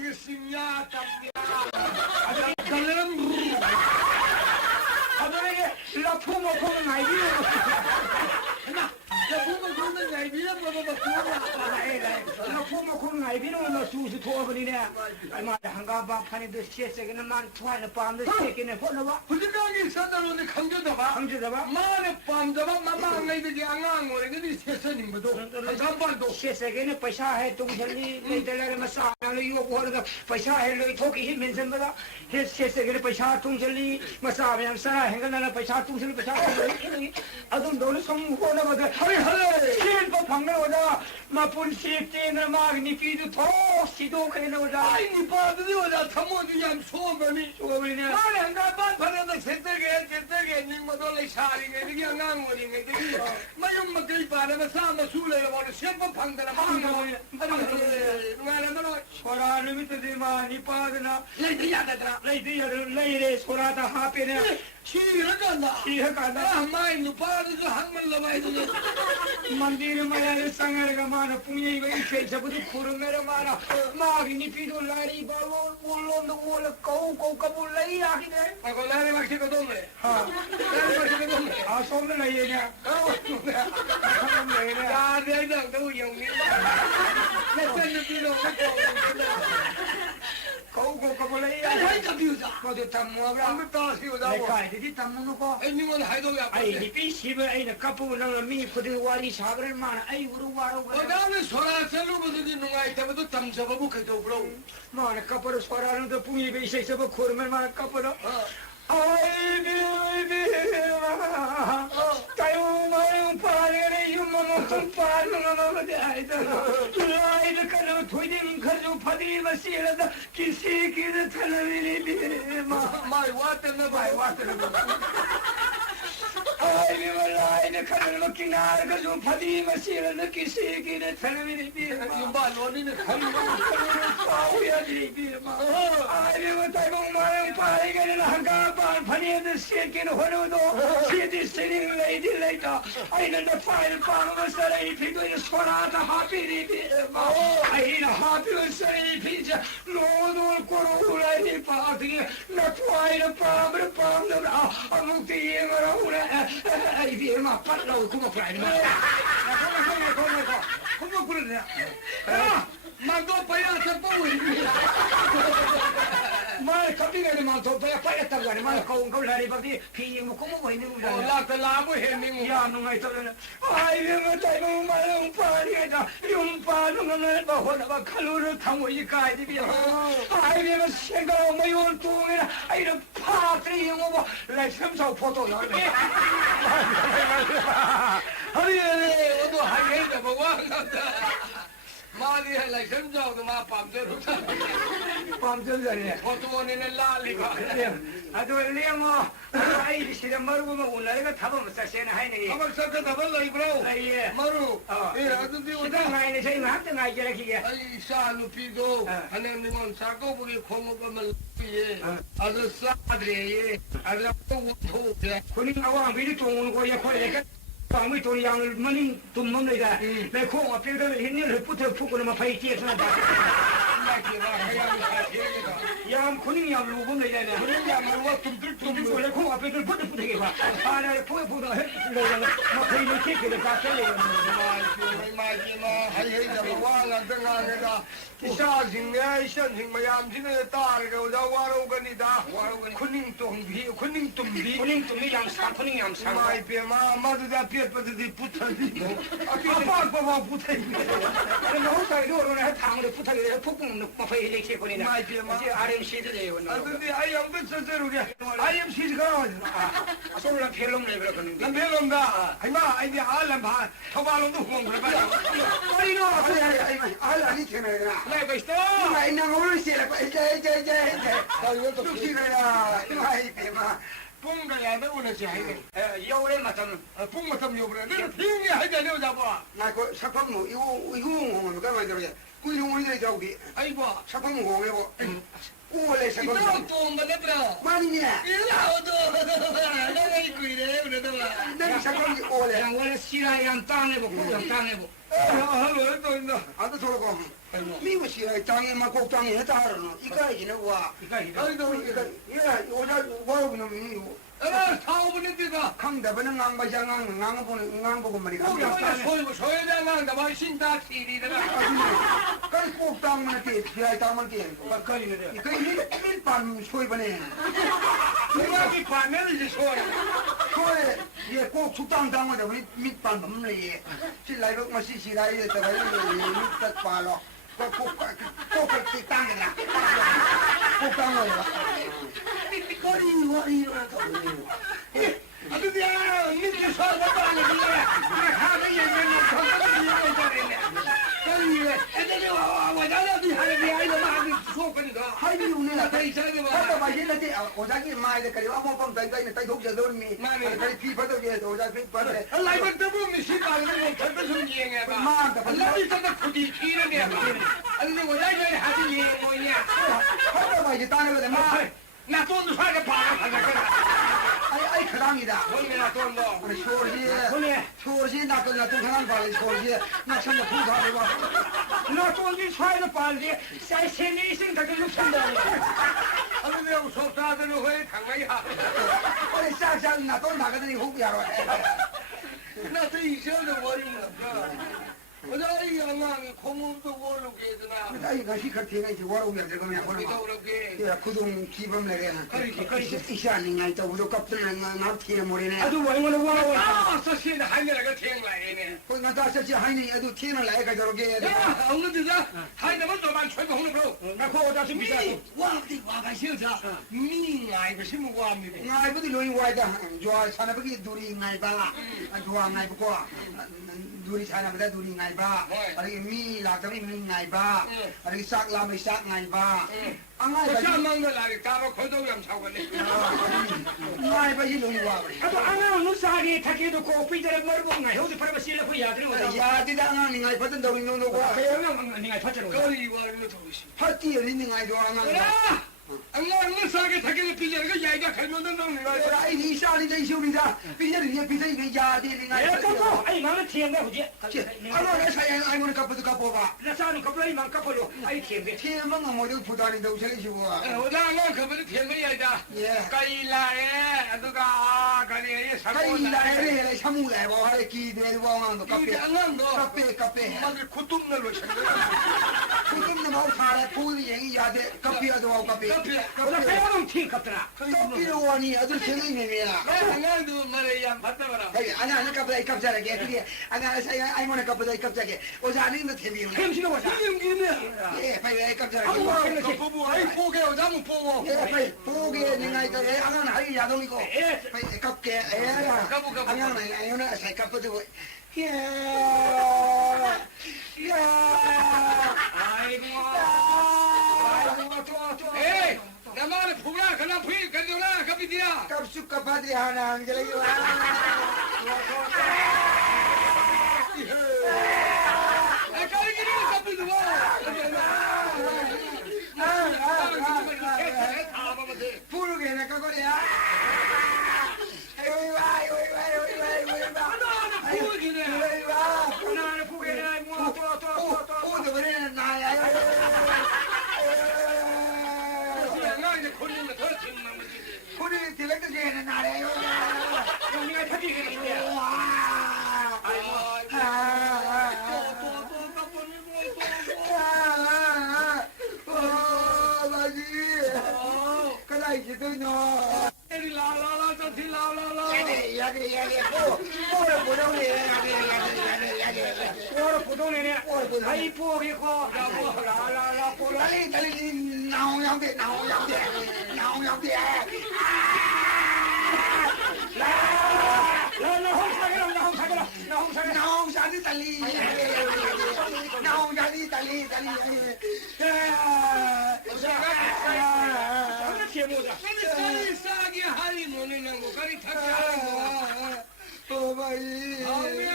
이게 심야 땀이야. 아주 갈래는 아들에게 라포모 포는 아이디어. 야 보면 그러는 야 이런 거 보면 그거야. 라포모 포는 아이디어는 뭐 수수 도어버리네. 아마 한가방 판에도 시에서기는 만 투하는 밤도 시에기는 보너봐. 부지런히 사다로는 강조다봐. 강조다봐. 마네 밤다봐 마마 내들이 안강 오래들이 세선인 것도 한반도. 시에서기는 पैसा है तुमजल्दी नहीं दलाल मसाले यो बोल का पैसा है लोग ठोकी ही मेंशन बता हे सिएसके पैसा तुमजल्दी मसाले हम सारा हैंगल ना पैसा तुमजल्दी पैसा अदुम दोनों समूह ना बता हरे हरे सीन पर फंगल हो जा मापुन सीटे न मागनी पीदु थो सीधो करे न हो जा आई नी पादरी हो जा थमोदी याम सोबनी सोबनी माने 한가방 판에도 세트게 님모도 레샤리게 이게 안강 오리게 이게 마용 먹을 바람에 사람 술래 버려 셰프 방다라 소라 누미트디 마니 빠드나 레디야다라 레이레 소라다 하페네 시르간다 시르간다 마이 누파르도 한번 넘어야지 मंदिर में संगर का माना पुण्य वही खेल सब तो खुरमेर माना मागनी पीडो लारी बालो बोलो न बोल कौ कबूल नहीं आखी दे मगर लारे बाकी को दो में हाँ लारे बाकी को दो में हाँ सोमने नहीं है क्या यार ये ना तो यूं नहीं मैं तेरे पीडो कौ कबूल नहीं आई आखी कभी हो जा वो तो तम मुआवरा हम पास ही हो जा देखा है दीदी तम मुनको ऐनी मन हाय दो या आई निपी शिव आई न कपू न मी खुद वाली सागर माना आई उरु वारो 어다음에 소라 셀로버들이 누가이 때문에 담서버부 그도 브로 माना कपड़ सोरा न तो पुण्य भी से सब खुरमेर माना कपड़ आई भी tayo mayong pare yung mga kumpano nga mga dahita tulay na ka na tuwing kayo pati masira na kisikira tanawin 마이 왔다나 바이 왔다나 ay malay na ka na makinar kayo pati masira na kisikira tanawin yung ba lonin na pauya di ay tayo mayong pare ka na hanggapan paniyad sikin honodo siya sining lady later ay na file pang masaray pito yung sorata happy ay na happy masaray pizza lodol korula ni pati na tuay na pam na among tiye marahula ay di mapatlaw kumapray naman kumapura mando pa yan sa pawin mal kapi nga naman to paya taga ni mal kau lari pati piye mo kumo ba hindi mo wala ka labo heming ya no nga ito na ay mo tayo mo malang pari ka yung paano nga ba ho na ba kaluro tamo ikay di biya ay mo senga mo yung tungina ay na patri mo ba like some so photo na hari odo hari na bawa मारी है लाइसेंस जाओ तो माँ पाँच सौ pamjol jari photo ने लाल लिखा ado lemo ay silamar mo unay ka thaba masasya na hay ni अब सब का डबल लाई ब्रो ay मरो ये अदु दी ito ngay ni say mahal na ngay jara kiya आई शालू पीगो अने निमन साको बुरी खोमो को मल ये अदु सादरे ये अदु तो वो है kuning awang bili tungun ko ya ko ya Kami tu yang mending tumam ni dah. Lekong apa itu ini leputer pukul nama pai tiap sana dah. Yang kuning yang lubung ni dah. kuning yang luar tum lekong apa itu puter puter ke apa? Ada puter nama pai ni cik kita kata ni. mai ma hay hay da wa la da nga ne da isa sing ne isa sing mayam sing ne ta ga da wa ro ga ni da kuning tum bi Kuning tu ni yang sang kuning yang sang. mai pe ma da pe pa di puta di apa puta di Ada mahu saya dulu nak tang le puter le pukul nama pai ni cik kuning. mai pe ma Ada yang sih tu dia. adu di ayam da se se ru dia ayam si ga Asal orang film ni berapa ni? lam belum da ai ma ai di alam ba thoba lo du hong ba Ay no, ala ni kena na. lai ba sto Mai na ngulu si la pai jai. ai yo to Tu si na. Mai pe ma. pung ga ya da una si hai Yo le macam pung ma tam yo bra ne ping ya hai da ne da ba Na ko sapam mo iu ngom ka ma dero ya. Ku iu ngom ni jau ki. ai ba Sapam mo ngom ko. Ku le sapam. ito to ma ne bra Ma ni ni. ila odo na ngai kui re una da ba Na sapam ki ole. yang wala sila yang tang le bo, yang tang le bo. hello to na Ado solo ko. 미국시 장에 막 곡장에 했다 하러는 이까지는 와. 아이고 이거 오자 와우는 미고. 사업은 데가 강대변은 강 보고 말이야. 소유고 소유자가 막 신다 티리다가 그래 곡장만 때 피할 담을 때. 막걸리는 이거 밀반 소이번에. 여기 반면을 이제 소유 소에 이게 꼭 죽당 당하다 우리 밑반 넘는 실라이로 마시 시라이 때가 밑다 빠로 꼭꼭 땅이라 꼭 땅이라 거리 아들이야 밑에 소유가 빠는 거야 하는 얘기는 정말 잘했네 그래 애들이 와 나도 하는 아이도 막 소건이다 하이비 우리가 다 있어야 돼 봐 마실라데 오자기 마이데 그리 아무 뻔 다이네 다이 독자 dormi 그리 피파도 게 오자 피파데 라이브 때문에 시간을 전부 숨기행해 봐 마한테 라이브 때도 굳이 기르네 봐 아니 오자기 하지 얘 뭐냐 하다 봐 이제 따는 거데 나 돈도 사게 봐라 아이 그랑이다 돈이나 돈도 소시 나도 사람 봐야 소시 나 참나 부사를 봐 나 돈이 사이도 빨리 세세네 생 다들 놓친다. 아니 내가 속사들은 왜 당나야 아니 싹싹 나도 나가더니 호구야로 나도 이제는 머리는 어자 이 양왕이 고문도 모르게 되나 아이 가시 같은 게 와우야 저거 그냥 보는 우리가 거 그렇게 야 그동 기범 내게 그렇지 이샤니 나이도 우도 kapten 나 티에 모리네 아주 원원은 와와. 아 서시는 하늘가 탱라이네 그 나다 서지 하이니 에도 티는 라이가 저렇게 야 어느지다 하이나면 너만 최고 하는 거 나 그거 다시 비자. 와디 와가 싫다 미나이 그 심고 합니다 ngai budi loi waida jwa sana bagi duri ngai ba jwa ngai ko duri sana bada duri ngai ba ari mi la tami mi ngai ba ari sak la mi sak ngai ba angai ba 샤망도 나리 따로 고도염 차고네 ngai ba yi loi wa 아주 아나 누사리 타기도 고 비자를 머르고 나 효도 팔아 실려 보야 되는 거다. ya ti da ngai ngai pa den dori no no ko 그러면 내가 파처럼. 거리 와르는 도시 pati ri ni ngai jwa ngai 야 안가 사게 타게 비자가 야이가 갈면은 너 ora ai ni sha ni dai shu ni da pi ni ni pi dai ge ya di ni ngai 에 그거 아이 나는 티엔가 보지. alo le sa ya ai mo ka pu ka po ba 나 사는 커플이 만 커플로 아이 티엔게. ti ma nga mo de pu da ni do se li shu wa 오다가 그분이 태명이야다 예 까일라에 누가 가리에 kai 사고나 la re le samu le bo ha ki de bo nga do ka 이게 pe 안간도 ka pe 엄마들 구tum날로 챙겨 그럼 뭐 사람 보이 얘기야 돼. 커피도 하고 커피. 나 세월은 티 같더라. 커피로 원이 아주 재미있네요. 안간도 말이야 맞다 봐라 아니 커피 갑자기 그게 아니 saya ai mau 커피 갑자기 오자 아니 너 재미있네. 햄시도 보자. 예, 빨리 갑자기. 부부 아이 보게 오자면 보고 예, 빨리 보게 내가 이거 아는 아이 야동이고. 에 빨리 갑게. 예. 가보. 아니 아니 saya 커피도 예. 야. 아이고. 에이 나만의 보가 그냥 부인 가져라 갑이디야 kapsu kapatri hana anjali 까리기는 갑이디 puruge ka korea oi 나는 고개를 뭐 또. 도 그래 나야 나 이제 걸리면 더 듣는 거지 우리 딜렉트게는 나래요 내가 타기게 있네. cái này chỉ tôi nhỏ 라라라 저티 라라라 cô đâu nè 오늘 부동네네. 아이 포기고. 라라라 포라. đây đây nào nhau đi 나 홍사기라. nào sao đi tali nào ra đi tali 하나 제모자. 까리 싸게 하리 모는 거 까리 타게 하는 거 ô mày 아우야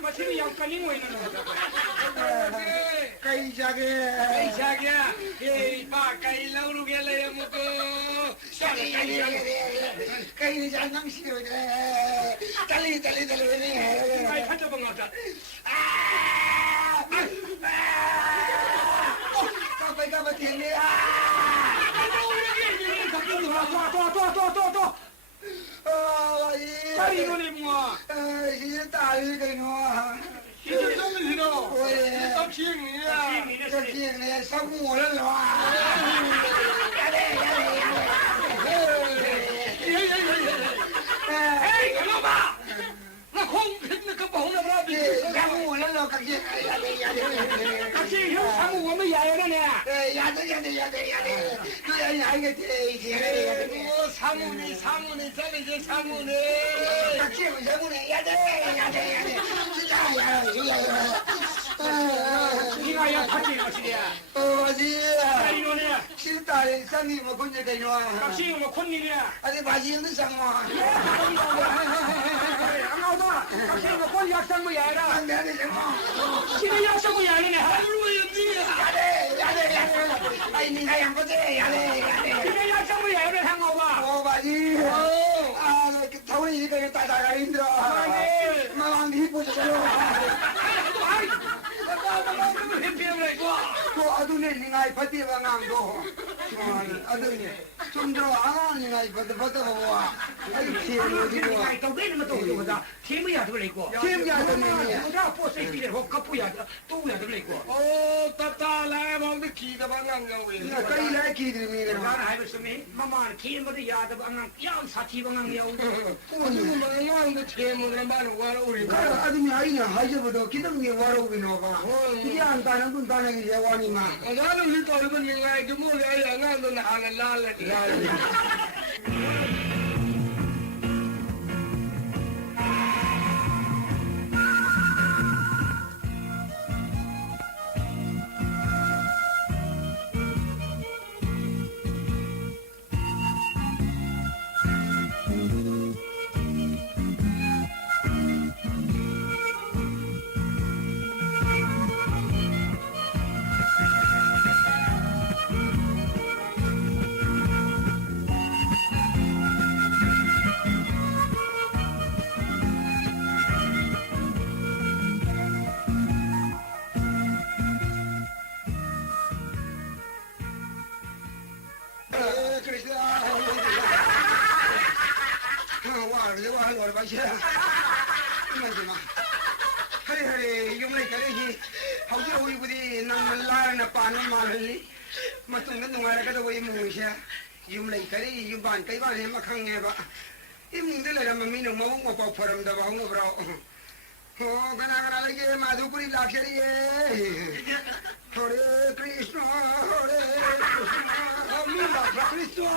마침이 양간이 뭐 있는 거. cây cha kia Cây xa kìa, cây ba cây lâu rồi kia lấy một cái 그이 장남 싫어 그래. 달리. 아이 찾아본 거 없다. 까봐 됐네. 또. 빨리 이거네 뭐. 이제 딸이 그노. 이제 좀 싫어. 왜? 깜찍이야. 그치네 성공을 놔. 에이 그놈아. 나 공pis는 그 먹는 거라비. 성공을 놔 같이. 같이 형 사무 오면 야야네. 야돼. 그야 알겠지 이제. 사무네 잘리게 사무네. 같이 성공해 야돼. 진짜 네가 야 같이 어시야. 어지. 빨리 노네. 실딸이 상이 뭐 군제 되노. 같이 뭐 콘니냐. 아니 마지는 상모. 안 나오다. 같이 뭐콘 약상 뭐 야라. 안돼 상모. 시내 약상 뭐 야네. 야돼. 아이 니가 양보지 야돼. 시내 약상 뭐 야를 향하고. 오바지. 그 타오리 이거 따다가 힘들어. 마음 힘보죠. 또 아두네 니가 파티 방황도. 아두네 좀 들어 안 니가 버터 와. 아이 피해로 또 그런 것도 오다. 팀이야 들어 있고. 팀이야 들어 보자 포스 비를 호 카푸야 또야 들어 있고. 따따라 먹는 기가 방황이야 왜? 이거 까이라 기들미가. 나는 알고 있으면 마마 키는 것도 야도 방황 야 사티 방황이야. 무슨 방황도 제목을 말하는 거야 우리. 가라 아두네 아이냐 하이저보다 기둥이 와로기노 봐. 이게 안 따는 건 따는 게 와니마. 나는 이거 얼굴 내가 이거 뭐야 나도 나는 랄라. 와로 바시라. 이만지마. 그래 용래 그래지. 하우지 오이부디 나는 라나 빠는 말을 맞던 동아라 가도 왜 무시야. 용래 그래 유반 그이반에 막항해 봐. 이 문들라면 미는 먹고 꼭 포럼다 봐. 오늘 브라. 가나 이게 마두구리 락셔리에. Hare Krishna, Hare Krishna,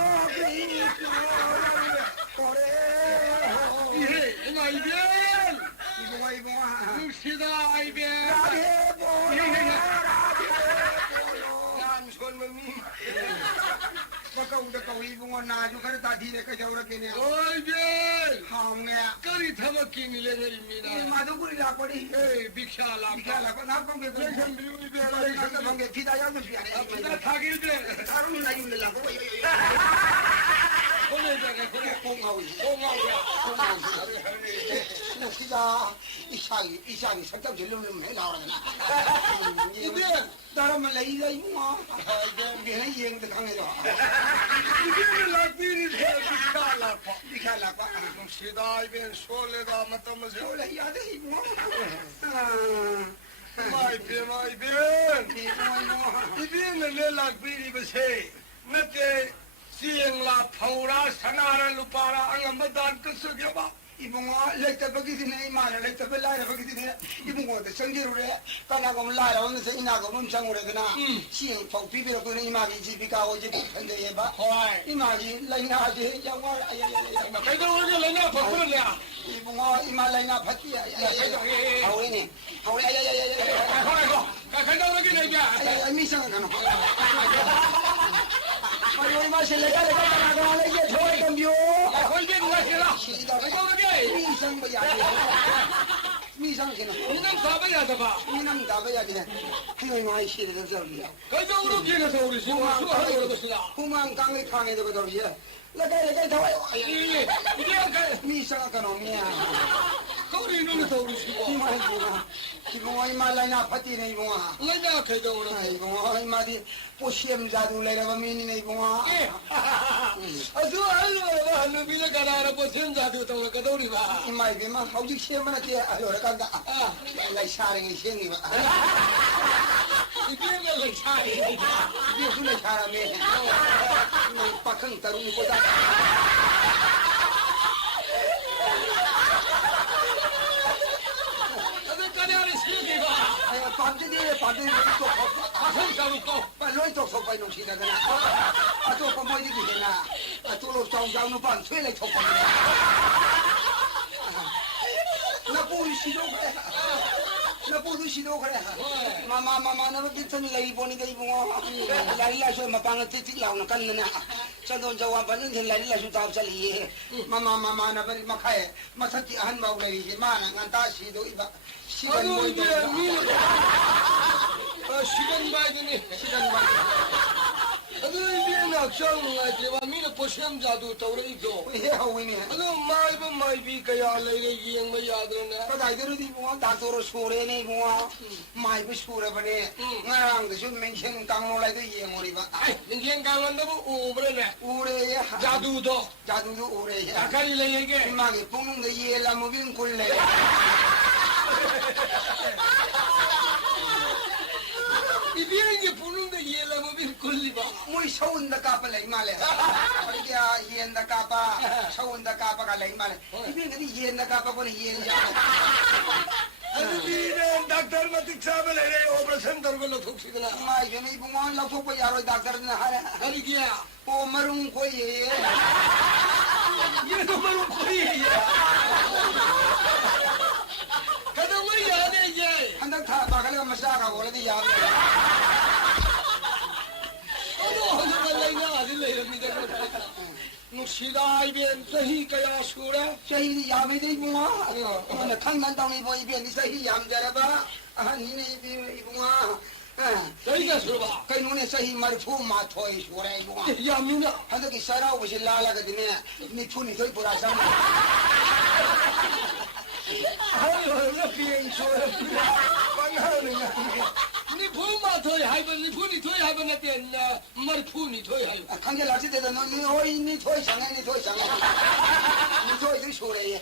이상이 설탕 질르면 해 나오잖아. 이게 나라면 레이가 있구나. 이게 이행도 강해서. 이게 라비니 비칼라파. 비칼라파. 시다 이벤 솔레다 맞다면서. 솔레 야대 있구나. 마이벤. 이벤은 내 라비니 버세. 나때 시행라 파우라 사나라 루파라 안가마단 끝속여봐. 이봉아 렉터버기드네 이마나 렉터벨라이버기드네 이봉아도 성질으로 까나고 라이라 오면서 이나고 멈창으로 그나 시행 폭 비비로 그는 이마기 집이가고 집 편데 해봐 이마기 라이나지 양말 아야야야 그래도 우리 라이나 바꾸는데야 이봉아 이마 라이나 파티야 하오리니 하오리 아야야야야 그래고 그래도 우리 내가 미성은 가노 아니 마실 내가 나가 이제 좋아해 덤비오 거기 누가 싫어 시다 미성 뭐야 미상치는 그냥 가봐야 돼 봐. 미남 가봐야 돼. 그냥 많이 싫어서 저기야. 가정으로 비해서 우리 지금 수하고 그러겠습니다. 후만 강의 강에도 그러지. 나가 더워요. 이게 미상아 그놈이야. 거리 눈이 더 우리 지금. 이마이구나. 이거 이마라이나 파티네 이거야. 내가 대정으로. 이거 이마디 포시엠 자두래가 미니네 이거야. 아주 알로 비ለ 가라라 보신 자도 또 거도리 봐. 이마이 비마 하우직 시엠만 때 알로라 간다. 나 사랑이 생이 봐. 이게 내 차이. 이게 술래 사람이. 박흥 따르는 거다. 반대 또 가슴 자루도 빨리 또 소파에 놓으시다 그나 또 뭐 이렇게 되나 또 장장로 반 쇠래 쳐 나 보기 싫어 그래 나 보기 싫어 그래 마마 나 비트니 레이 보니까 이거 라리라서 마방을 띠띠 나오는 간나 저도 저와 받는 라리라서 다 잡살이 마마 나 버리 막해 마사티 한 바울이 마나 안다시도 이바 시간 뭐 이제 시간 봐야 되니. 시간 봐. 아주 이제 낙상가 제가 미는 보시면 자도 떠오르죠. 왜 하오이네. 아주 마이비 그야 레이레 이행 야드네. 바다이들이 뭐 다도로 소래네 뭐 마이비 소래버네. 나랑도 좀 맹신 강로라도 이행오리 봐. 맹신 강한다고 오브레네. 오래야. 자두도 오래야. 아까리 레이게. 망이 뽕는데 이해라 무빈 굴래. 이 비행기 부는데 이해라면 꼴리봐. muy saunda kapa lai male ya yenda kapa saunda kapa ka lai male ibe ngani yenda kapa ko ni yenda 아니 비는 닥터 마틱 사벨에 오퍼레이션 들고는 독식이나. ma yene ibu mon la ko ya ro doctor na hara 아니기야. o marung ko ye 얘도 말은 거리야. 가정을 해야 돼 이제. 한당 타 바갈 마사 ka ko di ya 어느 내가 아들래 이럽니다. 묵시다 이변 사히 그야 수라. sahi ya me de ibu ma na khang nan dang ni bo ibe ni sahi yam jara ba ni ne ibu ma 저희가 수라. kai nu ne sahi mar phu ma thoi sura ibu ma 야 민아. handa ki sara wo shi la la ka dine ni thu ni thoi pura sam 아유 나 비행 수라. 방하는 니 부마 더이 하이번 니 부니 더이 하이번 나 변나 말 부니 더이 하이. 강제 라지 되다 너니 호이 니 토이 상해 니 토이 상해 니 토이 들 쇼래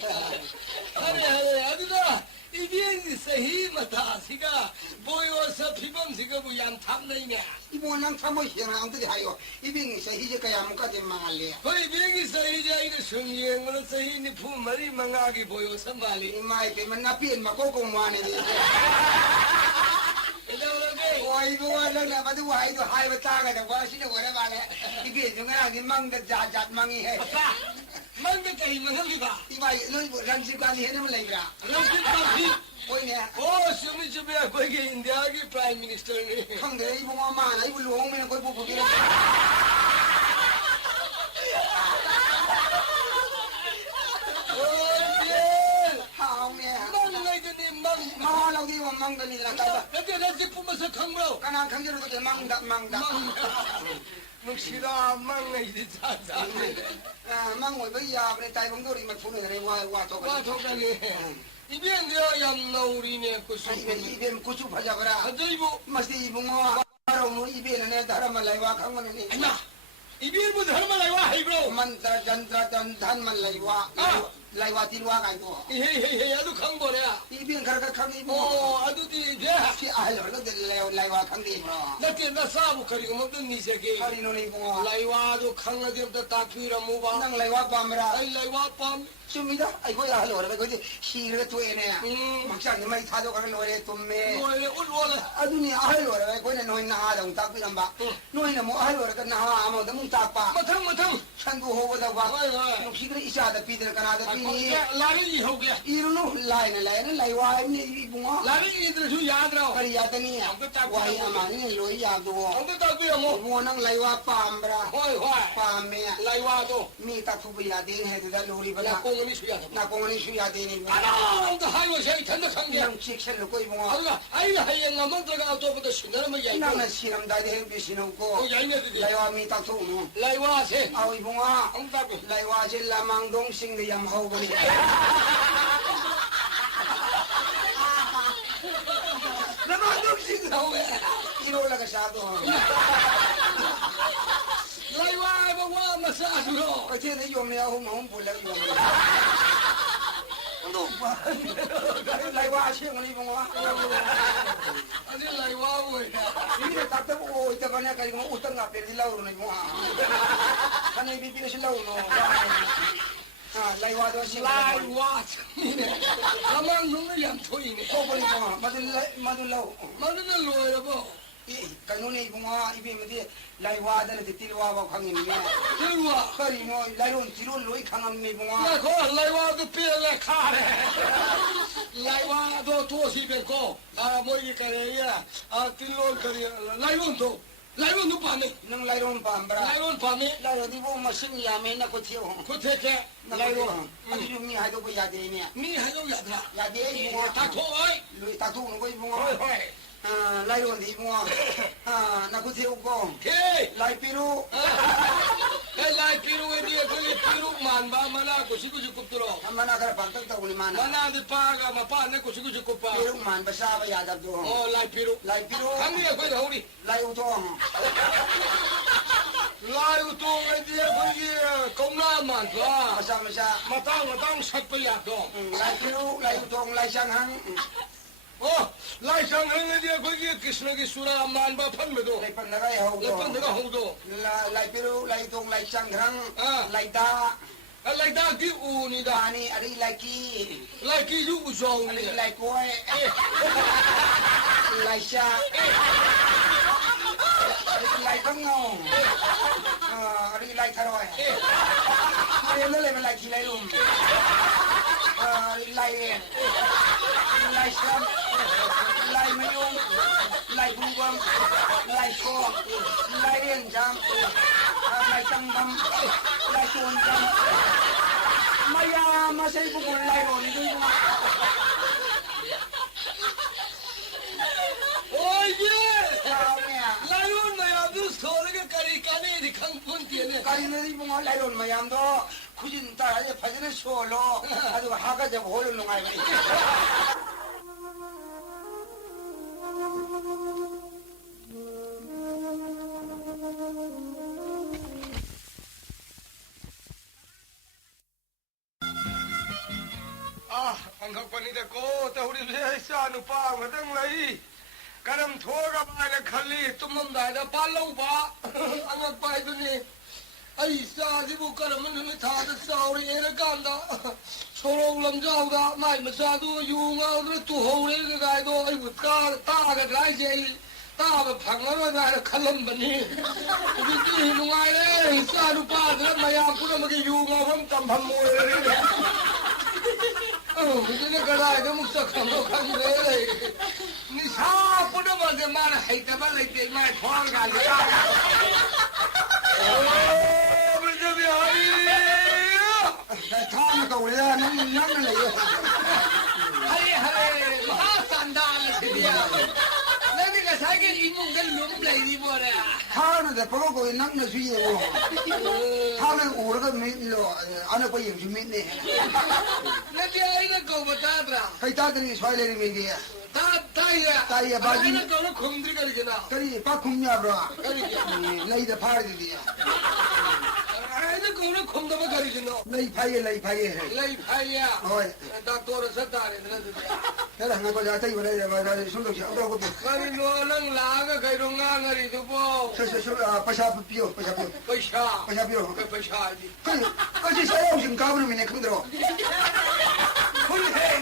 아니 아두다 이 비행기 사히 마타 시가 보여서 피범 시가 부양 탐내냐. 이번랑 참고 희랑 안들이 하요 이빙에서 이제 가야 못까지 망할래 거의 비행기 사히 자이를 승리행으로 사히 니 부머리 망하기 보여서 말이. 이마이 때문에 나 피엔 막고 공무하네 와이도 와라 봐도 와이도 하이버 따가다 와시는 거라 말해 이게 중간에 망다 자자 망이 해 망대 까이 망합니다. 이마이 너 란시관이 해는 레이라 런쥔 오이네 오 수미 집에 거기 인디아기 프라임 미니스터니. 형들 이봉 엄마나 이불 로우면 거기 보고 그래 하오네 마라고 이거 망다니라 가봐 근데 나 제품에서 강로. 가난 강제로도 돼 망다 묵시다 망이지 자자. 망고 이야 그래 다이봉돌이 막 푸는 그래 와 저거 와 저가니 이변되어 얌나우리네 그 이벤 수비. 이벤 고추 팔자거라 아저이고 마스 이봉어 바로 뭐 이벤은 내 다람을 라이와 강만이 아마 이변부터 할 말이야 하이브로. 만tra jantra 단만 라이와 라이와 딜와 가이고 헤헤헤 아주 강보래야. 이벤 가르가 강이 오 뭐 아두디 이제 피 알로도 라이와 강이 뭐 나께 나 사부 그리고 뭐든 니 새끼. 하리노 이봉어 라이와도 강하게부터 다큐라 무바. 낭 라이와 밤라 아이 라이와 빰. 줍니다 아이고 야 할로라 그지 시르 토에네 막상 이 타도 가는 노래 좀매 뭐에 올라와. 아두니 할로라 거기는 노인 나하다 딱비란 바 노인은 뭐 할로라 그 나하 아무도 문 딱바 마탕 산도 호보다가 ꯍꯣꯏ ꯍꯣꯏ 녹시그래 이사다 삐들 까나다 삐니 라리 이호게 이루노 라이나 라이와니 이붕어 라리 이들수 야드라오 그리 야다니 와이 아마니 로이 야도 아무도 따고요 뭐 이붕어는 라이와 빰브라 호이 호이 빰메 라이와도 미 딱투부 야딩 해두다 로리 나 바나 공원이 수야도 나 공원이 수야되니 아나도 하이워 샤이 탄다 상게 그냥 칙셀로 거 이붕어 아가 아이가 하이엔 나만 들어가 또부터 신나면 야이 나는 시름다이 해비시노고 야이네들이 라이와 미 딱투노 라이와세 아우 이붕어 엉따고 라이와 제 라망동 싱드 양하고니 라망동 싱드 하고에 이로라가 사도 라이와 뭐 마사주로 어제는 용내야 홈 볼래 용내 라이와 시험을 이봉어 아니 라이와 뭐야 이게 답답하고 이따가네 가지고 어떤 앞에 일라오는 이봉어 하늘 비비는 실라오노 아 라이와도 시험 라이와 참이네 가만 놈을 얌토이네 호보니 이봉어 마둘라오 마누는 로야 뭐 kanuni bunga ibi mudi laiwa dana titilwa ba khangin me 라이와 khari mo lairon tirun loi khangam me bunga 나 거 라이와도 삐에 카레 라이와도 도시베고 아 뭐이 카레야 아 틸론 카레 라이론도 밤에 nang lairon pambra 라이론 밤에 lairo di bo masin ya me na ko thio 고테케 라이론 adi lu mi hai do ko ya de ne 미 하요 야다 ya de bunga 다 토이 lui ta tu no ko 호이 bunga 호이 lairon di bunga na ko thio ko 헤이 lai piru 라이 피루에 뒤에 거기 피루 만바 마나 고시고 죽급들어 amana kar pantak ta uli mana 마나디 파가 마파네 고시고 죽급파 piru man ba sa ba ya da do 어 라이 피루 lai piru 강리에 거기 우리 lai u to 라이 우동에 뒤에 거기 공라 만바 masa masa 마땅 삭바야도 lai piru lai u to lai sang hang 어 라이 상흥에 뒤에 거기 기스나기 수라 만바 판매도 lai pan na rai ho 내가 내가 호도 lai piru lai tong lai sang rang Ah. lai da 라이 다기 우니다 ani ari lai ki 라이 기주 ari 우정이 lai koi lai sha ari lai bang ngong ari lai tharoi ari le le lai ki lai rum lai sam lai mayung lai bungam lai so lai ren jam lai tang bam lai tuan jam maya masai bungul lai ron itu 오예 ya 라이온 마야도 소리가 까리까리 강pun티네 karina di bunga lai ron mayam do kujin ta ye phajne solo adu haga jab hol lungai bai 아, 안각반이다 꼬다 우리 회사 누빠 마당 라이 가람 도가 바에 칼리 뚜맘다이다 발롱바 안각바이더니 아이 싸지부 가람은 눈에 다다 싸우리 애를 간다 초롱 람자우다 마이 마사도 유응아우들 뚜호우리 가이도 아이고 따가 라이제 따가 방어가 칼럼바니 우리 누가이래 싸 누빠들 마야 꾸러먹이 유응아우 깜판 모여래 무슨 그라이가 묵석하고 간대. 니 사부도 먼저 말 해대발 이때 말 통화가 아니야. 오, 불좀이 하이. thong ka ule nang nang le 하이 하이. 마산다 드디어. 내가 사게 이문들 놈들이 뭐래. thang de poro ko nang na suye wo thang ur ga mi lo ana ko yim mi ne 내가 이거 거부다더라. kai ta de swai le mi ge 타이야. 타이야, 바지. 나는 거는 공들이 가리잖아. kari pa khum nya bro 가리게. nei de phar di dia 아이는 거는 공담을 가리잖아. nei phai lei 파이야. oi 다 돌아서 다니는 kala nga ko ja tai ba le ba da sun lo chi ro ko 가리 너랑 나가 가이로 나가리도 뭐 so pa sha pio पैसा 그 पैसा지 ka ji sa yo sim ka bu mi ne khum dro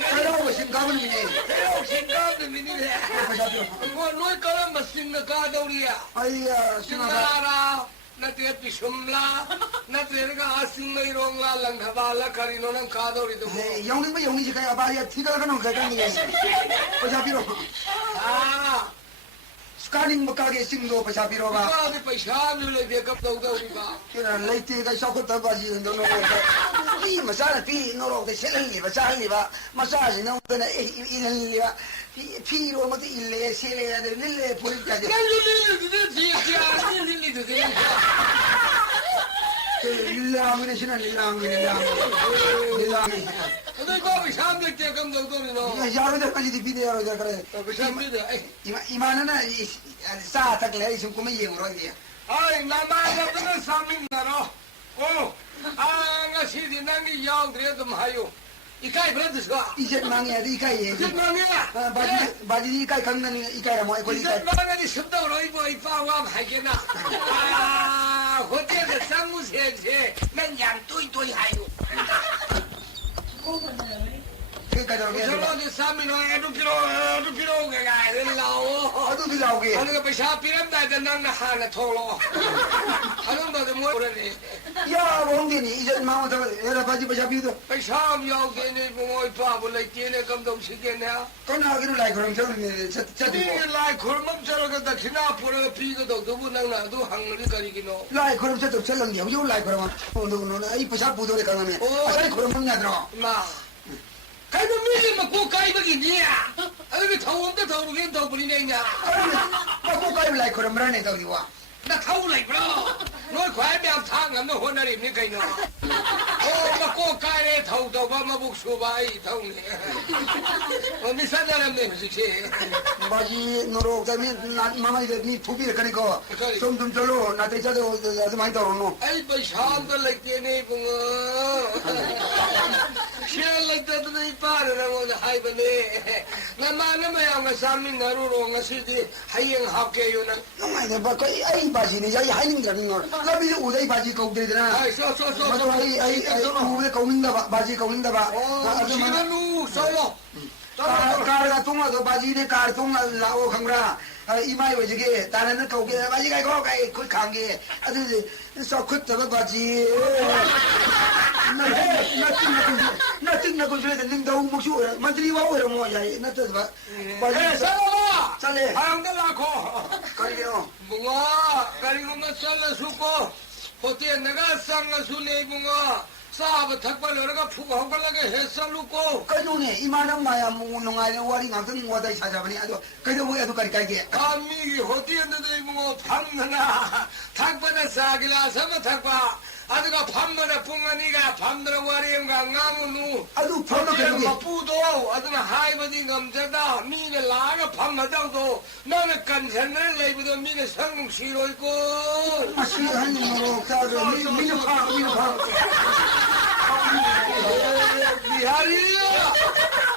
sa yo sim ka bu mi ne 해요 생각도 미니래 pa sha pio 뭐 너희 거는 무슨 가도리야 ai sina ka 신나라 나한테 비숨라 나한테가 아싱메이 롱라 랑가발라 카리노는 가도리도 영림이 영리지 가야 봐야 티가 가는 거잖니 버샤비로 아 스카닝 못 가게 심도 버샤비로가 그거한테 पैसा ले 갑도 우리가 그냥 레이티가 샤코타 바지 너너 이 마사라 피 너로데 셀리 바살리바 마사지 너는 이는 피로 뭐 일레 셀레야 될 릴레 보리까지 릴라미네 신은 릴라미네 근데 거기 사람들 때 감독도리노 야로데까지 비디오로 그래 이만은 사탁래 지금 꿈에 예우로 이게 아이 나마가도 삼민나로 아 시디 난이 양들에도 하요 이까이 브라드스가 이제 망해야 돼 이까이 이제 망해야 바지 이까이 강는 이까이라 뭐 이거 이제 망하니 습도로 이빠와 하게나 아 호텔에 상무세세 난 양또이 하요 그까지 저런데 삼민호 애도 필요 그가 일라오 아도 빌라오게 하는 거 पैसा 피름다 난 하나 털어 하는 거도 뭐라니 야 롱디니 이제 마음 더 여러 바지 버샤비도 पैसा यावदेने मोय पाप लेकेने कम दम सिकेने 꺼나기로 라이 그럼 저는 저도 이 라이 콜멈 저러가 다치나 포르 피거도 두부 낭나도 항리 가리기노 라이 그럼 저도 철렁 요 라이 그럼 너는 이 버샤 부도에 가면 아니 그럼 뭐냐 들어 마 가이도 미리 먹고 가이버기니야 아이고 더운데 더우긴 더 부리네냐 뭐 가이 라이 그럼 뭐라네 저기 와 나 타오라이 브로 너 과연 탕 너 혼나리 니까이노 먹고 가이래 더우더바 마북 수바이 더우네 미사다람네 무식시 바지 노로 가면 마마 이제 니 투비를 가니까 좀 절로 나한테 저도 아주 많이 떨어노 아이 पैसा लेकेने 붕어 시알 때도 이 빠르라고 하이버네 나만은 뭐야 삼민 나루로 ngasi디 하이행 합게요나 영아이네 봐 아이 바지네 자기 하이닝 가는 거 라비 우다이 바지 거기들이나 아이 소소소 맞아 아이 우에 거긴다 바지 거긴다 봐 지금 써요 가르가 통화도 바지네 가르 통화 라오 강라 이마이 왜저게 다른 거기 바지가 이거 가이 그 관계 아주 썩었다 바지 나 찍나고 저래 능다우 목시 만들이 와 오래 뭐야 나 또 봐. 바지 써봐 잘해 하영들 낳고 가리요 붕어 가리고 나 잘라수고 호텔 내가 쌍가수네 붕어 사업 탁발러가 푸고 한발라게 해살루고 그동네 이만한 마야 무농아에 와리 강성 와다이 찾아보니 아주 그래도 뭐야 도 가리까게 감미기 호텔인데도 붕어 밤나나 탁발에 사기라 서버 탁바 아드가 밤마다 뿡하니가 밤들어 와리인가 강우누 아주 벌로 호텔 그러게 마푸도 아드나 하이버딩 감자다 미네 라가 밤마다도 나는 간선을 레이브도 미네 성공 싫어있고 마시 한 놈으로 가서 미누파 미하리야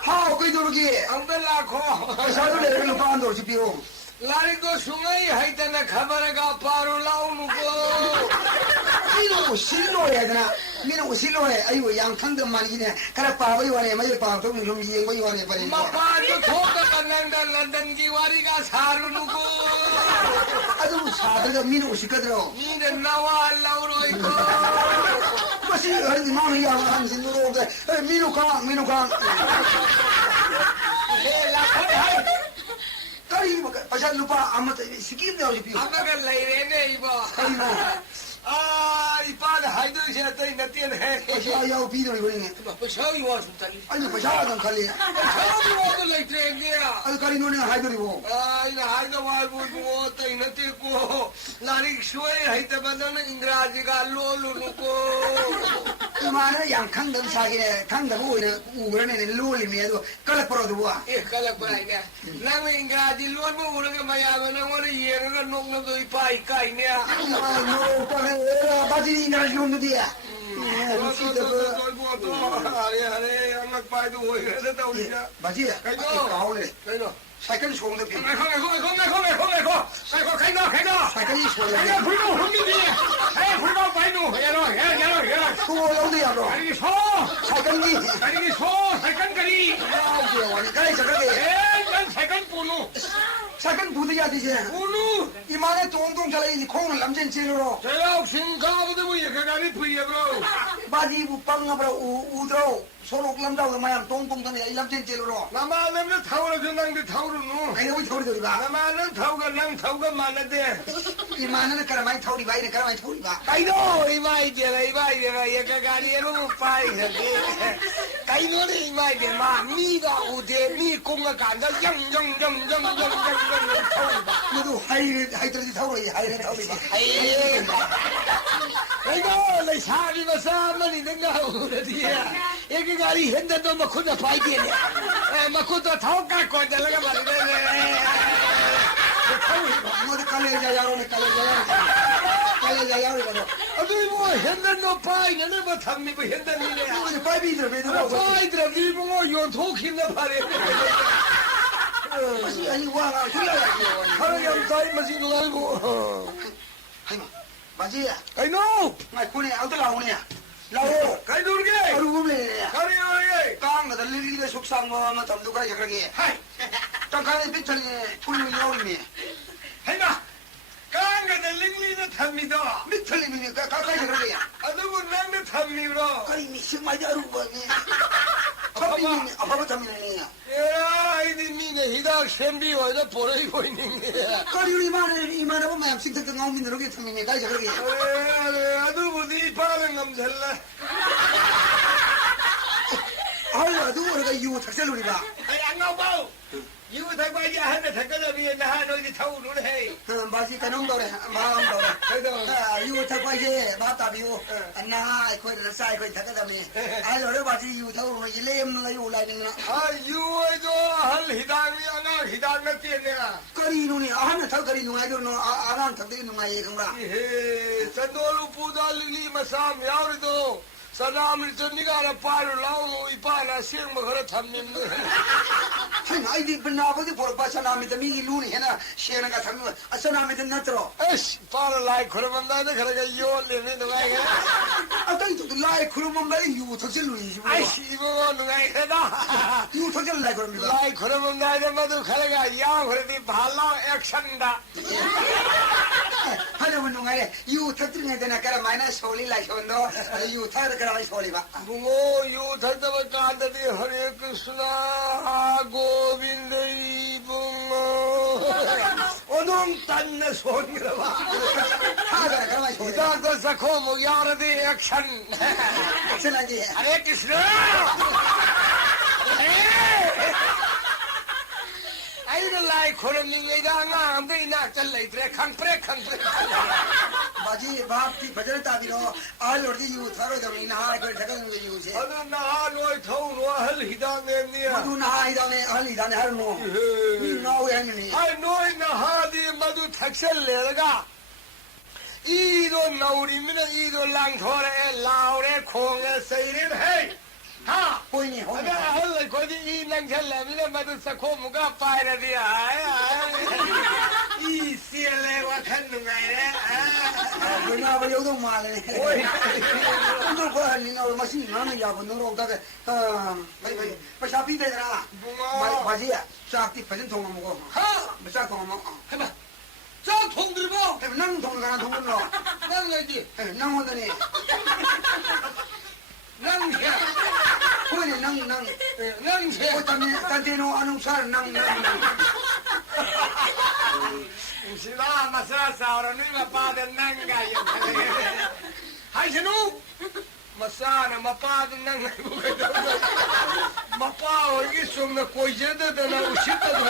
하오 그이도르기 안벨라코 사도 레벨로 반도 지피오 라리고 숭아이 하이타나 가바라가 바로 나오누고 미누 실로해야 되나 미누 실로해 아이고 양탕도 많이네 가라 빠바이 와네 마이 빠도 좀 이행바이 와네 빨리 마파도 도가 난단 기와리가 사르누고 아주 사들가 미누 시거들어 니네 나와 알라우로 있고 마시 어디 마음이 야한 신으로 미누강 라카이 까리 바샤 루파 아무 시키는데 어디 비오 아마가 레이레네 이거 아 이빠다 하이드시 떠이 나티엔 해 바샤 야오 비도 이거네 셔이 와준다니 아니 바샤가 칼리 셔이 와도 레이트레니야 아니 까리 노네 하이도리고 아 이나 하이도 말고 뭐 떠이 나티고 나리 쇼에 하이다바나는 잉그라지가 로루누고 이만은 양강들 사기네 강다고 우그러네 로리메도 깔락버려도 와 예 깔락바이네 나는 잉그라지 로르고 우르가 마야가는 원래 이해가 녹는도 이빠이 까이냐 너 빨리 바지 나를 놓는디야 아래 아마 빠이도 오해다 우리가 바지 가오래 가이노 사이클 좋은데 비 가이노 사이클이 좋은데 불고 흥미지 해 불고 빠이노 야로 또 여기야 너 가리기 소 사이클이 가리기 소 살간가리 와니 까리 저렇게 난 살간 보노 사건 부대야 되지. 오누 이만에 똥똥 잘라야지 콩을 남전 제로로. 제가 신가보다 뭐 예가가리 부이야브로 바지 부빵아브라 우드로 소록 남자고 마양 똥똥 전에 이 남전 제로로. 나만은 타오라 전당대 타오르노 아이고 우리 타오리 봐. 나만은 타오가 난 타오가 많은데 이만은 까라마이 타오리 봐. 이래 까라마이 타오리 봐. 가이도 이마이게라 예가가리로 빠이게 가이도네 이마이게 마 미가 우대 미 공가 간다 영영영영영영영 타오바 너도 하이드라지 타오리 하이드 타오리 봐. 하이 가이도 내 사비가 사만이 내가 우르디야 예가가리 현대도 뭐 kunna 파이게네 마 kunna 타오가 거들가 말이네 너도 칼레자 야로네 칼레자 야로네 봐. 아주 뭐 현대도 파이네 뭐 탐미 뭐 현대미네 이거 파이비들 매도. 파이드라 밀봉어 연토키나 파래 아니 와가 훌라야. 하루 영타이 마신 라이브 하이마. 바지야. I know 마이 코네 알더라 오네. 라오. 가이도르게 아루고메. 가리오게 깡가들 리리가 속상 뭐 담도 가지 그러게. 하이 땅간에 비틀리네 풀이 나오네. 하이마 강가데 링리는 탑니다 비틀리니까 가까이 그러게. 아두고 남의 탑미로 아니 미식 많이 아루고네. 커피니 아빠가 담이네. 야 아이디 미네 히닥 샘비 와이다 보라이고 있는 게 거리 이만하고 마냥 식탁도 나오면 이렇게 담이네 가지 그러게. 아두고 니 파는 감살라 아유 누구 우리가 이거 작살놀이 봐. 아이 안 나오고 이거 당과지 하나 당과자미에 나 하나 이제 타오르네 해 마지 가능도래 마음도래. 그래도 이거 타과지 마타비오 안나 거기다 싸이 거기 타가다미. 아유 바지 이거 타고 일레 없는 거 이거 올라있는 거. 아 유에도 할 히당이 하나 히당나 뛰어내가 거리 눈이 하나 타 거리 눈 아이들 눈 아랑 탑들이 눈 아이 그런가. 예 산도로 부달리기 마삼 야우리도 사람을 전니가 알아 빠를 나오고 이빠나 시행 먹으러 탐님 한 아이디 번나버디 보러 빠사나미다 미기 눈이 해나 시에나가 타면 아사나미다 나트로. 에이씨 빠를 라이 그러면 나도 그러가 요올리니 누가 이게 아따 이도 라이 그러면 말 이거 덕질 눈이지. 아이씨 이거 누가 이게다 이거 덕질 라이 그럽니다. 라이 그러면 나도 마도 그러가 야 그래도 발라 액션다 하려면 누가래 이거 덕질에 되나 까라 마이너스 소리 라이 손도 이거 타르 까라 소리 봐. 붕어 요 달다가 간다디 허리 크스나 고빈드 이붕어 오동 딴내 소리라 봐 타르 까라 소리. 이다도 사코모 야르디 액션 덕질하지. 아레 크스나 아이들 라이 코르닝이다 나 암들이 낙잘 그래 강프레 바지 밥티 버절 따비로 알로르지 이거 타르 되면 나 그걸 타가는 거 이거지. 아는 나 너희 더운 와할 히당내니야 모두 나이다네 알리다네 하르노. 이 나오야 하니. 아이 너희 나 하디 마두 택시를 내다가 이도 나우리면 이도 랑토레 라우레 콩에 세이린 헤이 하 보이니 호니. 아가 할래 거기 이 랑텔레면 마두 사코무가 파이라디야 이 시엘레와 칸누가이레 그나 버 여도 말네. 오이 오늘 거 아니 나 마신 나는 야고 너로 오다가 바이 바샤피 되더라. 붕어 바지야. 싹티 버전 통어 먹어. 하 싹 통어 먹어. 해봐 자 통들이봐 난 통가나 통어. 낭이지 난 원더니. 낭이야 보이니 난. 낭이야 어떤 단테노 아농살 난. Sila masasa ni mapadan nang gayo. Hay sino? Masana mapadan nang mapao isong na koyeda da na usita da.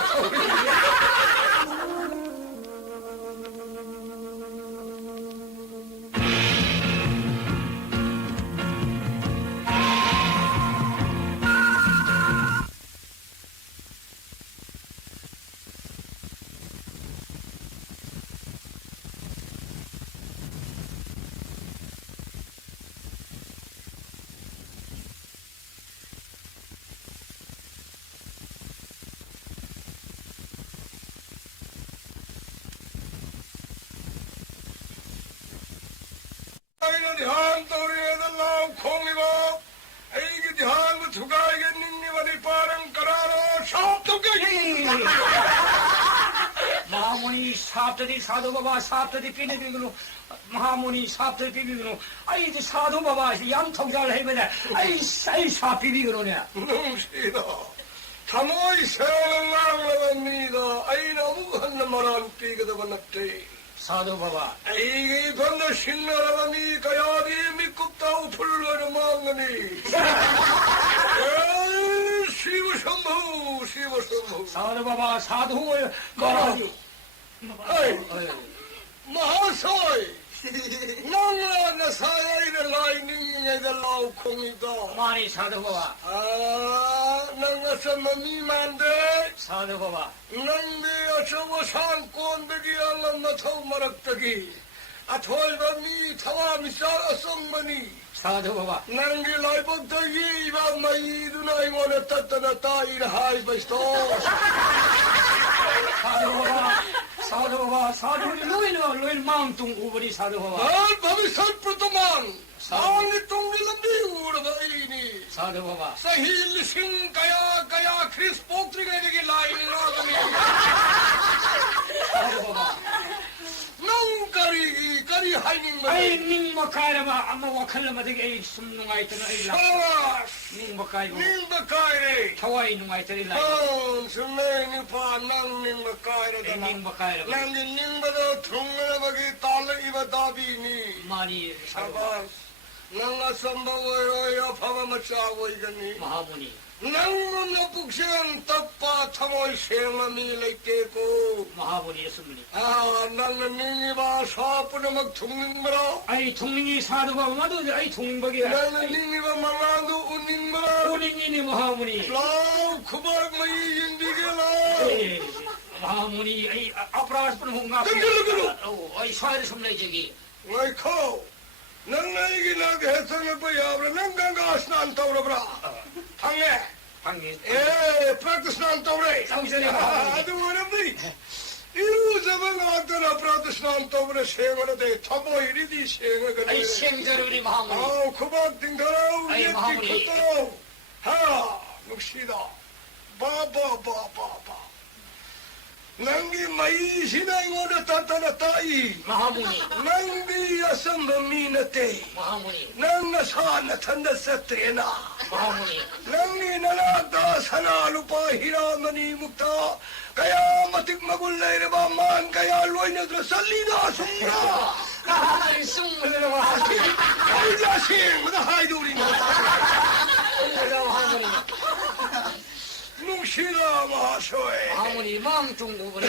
Ayun dihan toriya da law kongigo. Ay dihan mo tugay ganin ni wali parang kararo shop to gay. 마하무니 사업들이 사도 바바 사업들이 비비비그노 마하무니 사업들이 비비그노 아이 이제 사도 바바 양통잘 해보자 아이 사업 비비그노네 능시다. 타모이 세랑랑랑합니다. 아이 너무 한나마란 삐그다 반납대. 사도 바바 이게 건너 신나라니 가야디 미급다우 풀러를 망하니. 시부선무 시부선무. 사도 바바 사도를 말하니 아이 마하소이. 너무나 사야이를 라이닝에들 라우콩이다. 많이 사도 바바 너가 선미만데 사도 바바 넌데 어쩌고 상권백이 알람나 타고 말았다기 토이바미 타와미 싸성머니 사도 바바 난게 라이버다기 이밤마이 누나이 원에 따따나 따이를 하이바스토 사도 바바 사도리 로인 마음뚱 우버리 사도 바바 난 밤이 살프더만 상이 똥리는 미우르다이니 사도 바바 Sahil Singh Kaya Chris Poktri की लाइन 사도 바바 नंग करी हाइनिंग 아이 닝마 카이라마 아마 와칼라마 되게 숨 누가이 뜨나 일라 शाबाश 닝마 카이고 नींद बकायरे 타와이 누가이 뜨리라 सुने निपा नंग नींद बकायरे 닝마 카이라마 नंग नींद बदो थुंगने बगी ताल इबदाबी नी 많이 शाबाश नंग संभव यो फव मचावो इगनी 마하무니 नंग नपुक्षन तप्पा थमोई शेममी लेके को 마하무니 예수무니 नंग नींद बा सापुन मग थुंगिंग बरो 아이 동링이 사도 바바 마도 아이 동링박이 नंग नींद बा मंगांदु उनिंग बरो 오닝이니 마하무니 लाव खुबर मई जिंदगी लाव 마하무니 아이 아프라스분 홍가 아이 사이를 섬내 저기 मैं खो नंगी ना कहते में कोई आवरे नंगा का स्नान तोड़बरा हंगे 방에 ए प्रत स्नान तोड़े 상전에 आदि वो नहीं इलू जबंग आते ना प्रत स्नान तोड़े शेंगर दे थबो इरी दी शेंगर करे 아이 생자르리 마하무니 आओ खुबा तिंगरो 아이, ये की महामुनि। खुतो हाँ मुक्शिदा बाबा बाबा बा नंगी मई सिना इंगोने ताता ताई 마하무니 नंगी असंभमीनते 마하무니 नंग सान थंद सत्रेना 마하무니 नंगी ननादा सना लुपा हीरा मनी मुक्ता कयामतिक मगुल लेरे बा मान कया लोइने द्र सलीना सुंगा 아이 숨을 마하무니 आई जासिंग मद हाय दूरी ना 마하무니 नुशिदा महाशोय 마하무니 마음뚱 우버리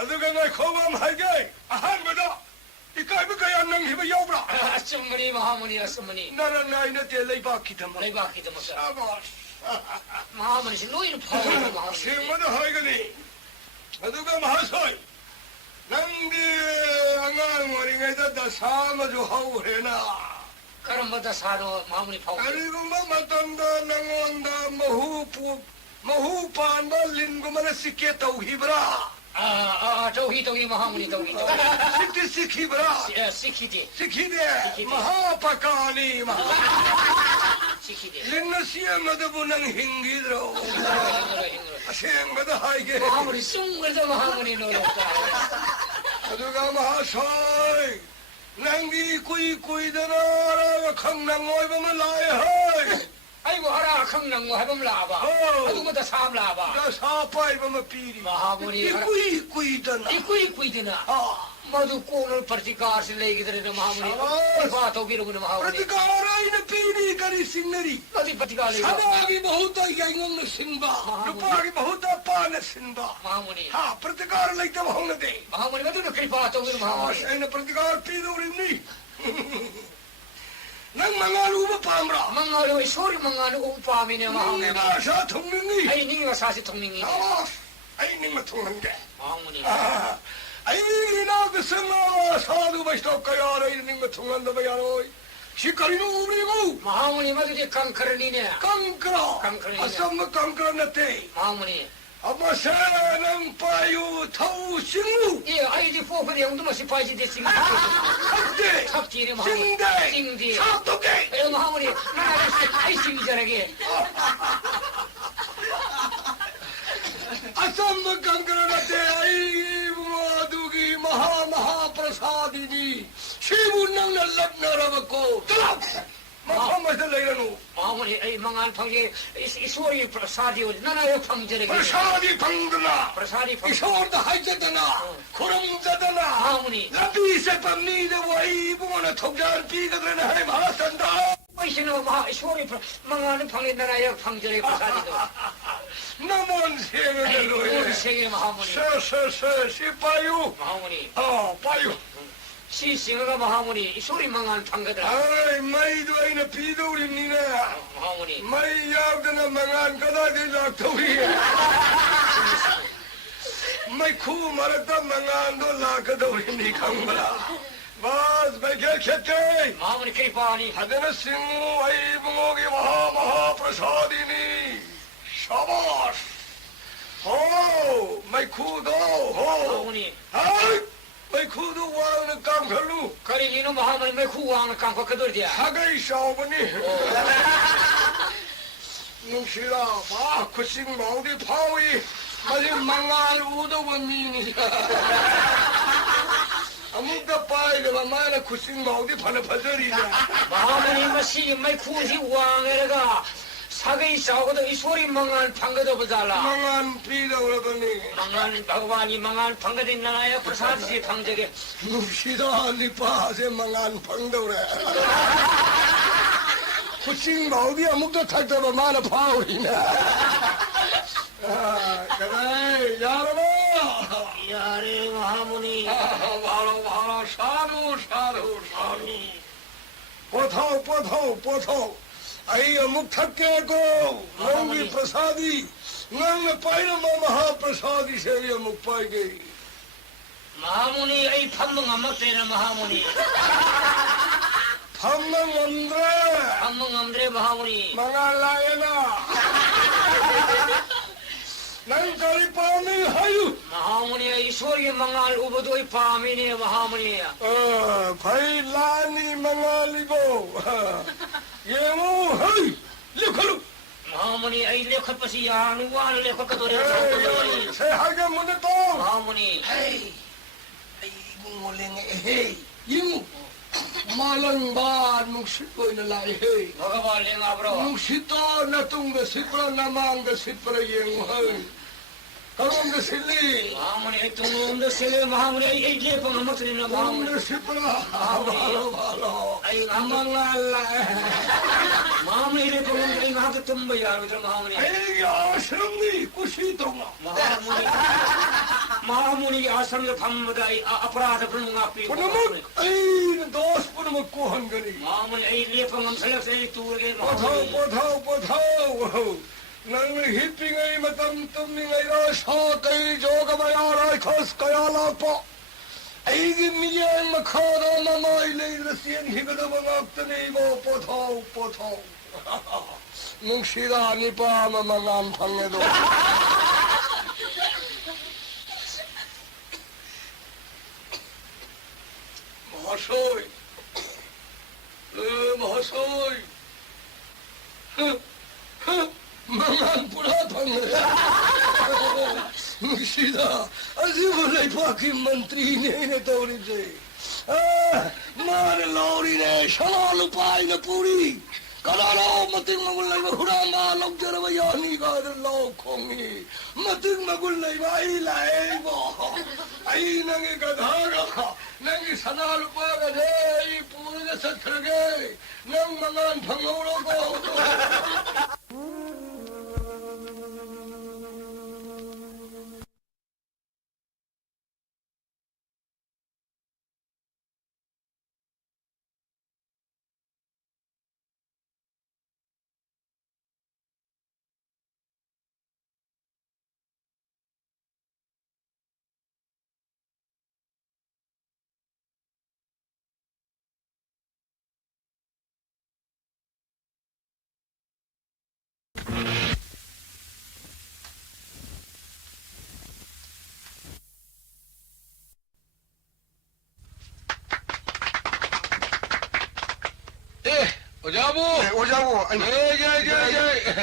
अदुगा मैं खोबम हाय गए अहम बदा इकाई बकया नंगी बे योबरा 아썸머니 마하무니 아썸머니 나는 나이네 때 레이바키 담아 레바키도 못사 아바스 마하무니 로인 파워로 마하무니 시험은 하이거니 아두가 마하소이 남기 안강 어린애들 다 사마주 하고 해나 그럼보다 사로 마하무니 파워 그리고 뭐 맞던다 낭원다 머후판다 린구만에 시께 떠우히브라 저기 마하무니 저기 시키 시키브라 시키디 시키데 마하파카니 마 시키디 린나 시험마다 보는 hin기드로 시험마다 하이게 마하무니 숭글도 마하무니 노렸다 아두가 마하소이 낭기 꾸이꾸이드나라가 강낭오이 보면 나이 아이고 하라 강낭고 해보면 라봐 아두마다 삼 라봐 나 사파이 보면 삐리 마하무니 하라 꾸이꾸이드나 이꾸이꾸이드나 마두 꼬를 particarsi legi들의 마하무니 바토 비르구나 마하무니 प्रतिकाराइन पीड़ी करी सिंगरी 어디 particarsi सदागी बहुत यांगंग सिंबा रुपागी बहुत पान सिंबा 마하무니 हाँ प्रतिकार लेते होने दे 마하무니 마두 그리 바토 비르 마하무니 इन प्रतिकार पीदोरी नहीं नंग मंगालू में पामरा 망가로 소리 망가로 오빠미네 마하무니 नंगी भाषा थुंगनी 아이 닝이가 사시 통닝이 आई नहीं मैं थुंगंगे 마하무니 आई ना बिसंगा साधु बस्तो कयार आई नहीं मैं थुंगंदा बयारो शिकारी नो उबरीगो 마하무니 마두지 깡커르니네 कंकरा कंकरा असम कंकरा नते 마하무니 अबसनंग पायु थौ सिंगु 예 아이디 포프디 영도마 시파이지 데싱 탁대 탁디네 마하무니 싱대 싱디 사토게 에 마하무니 아이 싱이잖아게 असम कंकरा नते आई ꯆꯠꯅꯔꯕꯀꯣ ꯃꯐꯝ ꯑꯁꯤꯗ ꯂꯩꯔꯅꯨ 마무리 이 망한 방에 이 소리 사디오 나나요 방절에 ꯄ꯭ꯔꯁꯥꯗꯤ ꯐꯪꯗꯅ 프라사디 방 ꯏꯁꯣꯔꯗ ꯍꯥꯏꯖꯗꯅ ꯈꯨꯔꯨꯝꯖꯗꯅ 마무리 ꯂꯝꯕꯤ ꯆꯠꯄ ꯃꯤꯗꯕꯨ ꯑꯩ 이봉원에 통장을 삐거들나 해 말았단다. 이시노 마 소리 망하는 방에 나나요 방절에 프라사디도 남은 세계를 우리 놓에 세계 마무리 시빠유 마무리 빠유 시싱어가 마무리 이 소리 망한 방거들 아이 마이도 아이나 비도 우리 니네 마무리 마이 야우드나 망한 거다지 락토리 마이 쿠 말았다 망한도 락거다 우리 니 강바라 bas bagai khete 마무리 케이파니 hadana singu ai bungogi maha prasadini shabash ho mai khudo ho 마무리 hai mai khudo wang kam khalu 거리기는 마무리 매 후왕을 감고 그들이야 hagai shaubani nungshira ba kusing maudi phawi mali mangal udo wamini 아무도 빠이가 마나 kusing maudi phana phajariya 마무리 마시 매 후지 왕에가 사기 싸우고도 이 소리 망한 방거도 보자라 망한 비다 그러더니 망한 Bhagwani 망한 방거도 나나요 프라사디 방적에 눕시다 니빠세 망한 방도래 kusing maudi 아무도 탈다봐 마나 파우리나 그래 야라마 야래 마무니 와라 사루 뽀토 아이 어묵 탁게고 롱기 프라사디 낭나 빠이나 마하 프라사디 세리 어묵 빠이게 마무니 이 판몽 안 먹대는 마무니 밤만 온드레 판몽 안드레 마무니 망할라에나 난 저리 밤이 하유 마무니 이 소리 망할 우버도 이 밤이네 마무니 바일라니 망할리고 예모 하이 르컬루 마무니 이 레컷버시 야누와 레컷거도래 새하게 문에 또 마무니 헤이 뭉올랭 헤이 이무 말랑바 뭉실보이는 라이 헤이 뭐가 랭아브로 뭉시또 나뚱가 시프라 나망가 시프라 예무 가운데 실리 마무니 뚱도 세 마무니 이 레펑 안 먹대는 마무니 가운데 시프라 바로 아이 망할라 마무니 레펑 이 마그 tumbay야 그들 마무니 에이야 시름니 꾸시동아 마무니 아sam을 밤마다 아프라다 불능 앞이 보너먹 에이 도스 보너먹 고한 거니 마무니 이 레펑 살려서 두르게 뽀타오 nang hipping ay matamtaming ay rasa kay joga mayara khas kaya lapo ay gimiyang makhara na mailay rasyan higada mga aktanay mo potaw nung sira ni pa mamangan pangedo mahasoy mahasoy mangan pula pangedo Sida, así mulai pakai menteri ni tahu ni. Mana lori ni, salah lupa ini puri. Kalau lo mati magulai bahura malok jara bayani kada lo kongi. Mati magulai bayi lai boh. Ayi nangi kadhaga, nangi salah lupa kada. Puri na satrage, nang mangan pangoro ko. 오자부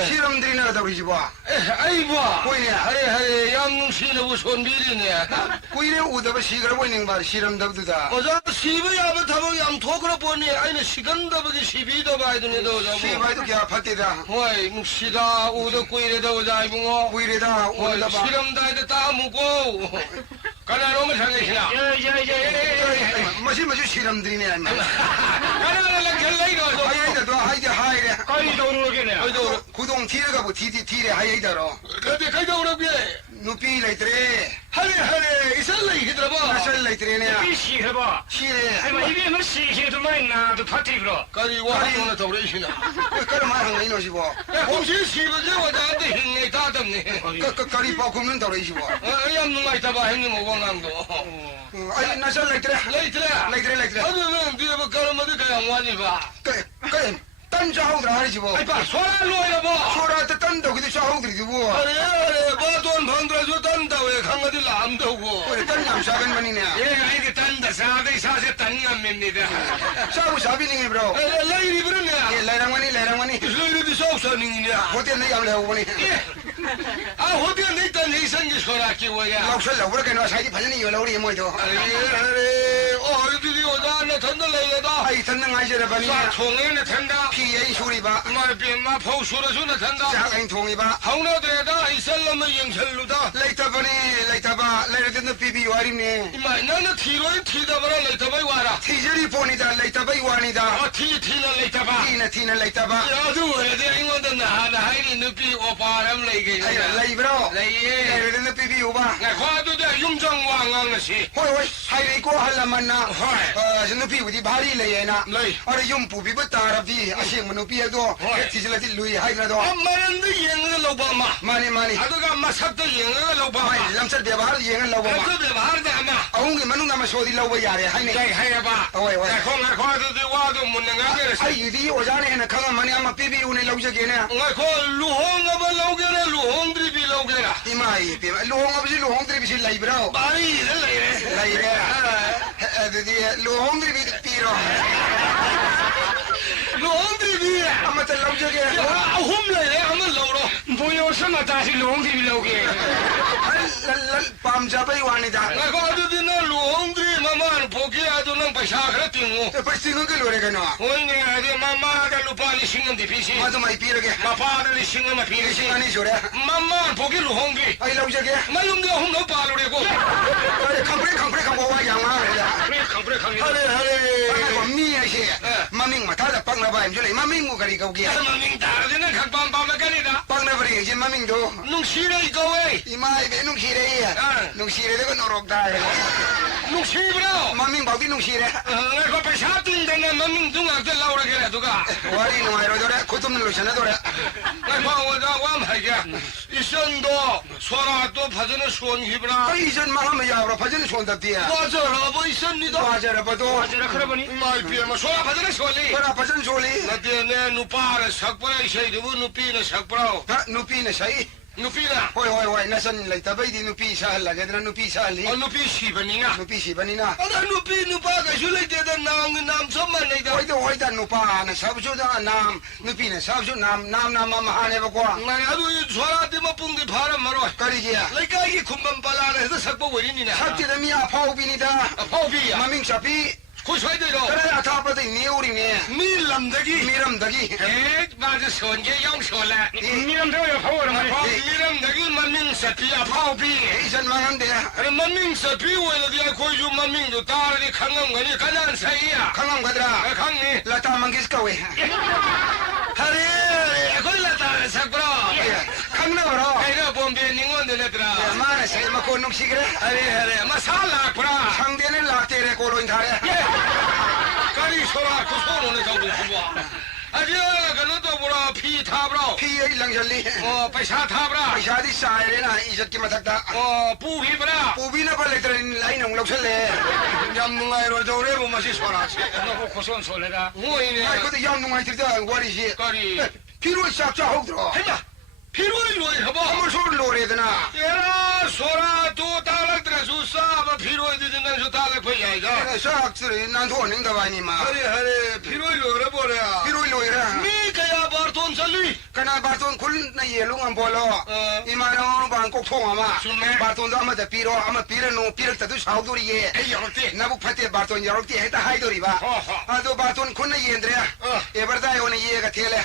실험들이 나가다 우리 집와 아이고 보이네 하래 양시는 손비리네 꾸이네 우다바 시그라 보이는 말 실험답도다 오자 시비 야부 타고 양토그로 보니 아이는 시간더버기 시비도 봐야되니도 자고 시바이도 개 아팠대다. 호이 묵시다 우도 꾸이래도 자이붕어 우이래다 호이 오래다 봐. 시름다이도 따 묵고 가나로면 상계시나 마시 시름들이네. 가나로는 결레이도 하이에도 하이래. 거기도 오르겠네. 어이도 구동 티르가고 티래 하이더로. 그때 가이도 오르게 누피 레이트레. 하래 이살레이 히드라봐 나설 레이트레네. 이 시해봐. 시래. 아마 입에 뭐 시해도 많이 나도 파티브로. 가지고 한번에 더블이시나 그럼 하는 이노시고. 야 공시 시비제 와자한테 힘내 다듬니 거리 바꾸면 더러이시고. 양 누가있다봐 형님 오광랑도 아니 나설 레이트레. 레이트레 아주는 뒤에 뭐 가르마디 그냥 와니 봐 딴 좌우들 하시고. 아이 봐 소라 로이라 봐 소라한테 딴다 그도 좌우들이고. 아래 바돈 방들어서 딴다 왜 강아지 남다고 그래 딴 잠사간 만이네. 얘가 이게 딴다 사대 사세 딴감입니다 사부 사비닝이 브로. 레이리 그러네 예 레랑만이. 레이리도 사업사닝이냐 호텔 내 양래 오보니. 아 호텔 내 있다 내 이상기 소라 끼워야 럭설 오브라 그나 사기 반전이 열어 우리 뭐도. 아래 어디디 오다 나 던다 레이다 아이 듣는 아이저라 바니. 사 총에는 된다 피에 소리 봐. 말비마 포수라서나 된다 자가인 통이 봐. 하우나드에다 이살람의 영철루다 레이터 바니 레이터바 레이터는 비비 와리네. 이마 나는 티로인 티다바라 레이터바이 와라 티저리 보니다 레이터바 와니다. 티는 레이터바 티나 레이터바. 야도 왜대 이건데 나 하이리 느끼 오빠람 레이게 아이 레이브로. 레이에 레이터는 비비 오바. 나 과도대 용정왕왕시 호이 하이리 고 할라만나. 호이 저는 비우디 바리 레이나. 레이 어레 좀 부비부 따라비 아시 문우피에도 티질라티 루이 하이라도. 엄마는 영을 로바마 마니. 아도가 마삭도 영을 로바마 마이 lamsar bebar yengan lawa ma. 그게 말도 아마 Aung manung nama sodi lawa yare haine. 잘 해봐 Oi. 나 과도대 와도 묻는 거 그래서 Ai yudi ojane hena kanga mani ama pibi une lawje gene. nga ko luhonga lauge라 luhongdri bi lauge라 Imai pe luhong absi luhong tri bisi lai bro. 바리 레이레 Lai re. Dedi luhong tri bi piro. luhongdri bi Ama ta lawje ge. ahum 레이레 한번 lau로 보여서마 다시 롱디 빌려오게. Lal pam jabai wani da. nga ko adu디나 luhongdri 마만 보기 아두는 바샤그라 띵고 Te pastingo ke lore gano. 원니 아디 마마가 루파니 신금디 비시 Ma to mai piro ge. 마파들이 신금마 비시 Ani jore. 마만 보기 luhongdri Ai lawje ge. 마lum디 ahum 바로레고 Kampre kambo wa yama. 강불에 강해. 하레 Mi ai maming mata da pang na ba im jole maming mo gari kau ge. 마밍 다르는 각방 밤가리다 Pang na bari je maming do. 눅시레 이거웨 Imai be nung sire ya. Nung sire de ko norok da. 눅시브라 Maming bau di nung sire. 내가 배샤tin데네 마밍 둥악데 라우라 그래 누가 Wari no mai dore kutum no shana dore. 내가 와다 와마게 이선도 소라도 파전에 수원히브라 Ai jon ma ham ya ro phajin son da dia. 와저라 뭐 이선니도 Wajara ba do. 제가 그러보니 마이 피에마 소라 파전에 수원이 Para phajin soli. 나한테 누파를 삭바라 이세이도 누피는 삭바라 Ta nupi na sai. 누피나 Hoi na san lai ta bai di nupi sa la ga na nupi sa li. 누피 시바니나 Nupi si bani na. 아나 누피 누파가 술래대다 나온 남선만 내가 Hoi da nupa na sab ju da nam. Nupi na sab ju nam ma ha ne ba ko. 나도 이 소라데마 뿡디 바람 말어 Kari ji. 레가이 군밤 발라는 해서 삭바 버리니나 Sakti da mi a phau bi ni da. 파우비야 Maming sapi. 고소해들어 Kara atha pa de ni uri ne. 밀람다기 Miram dagi. 에 맞아 선제 영소라 미남 되어야 파워를 말해. 밀람다기 만민사피야 파우비 Isan mangan de. 만민사피 왜너디야 고주 만민도 따르니 강강거니 가난 사이야 Kangam gadra. 강니 Lata mangis ka we. 하래 걸라 따르 삭브라 Kangna bro. 에라 봄비에 닝원데 내더라 Mana sai ma ko nuk sigre. 하래 마살라 브라 Sang de ne la tere ko loin thare. 까리 소라 그 소노네 정도 좋아 아지야 그너도 보라 피 타브라 Phi ai lang jalli. पैसा थाब्रा Paisa di sai re na izat ki mathak da. 부히브라 Pubi na pa le tre lai nong lok sel le. ям 누가이로 저래 보마시 소라시 너 고소한 소리다. 뭐이네 Ai ko de yang nong ai tri da wari ji. 까리 Phiru sak cha hok dro. 해봐 피로이 로이 해봐 Amar so lo re da na. 얘라 소라 또 따라들어 수사바 피로이 되는 수 따라 거야이가 Sak sri nan tho ning da ba ni ma. 하래 피로이 로래 보래야 Phiru lo ra. 미가야 바톤 살리 Kana 那把ton kun na ye lung am bolo imano ban kok thong ama ba ton da ma da piro ama piro no piro ta du sau du ye na bu phate ba ton yorok ti he ta hai du ri ba ado ba ton kun na ye andre e bar da yo ne ye ga thele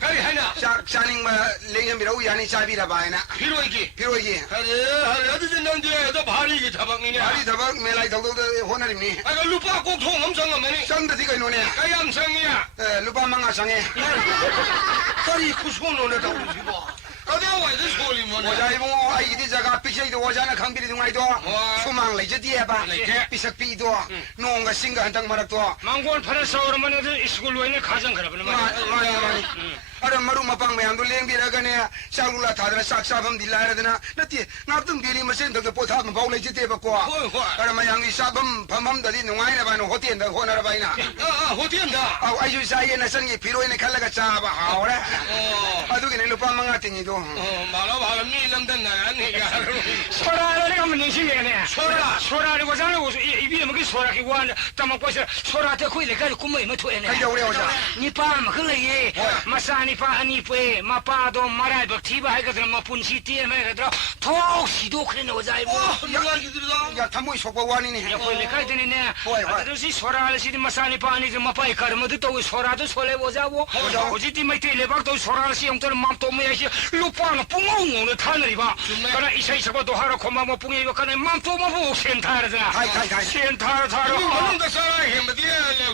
kari haina shining ma le yam biro yani cha bi da ba na piro ye hare adu din nang de da bhari gi thabak ni ne bhari thabak me lai thau da hona ri ni aga lupa kok thong am sang ma ni sang da ti kai no ne kayam sang ya lupa manga sang e kari khushon no ne da u ji ba kada wai de choli mo ne我家一帮阿姨的这个必须的，我家那康比的东西多，出忙来这点吧，必须比多，弄个性格很等么的多。 망고를 팔아서 그러면 스쿨 와인에 가장 그러면 많이. अरे मरु मपांग में हम तो लेंगे रखने हैं शालूला था ना साक्ष साफ हम दिलाए रहते ना नती नाप तुम दिल्ली में सेंटर के पोथा में बाउले जिते बकुआ अरे मैं यहाँ की साबम फम ददी नुआई ना बानो होती है ना होना रबाई ना होती है ना अब आयु साये न संगी फिरो इन्हें खल्ला का चाबा हाव रे अदु के नहीं लुपा मंगा तिंगी तो माला भाला मी लंदन ना नहीं यार 소라를 가면 내시겠네 소라를 고자는 이비에 먹기 소라 기 원, 담아 보세요 소라한테 거기까지 꿈을 못 토해네 그게 우리 오자 니빠 그래 마사니파 아니페 마파도 말할 버티바 하거든 뭐 분시티에 말거든 톡시도 그러는 오자이고 야 탐보이 속고 와니네 야 거기까지 되네 아저씨 소라를 시디 마사니파 아니지 마파이 가르모도 또 소라도 솔레 보자고 어지티 마이테 레박도 소라를 시 용도는 맘도 뭐야시 루파는 뿡엉을 타는 이봐 그러나 이사이사고도 하러 고마워 뿡이고 그네 맘도 뭐 센타르잖아 센타르 타러 그런 거 살아 힘들게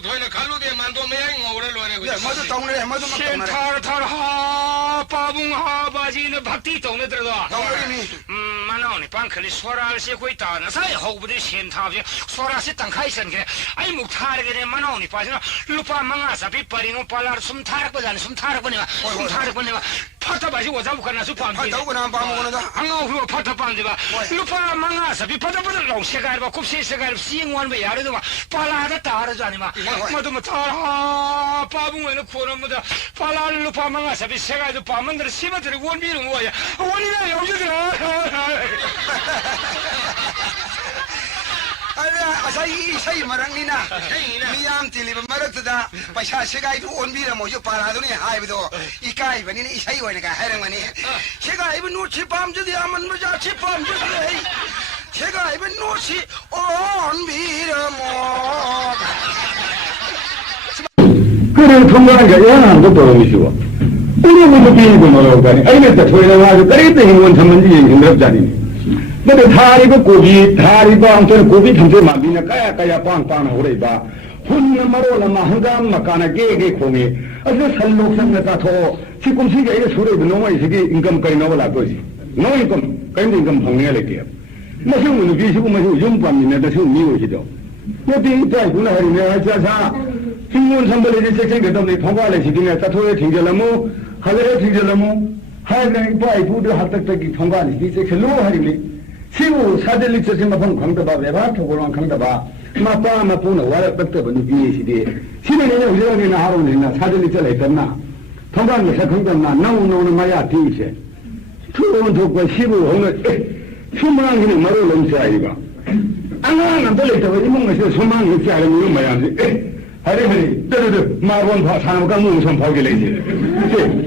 도에는 갈로데 만도 매양 오래 로래 그 뭐도 동네 뭐도 막 동네 센타르 타러 하바붕 하바지는 박티 동네 들어가 만나오니 방클리 소라를 씻고 있다는 사이 호부들 센타비 소라시 땅 가이선게 아이 목 타르게 만나오니 빠지나 루파 망아사 비빠리노 팔라르 숨 타르거든 숨 타르거니와 숨 타르거니와 파타바시 오자부 가나 수파 파타고 나 바모는다 항아우 그 파타반데바 루파 망아사 비파타보다 롱세가르바 굽세세가르 시행원베 야르도마 팔라다 따르자니마 뭐도 타라 바붕에는 코너무다 팔라르 루파 망아사 비세가르 바만들 시바들 원비는 뭐야 원이나 여기들아 이사이 마랑니나 미암 딜리바 마락다 파샤 세가이도 온비라 모조 파라도니 하이비도 이카이바니 이사이 오니까 하랑마니 세가이브 노치 밤저디 아만 마자 치 밤저디 세가이브 노치 온비라 모 그런 통과한 게 영한 것도 없이고 우리 모두 비리고 놀아오다니 아이네다 소리나가지고 그래도 힘은 참는지 힘들었잖니 근데 다리고 고비 다리방 고비 탐새 만비나 까야 빵빵 오래봐 혼나 마로나 한감 막가나 게게 공이 아주 살록상가 다토 지금시게 이게 소리도 너무 이게 인감 거리 나올라 거지 너 인감 근데 인감 방내할게요 무슨 문제 비시고 무슨 용밤이네 더 미워지죠 여기 있다구나 하리네 자자 신문 선발이 이제 그다음에 통과를 시키네 다토에 튕겨라모 하늘에 튕겨라모 하늘에 바이부도 합작되기 통과를 이제 글로 하리네 시부 사들리 저승마방 강다바 외바 토고랑 강다바 마빠 마포는 와라 빽빽은 비시디 시내는 우리가 하루는 사들리 저래 있었나 통관에서 강다나 나오는 마야 뒤세 투원 독과 시부 오늘 수망이는 머리 넘쳐야이가 안가는 벌레도 이몽에서 수망이 있지 않으면 마야지 하리 뜨르르 마원 파 사람과 무슨 보게 되지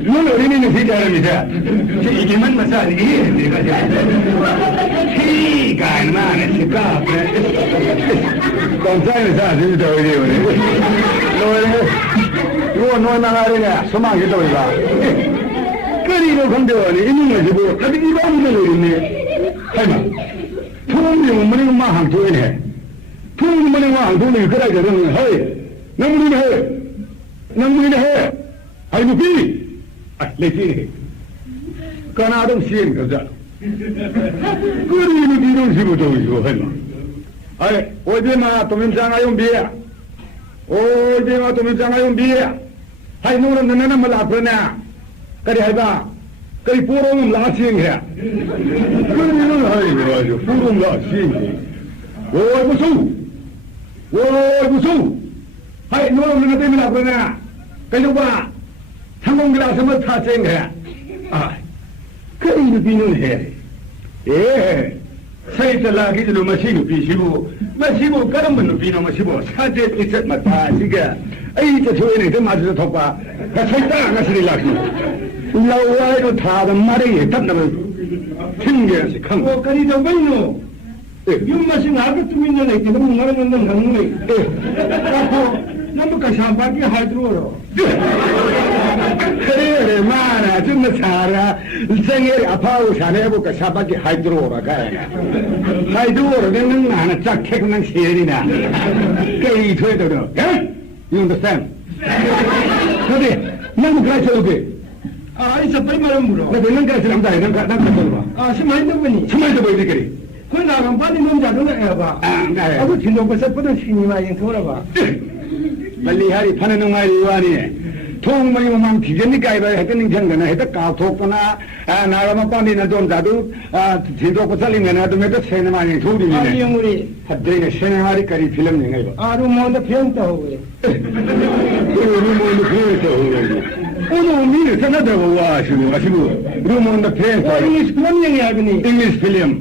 눈 어린이는 시작합니다 이게만 맞아 이게 내가 시가 나네 시가 건자는 사실 더 어려워요 이거 너나가리냐 소망이 또 이봐 끓이로 건데원이 있는 거지 뭐 다들 이방으로 있네 할마 통음이 뭐는 마항 도이네 통음이 뭐는 마항 도이네 그래 그러는 허이 नंगुरी है आई मुखी लेकिन कनाडम सीएम कर जा कुरी नुकीरों सी बुतो इसको है ना अरे ओजे मा तुम्हें जांगायों बिया ओजे मा तुम्हें जांगायों बिया हाय नूरन नन्ना मला अपना करी है बा करी पूरों लासिंग है कुरी नु है जो पूरों लासिंग वो बुसु हाय नोरम नते मिला अपना कहीं बा संगम गिला समझ था चेंग है कई नुपीनों है सही चला कि जो मशीन पीछे वो करम नुपीनों मशीन वो साजे इज्जत मत था ठीक है ai ta thoye ne ta ma ta thokpa ka sai ta nga sri la ki lau wai ro tha da ma re tat na thing ge si khang 어 그리 더 왜요 윤마신 아그 투민들 내게 너무 나는 건 강물이 나도 가상밖에 할 들어로 kare ma na tun na tsara zanye a fawo shane abu ka sha baki haidrora kaya haidrora dan nan na chak kek nan sheri na kai thwe do do eh you understand kade nan mu kai chalo ke 아 이제 빨리 말하면 물어 na nan kai chalo dai nan ka chalo ba 아 심한데 보니 chumai do bai kare 그 나간 빨리 놈 잡는 거 해봐 아그 진동에서 보던 신이마 인 돌아봐 balli hari phana nungai riwani thong mai mam thigen ni kai ba hetan ning jang na heta ka thok pana na ra ma pandi na dom jadu thin do ko salin na to me to cinema ni thu di 아 ni 영우리 hadde ne cinema ri kari film ni ngai ba 아루 뭔데 편도 왜 ru mo ni phre to uno mi ne sana da wa ashibu ru mo na phre to 잉글리시 그런 얘기 하더니 english film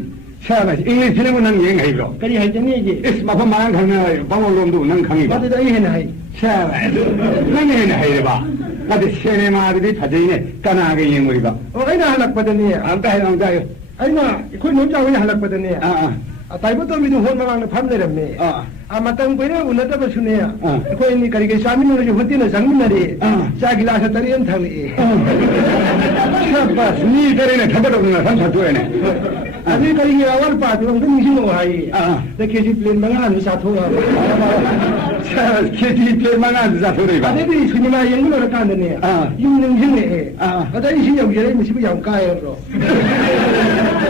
sana english film nang yeng ngai ba 그리 할 때는 얘기 is ma pha ma khang na ba mo lom du nang khang ba 맞다 이 해나 해 sa nang ne hai ba na de cinema ri phajai ne kana ge yeng mori ba 어 아이나 할락거든요 an ta hai 아이나 그 놈자고 할락거든요 ah 아 다이버도 미도 혼나가는 밤내렸네 ah 아 맞당 보이는 운나다 버수네야 어. 거기 가리게 사민으로 호티는 장민날이 어. 자기라서 다리엔 탈리 bas ni dare ne thabat na san tha ne 아니 가리게 아월 빠도 좀 신고 하이 ah 내 계지 플랜 망한 사토가 sa keti pe ma na za thore ba 아내들이 스님아 연구를 가는데 아. 육능신네 아. 아다 이 신영 예를 미시고 양가요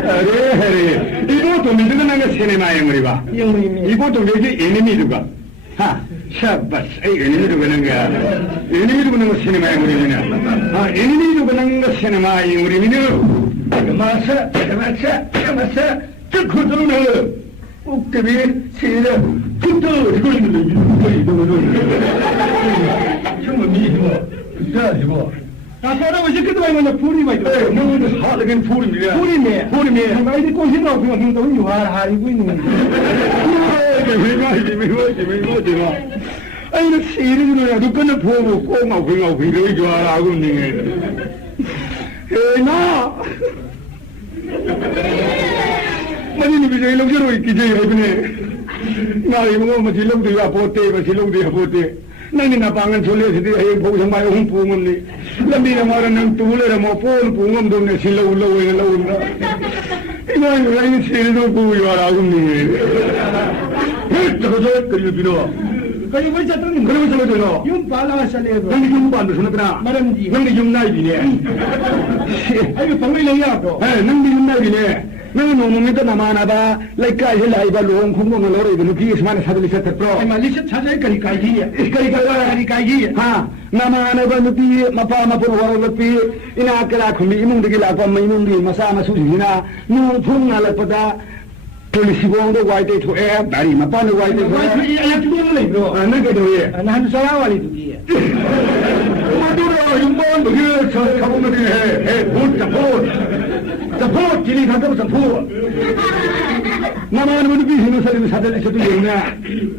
are ibo to mi dana na cinema yeng mori ba 영님이 ibo to le ji enemy du ba ha shabas ai enemy du nang ga enemy du nang cinema yeng mori na ha enemy du nang cinema yeng mori ni 마사 마사 저 그들은 웃기비 시래 붙어 이거 정말 미히고 자이고 아빠랑 어저께도 말면 불이 막 있어 너는 하다긴 풀입니다 불이네 풀이네 정말 이제 꽃이라고 그냥 힘도 유화를 하리고 있는 거지 왜이거지 아니 시리즈는 누구는 보고 꼭막 그냥 그거 좋아하고 있는 에나 mani ni bijay log jaro ki jay hogne na ri mo ma dilog de ya pote ba dilog de pote nang ni na pangan chole si ai bo sang mai hum pu ngam ni lambi na mara nang tu le mo pon pu ngam dum ne si lo na ina ni si lo pu yo ra gum ni to jo kri bi lo 그리고 왜 저쪽에 그리고 저거 윤 발라가 살려도 nang ni yum ban do na tra 말은지 nang ni yum nai bi ne 아이고 방을 내야고 ai nang ni yum nai bi ne nang no mo mi to na ma na ba lai kai he lai ba lo khung ngom lo ro bi nu ki ismane sa li sa ta pro 아이 말리셔 찾아야 거리 가기야 Iskari 가기야 ha nama na ba nupi mapa ma pur waro nupi ina kala khumi imung digi la pa mai imung di masa ma su hina nu phung na la pada polisi bong do wai te thu e dari mapa no wai te thu 이 아야 두고 내 bro na ke do ye 나한 사람와리 두기야 ma do ro yum bon do ye cha ka bong de he put the put kili ka do sa put nama na nupi hinu sa ni sa de sa tu ye na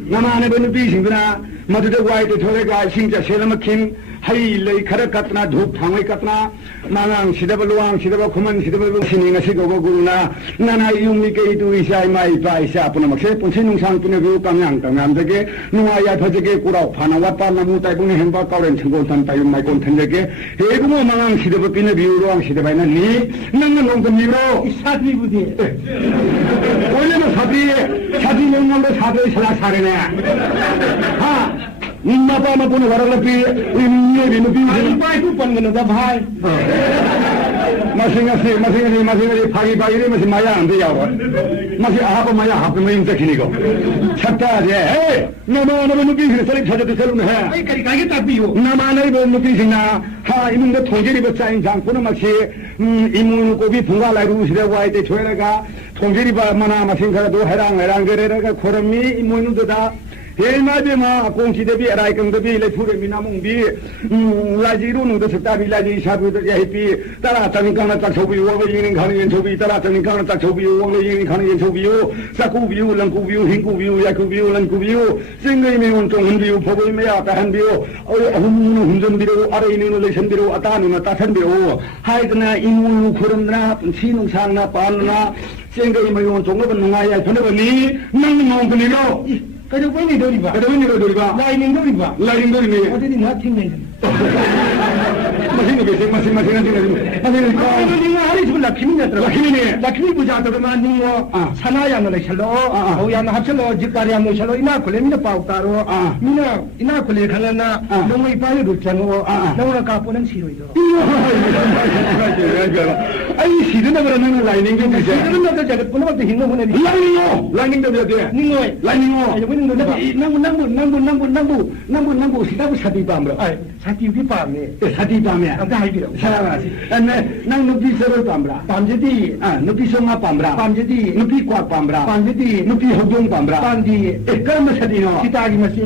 nama na nupi singna ma de wai te thu ga sing cha selam kin hai lei khara katna dhup thangai katna mangang sidaba luang sidaba khuman sidaba sini ngasi go guruna nana yumi ke tu isai mai pa isa apuna makse punsi nung sang pune gu kamyang tamam dege nuwa ya phajege kurau phana wa pa namu tai bune hemba kauren chungol tan tai mai kon thanjege he gu mangang sidaba pine biu luang sidaba na ni nang nong ko miro 사비 부디 원래 뭐 사비 명망도 사비 살아 사래네 ha mapa ma pune warala pi imye binu pi 아이 빠이 쿠폰 거는 다 바이 마싱이 파기 파기리 마시 마야 안 돼요. 마시 아하고 마야 하고 뭐 인자 키니고. 쳤다제. 너는 누비 살이 찾아도 살은 해. 아이 거리 가게 답이요 나만의 누비 생나 하 이문도 통제리 버짜인 장꾸는 마시 이문 고비 분가라이 루시라고 할 때 조회가 통제리 바 마나 마싱가도 해랑 그래가 코름이 이문도다 เห็นมาบีมาคงชีดบีอะไรกันดบีเลยพูดมีน้ำมงบีลายจีรุ่นตัวสตาร์บีลายจีชาบูตัวใหญ่ปีตลาดจังกันตักชบีวงเลยยิงขันยิงชบีตลาดจังกันตักชบีวงเลยยิงขันยิงชบีวสักคูบิวลังคูบิวหิงคูบิวยาคูบิวลังคูบิวสิ่งที่มีมันจงหันบิวพบไม่อยากแต่หันบิวหุ่นจนบิวอะไรนี่เลยฉันบิวอัตานี่มาตาฉันบิวให้กันนะอิมูลูคุรมนะชีนุชางนะปานนะสิ่งที่มีมันจงเป็นงายพันธุ์นี้นั่งมองคนนี้เราก็จะไม่ได้ดูดีกว่า ก็จะไม่ได้ดูดีกว่าลายหนึ่งดูดีกว่า ลายหนึ่งดูดีมั้ย ว่าที่นี่นัดทิ้งเลยมาทิ้งไปมาทิ้งก็นี่ว่าอะไรสุดลักขิมีเนี่ยลักขิมีเนี่ยลักขิมีบูชาตัวมันนี่ว่าชนะยังเลยชะลอโอ้ยนะฮับชะลอจิตการยังชะลออินาคุเลมินะป่าวตารอมินะอินาคุเลขลันนะลงไม่ไปดูจังว่าลงละกาปุนันชีโรยโไอ้สีนั่นก็นั่นลายหนึ่งก็ไม่ใช่สีนั่นก็จะปุนันก็หินโน่นนี่ลายหนึ่งก็เดี๋ยวนี่ไงลายหนึ่งไอ้ยังไม่ดูนั่งสิตาบุษติปามบรไอ้สติพิปามเนี่ยสติปามเนี่ยได้กี่แล้วใช่ไหมอันนั้นนั่งนุบิเซอร์ปามบราปามเจดีนุบิสมาปามบราปามเจดีนุบิกวาดปามบราปามเจดีนุบิหกยงปามบราปามดีก็ไม่สติเนาะสิตากิมาสิ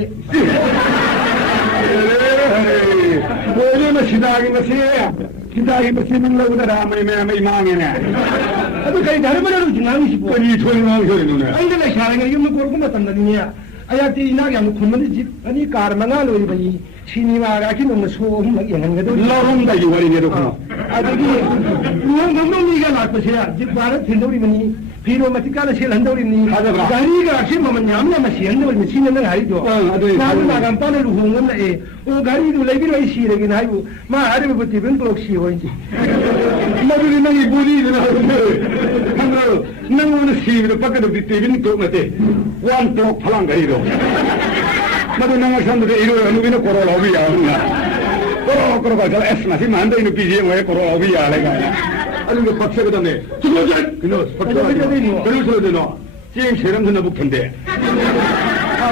โอ้ยไม่สิตากิมาสิสิตากิมาสิมันเราได้ไม่มาเงี้ยเนี่ยಅದು ಕೈ ದಾರಿ ಬರಲು ಜಿಂಗಾಂಗಿ ಪನಿ ಥೋಯಿಮಾಂಗಿ ಹೋಯಿನುನೆ ಐದಲ ಶಾಲೆಗೆ ಯಮ್ಮ ಕೊರ್ಕುಮ ತಂದನಿಯ ಅಯಾತಿ ಇನಾಗ ಯಮ್ಮ ಖುಮ್ಮದಿ ಜಿ ಅನಿ ಕಾರ್ ಮಂಗಾಲ ಹೋಯಿ ಬನಿ ಸಿನಿಮಾಗ ಕಿನೊಂದು ಸೋ ಹum ಯಂಗಂಗದು ಲೋರಂದ ಯುವರಿನೆ ರೋಖ ಅದಗಿ ನಮ್ಮೀಗ ಲಾಕ್ಪಸೆಯ ಜಿ ಭಾರತ ಹಿಂದೋರಿ ಬನಿ ಫೀರೋ ಮತಿಕಾಲ ಸೇಲ್ ಹಂದೋರಿ ನೀ ಗಾರಿಗ ಅಕ್ಷಿ ಮಮನ್ ಯಾಮನ ಮಸಿ ಹಂದೋರಿ ಮಿ ಸಿನನ ಹಾರಿದೋ ನಾನು ನಾಗಂಪಾನ ರು ಹೋಂಗನ ಎ ಓ ಗಾರಿದು ಲೈಬಿರೋ ಐ ಸಿರಗಿ ನಾಯು ಮಾ ಹಾರಿಬ ಬತ್ತಿ ಬೆನ್ ಬ್ಲೋಕ್ ಸಿ ಹೋಯ್ತಿ ಮದುರಿ ನಂಗಿ ಬೂದಿ ಹಂಗೋ ನಂಗನ ಸಿಬಿರೋ ಪಕ್ಕದ ಬಿತ್ತಿ ಬಿನ್ ತೋಮತೆ ವಾನ್ ತೋಕ್ ಫಲಂಗ ಇರೋ ಮದು ನಂಗ ಸಂದದೆ ಇರೋ ಅನುವಿನ ಕೊರೋಲ ಹೋಗಿಯ ಕೊರೋ ಕಲ ಎಸ್ ಮಸಿ ಮಂದೆ ಇನ್ನು ಪಿಜಿ ಮಯ ಕೊರೋಲ ಹೋಗಿಯ ಅಲೆಗ ಅಲ್ಲಿಗೆ ಪಕ್ಷಗದನೆ ಸುಲೋಜನ್ ಇನ್ನು ಪಕ್ಷಗದನೆ ಸುಲೋಜನೋ ಚೇಂಜ್ ಸೇರಂದನ ಬುಕ್ತಂದೆ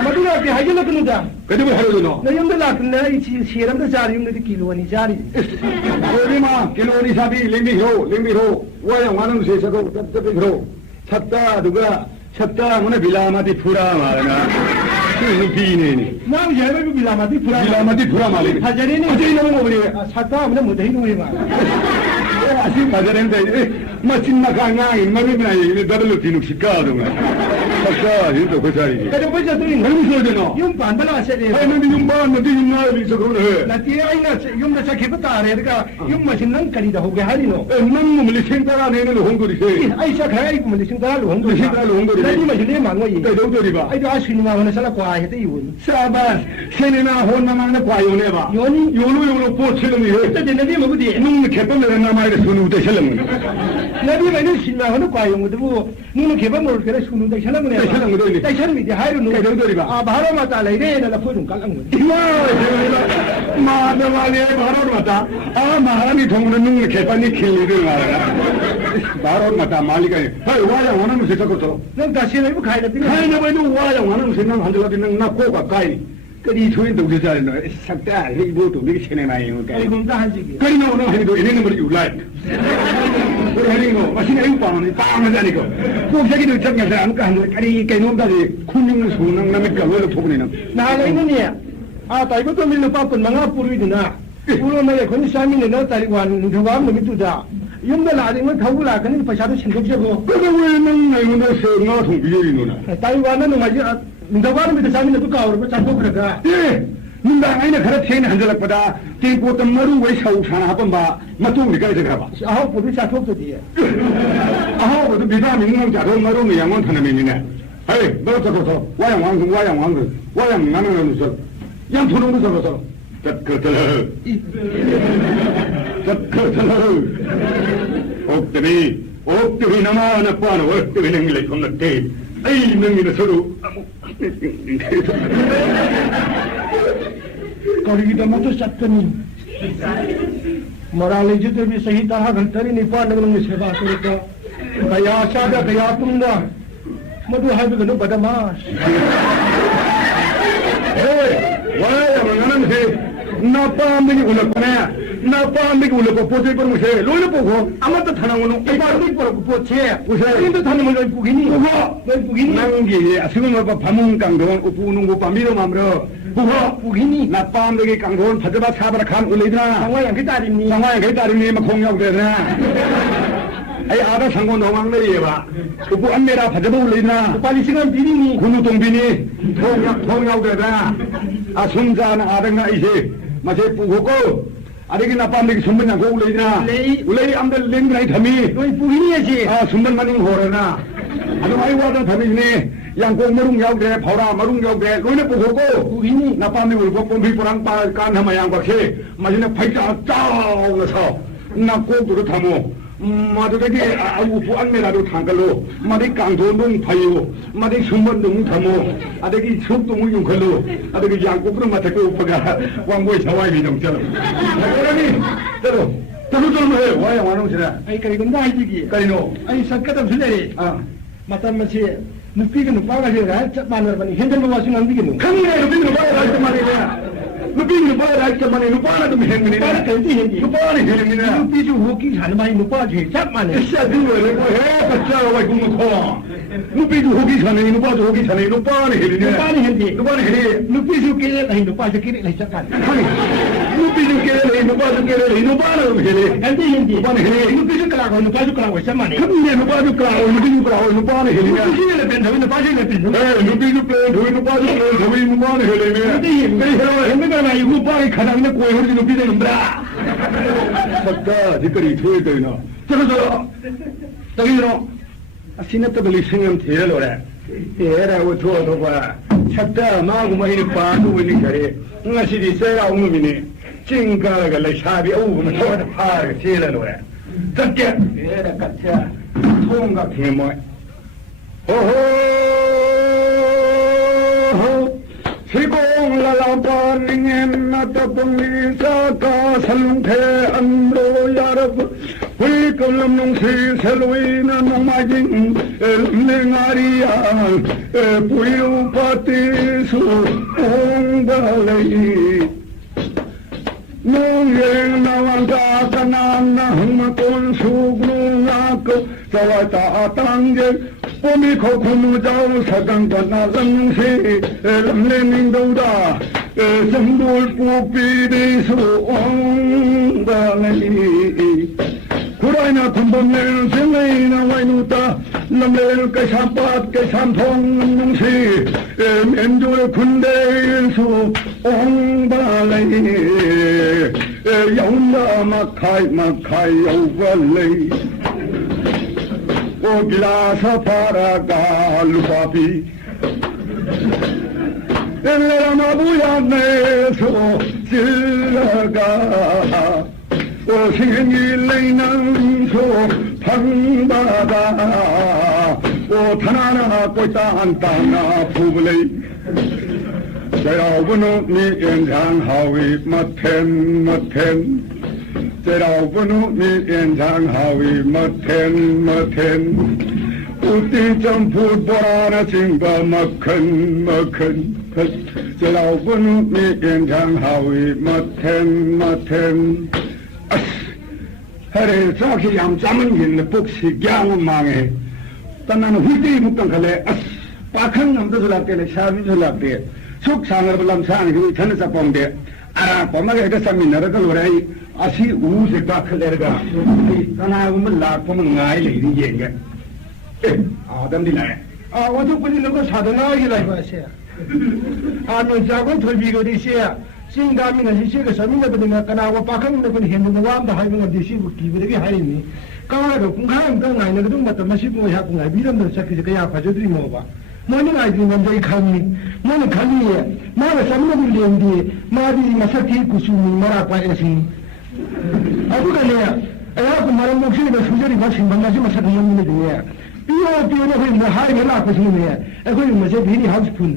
ಮದುರಾತಿ ಹಾಗೆಲ್ಲಕನುದ ಕಡಿಮೆ ಹಾರೋದನೋ ನಯಂದ ಲಾಕನ ಈ ಸೇರಂದ ಜಾರಿ ಯುಂಗದಿ ಕಿಲೋನಿ ಜಾರಿ ಓದಿಮಾ ಕಿಲೋನಿ ಸಾಬಿ ಲಿಂಬಿ ಹೋ ವಾಯ ವಾನಂ ಸೇಸಗೋ ತತ್ತಬಿ ಹೋ ಛತ್ತ ದುಗ ಛತ್ತ ಮನ ಬಿಲಾಮತಿ ಫುರಾ ಮಾರನ ನುಪಿನೇನಿ ನಾವು ಯಾರು ಬಿಲಾಮತಿ ಫುರಾ ಮಾಲಿ ಹಜರೇನಿ ಹಜರೇನಿ ಹೋಗ್ರಿ ಛತ್ತ ಮನ ಮುದೈ ನೋಯಿ ಮಾರ ಅಸಿ ಹಜರೇನಿ ಮಚಿನ್ನ ಕಾಂಗಾಯಿ ಮರಿನ ಇಲ್ಲಿ ದರಲು ತಿನು ಸಿಕ್ಕಾದು ಛತ್ತ ಹಿಂದೋ ಕೊಸಾರಿ ಕಡೆ ಬಜತುನಿ ನರು ಸೋದನೋ ಯಂ ಪಾಂಬಲ ಅಸೆದೆ ಐನದಿ ಯಂ ಬಾ ನದಿ ಯಂ ನಾಲಿ ಸಗೋನೆ ನತಿ ಐನ ಯಂ ನ ಸಖೆ ಬತಾರೆ ಅದಕ ಯಂ ಮಚಿನ್ ನಂ ಕರಿದ ಹೋಗೆ ಹಾಲಿನೋ ನಂ ಮುಲಿಸಿನ್ ತರ ನೇನು ಹೋಂಗುರಿ ಸೇ ಐಸಾ ಖಾಯಿ ಮುಲಿಸಿನ್ ತರ ಹೋಂಗುರಿ ನದಿ ಮಜಿನೆ ಮಾಂಗೋಯಿ ಕೈದೋದೋರಿ ಬಾ ಐದು ಆ ಸಿನಿಮಾ ವನ ಸಲ ಕ್ವಾ ಹೆತೆ ಇವನು ಶಾಬಾಸ್ ಸಿನಿಮಾ ಹೋನ ಮಾನ ಕ್ವಾ ಯೋನೆ ಬಾ ಯೋನು ಪೋಚ್ಚಿಲಮಿ ಹೆತೆ ನದಿ ಮಗುದಿ ನಂ ಕೆಪನ ನ ಮಾಯಿದ ಸುನು ದೇಶಲಂ ನದಿ ಮನೆ ಸಿನಿಮಾ ವನ ಕ್ವಾ ಯೋಮುದು ನೀನು ಕೆಪನ ನೋಡ್ಕರೆ ಸುನು ದೇಶಲಂ 대천미디 하이루는 대도리가 아 바로 맞다 레이레나 포좀 깔랑거 이마 마나마네 바로 맞다 아 마하니 동는 능 개판이 킬리를 말아 바로 맞다 말리가 하이 와야 원하는 세상부터 넌 다시는 이거 가야 돼 가야 돼 와야 원하는 생각 한 줄라도 능 꼬가 가이 그리 조인 도지자는 삭다 리보도 미리 체내 많이 오게 이건 다 한지기 그리나 오늘 하니도 이내는 머리 울라이 우리 하니고 마시네 이거 빠는 빵하자니까 꼭 자기들 적ኛ서 안 까는 까리 깨놈다리 쿵닝을 수능 남의 까고를 토분이는 나가 있느니 아 다이것도 밀로 빠쁜 망아 뿌리드나 우로나게 건이 싸미네 너 다리관 누가 놈이 두다 용들 아니면 더불라 그는 파샤도 신동셔고 그게 왜 너는 세가 통비리 누나 다이관은 맞지 누가는 밑에 싸미네 또 까오르고 잡고 그러가 예 눈다 아이네 그래 체인 한절락보다 띵고 뜸머루 왜 샤우샤나 한번 봐 맞좀 니가 이제 가봐 아우 보디 잡고도 뒤에 아우 보디 비타민 자동 머루는 양원 타는 메미네 에이 너 저거서 와양 나는 저 양토는 거 저거서 그 옥들이 나마나 빠는 옥들이 능력이 겁나대 에이 능이는 서로 거리기도 맞춰 쌌더니 मोरालेजी तो भी सही तरह घंटरी निपा नगर में सेवा करता गया शादा गया तुमना मधु है भी गनो बदमाश ए वाया मनन से ना पाम भी उन पने na pa mi ko le ko po te por mo se lo le po ko amata thana ngono e pa ri por ko po che ko se ri to thana mo lo pugini ko lo pugini nang ge asung ma pa phamung kang don upu nu ko pam mi ro ma mro ko pugini na pa me ge kang don phajaba sa ba khan u le dra sangwa yang kai ta ri ni sangwa yang kai ta ri ni ma khong yak de na ai ada sanggo nongang le ye ba upu an me ra phajaba u le na pa li singan bi ni khunu tong bi ni thong yak de na asung ja na adang na ai se ma se pu ko adegi na pam de sumban na ko u le na u le am de leng nai thami noi pugini ye ji sumban maning ho ra na adu ai wa da thami ni yang ko marung yaw de phora marung yaw de loi le pu ko pugini na pam de ko pom bi porang pa kan ha ma yang ba se ma ji na phai cha chao na so na ko du thamo 마도되게 우부 안내라도 당갈로 마디 강도동 파요 마디 순번동 타모 아데기 척동을 용컬로 아데기 양고프로 마타고 오빠가 왕고에 자와이 정처럼 그러니 때로 좀 해 와야 와놓으시라 아이 그리고 나이지기 까리노 아이 sakkatam 술래리 마탄 마치 누피가 누빠가 제가 짝만을 많이 현대로 와서 안 되겠노 강내 누피는 봐야 할 말이야 누피는 봐야 할 말이 누빠는 좀 행미네 누빠는 행미네 누피주 호기 잘 많이 누빠 제 짝만을 시작된 거예요 해 받자고 와 공부 커 누피도 호기 전에 누빠도 호기 전에 누빠는 행미네 누빠는 행미 누피주 깨래 아니 누빠주 깨래 짝만 누피도 깨래 누빠도 깨래 누빠는 행미 안돼 현디 누빠는 행미 누피주 그라고 누빠주 그라고 짝만이 근데 누빠도 그라고 누피도 그라고 누빠는 행미 누피주를 뺀 다음에 누빠주를 뺀 누피도 뺀 누피도 누빠도 뺀 누피도 누빠는 행미 그래 나 이거 빨리 가장이나 꼬에 흐르지 높이 되는 거야. 석가 지거리 토해 되나. 저러서 저기로 시내터들이 생각 대로래. 대라고 줘도 봐. 쳤다 마구 마이니 빠도 있는 거리. 응아시디 세라 옹놈이니. 찡가가 레샤비 오고 저한테 파를 제라로래. 적게 대라 같아. 통각 해모. 호호 시공라라바닝엔 나타봉리사가 살롱태 안로 야럽 훌걸럼농시 셀로이나 농마징 엘랭아리야 부유파티수 옹달레이 농행 나왕가 까나나 흥마콘 수그루나크 자와타 땅제 봄이 코코누자우 사강가나 랑시 람레닝도다 정돌 뿌비리수 옹달레이 후라이나 덤범낼 생레이나 와이누타 람레 깨삼밭 깨삼통 농시 멘돌 군대일수 옹달레이 야운나 마카이 야우발레이 Ogilasa paraga lupapi Elera mabuya neso silga O singi leinan so pangbada O tanana koita antana publei Jayavunu ni enjang hawi maten Jayavunu ni enjang hawi maten Uti jamput borana singba makan Jayavunu ni enjang hawi maten Hare saki yam jaman yin buksi gyawun mange Tanan huti mukang kale Pakan namda sulakte le shabi sulakte Suk sangar balam sang hu thana sapomde Ara pomaga ega sami narakal warai Asi uu se kakhalerga Tana umma lakpom ngai le di yenga Adam di lai Watu puni nuko sadhana ki lai ba siya Ano jagon tholbi ko di siya Singami na siya ka sami na pati nga kanawa pakang na pati hendu na wam da hai mga di siya kibiragi hai ni Kawala ko kung kaya ang ngai na kadung mata masip mo ya kung ngai biram na sakit kaya pajodri mo ba Mani ngai di nanday kami Mani kami ya Mara sami na bilendi Mari masakit kusumi marapa esi Aku kan ya Ayah aku marang muksin na sujari masing bangasi masakit yung mga dunia Piyo na ko'y mahari nga lakos mo niya Ako yung masakit hini house pool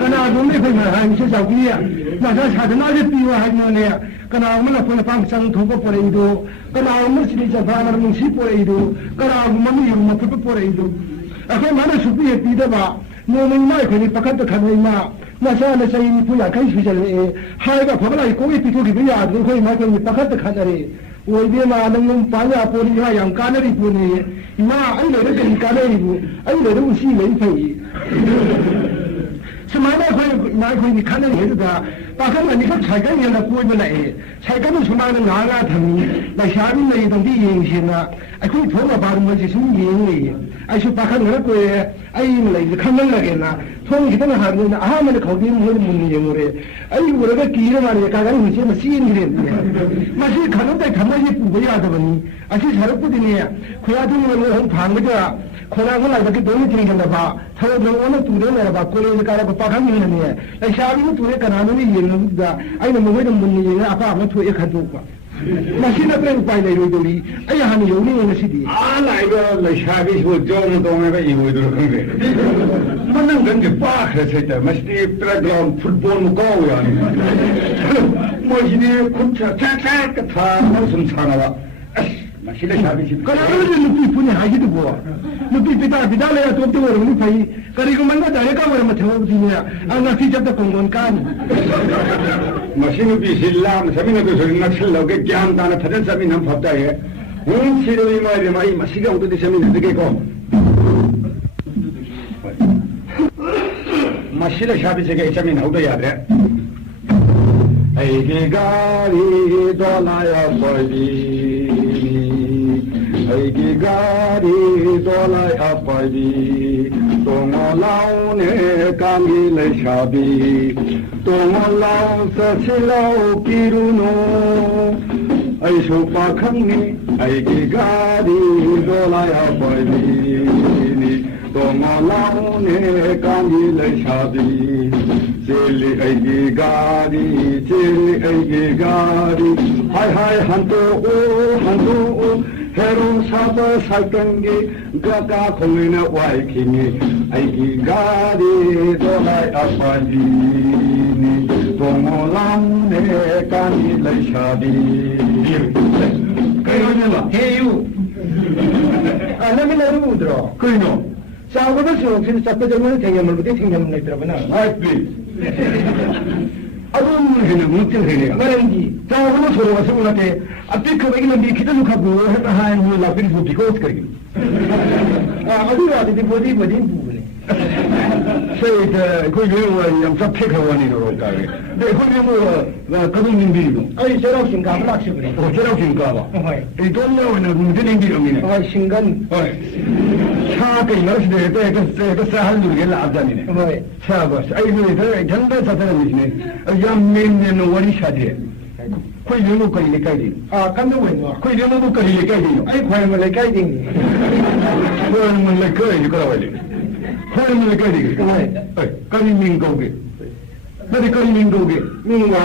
Kana ako may ko'y mahari siya sa kuya Nasa sadhana siya piyo hagi mo niya Kana ako man ako na pangsang tuko po rin ito Kana ako man sinisya panar mong si po rin ito Kana ako man yung maputo po rin ito Ako man na supi ya pida ba Mo man may ko'y pakanta kanay ma มาซาในใจมีผู้อยากให้ช่วยจะเลยหายกับผมอะไรกูอีพิทุกิบิยาดูคุยมาเกี่ยวกับประคัตขันอะไรโอ้ยเดี๋ยวมาดังงมปัญญาปูนี่ฮะอย่างการอะไรปูนี่มาไอ้เลยได้เป็นการอะไรปูไอ้เลยได้อุศิเลยไปสมัยนั้นคุยมีขันอะไรเหรอปากขันอันนี้เขาใช้กันยังไงกูไม่ได้ใช้กันสมัยนั้นงานทำในชาตินี้ตรงที่ยิงเช่นนะไอ้คุยโทรมาบาร์มันจะสุ่มยิงเลยไอ้ชุดปากขันนั้นกูไอ้อะไรขันนั่นแหละกันนะท่องที่ต้องหาเงินมันเขาดีมันมุนยิงเลยไอ้กูเลยก็กีนมาเนี่ยการกันหุ่นเชื่อมาซีนเลยมาซีขันนั้นแต่ขันนั้นยี่ปุ่ยาตัวนี้ไอ้ที่ชาร์ปุดิเนี่ยคุยที่มันห้องพังไม่ได้คนละคนละก็ตัวนี้จริงกันนะบ้าถ้าเราโน้นตัวเดียวนะบ้าคนละการก็ปากขันนี่เนี่ยไอ้ชาลีมันตัวนี้กันนั่นนี่ยิงนะไอ้เนี่ยมันไม่ต้องมุนยิงนะอาป้ามันตัวเอกขันตัวกว่ามาซีน่ะเป็นไปเลยดูดิไอ้ฮันยูนี่มันสิดีอะไรก็เลยชาบิสบุตรจงตรงนั้นก็อีกวันดูกันเลยมันนั่งกันจะป้าเหรอใช่ไหมมันที่ตระกรองฟุตบอลมุกเอาอย่างนี้มันที่นี่คุณจะแท้ๆก็ทำมันสมชันอะไรมาสิเลยชาบิสก็แล้วนี่ลูกพี่พูดเนี่ยหายที่บัวลูกพี่พิดาเลยตัวตัวเราไม่ไปก็รีก็มันก็ได้ก็มันมาเท่าที่เนี่ยอันนั้นที่จะต้องกงกันมาสิลูกพี่สิลามสามีนักสุรินักสิลเราแกยามตานะทัดสามีน้ำพับได้หุ่นสิลูกพี่มาเรียมาอีมาสิกาอุตติสามีนักเด็กก็มาสิเลยชาบิสเกสามีนักอุตติยาเร่ไอ้เกการีดอลลาร์บอยดีไอ้เกการีดอลลาร์บอยดีตัวงอเล่าเนี่ยการีเลยชาบีตัวงอเล่าสักสิเล่ากิรุโนไอ้สุภาคังนี่ไอ้เกการีดอลลาร์บอยดีตัวงอเล่าเนี่ยการีเลยชาบีเจลิไอ้เกการีเจลิไอ้เกการีไฮฮันโตโอฮันโตโอเฮโรซาบะสักตังกีกะกะคงเนวายคินีไอ้เกการีโดไลอัปปาดีนีตัวมอลังเนการีเลยชาบีใครรู้มั้ยเฮยูอันนั้นไม่รู้ดรอใครรู้สาวก็ส่งที่สัปดาห์นี้ที่ยังมันไม่ได้ทิ้งยังไม่ได้รับนะไอ้พี่อารุณเห็นมั้ยที่เห็นเนี่ยไม่ได้ดีสาวก็ส่งว่าส่งแล้วแต่อันที่เขาไม่กินดีคิดลูกเขาบอกให้ให้ยูลาฟินฟูบิโก้สกัดกินอาดูว่าที่บดีบดีบูเนี่ยใช่แต่คุยเรื่องว่ายังสับเทคเขาวันนี้เราได้แต่คุยเรื่องว่าก็ต้องยินดีดูไอ้เจ้าสิงคโปร์ลักษณ์เลยโอ้เจ้าสิงคโปร์ไอ้ตัวนี้วันนี้มึงจะยินดีมั้ยเนี่ยไอ้สิงคโปร์โอ้ยชาเกี่ยวกับเด็กแต่ก็สาหัสอยู่กันละอาจารย์เนี่ยโอ้ยชาบไอ้เนี่ยทั้งนั้นสัตว์นี่เนี่ยยังมีเนี่ยนวริชาเดียคุยเรื่องก็เลยใกล้ดิกันดูเว้ยคุยเรื่องก็เลยใกล้ดิไอ้ควายมันเลยใกล้ดิคุยมันเลยใกล้อยู่ก็แล้วเลยคุยมันเลยใกล้ดิก็นี่มิงโกเกนั่นก็มิงโกเกมิงว่า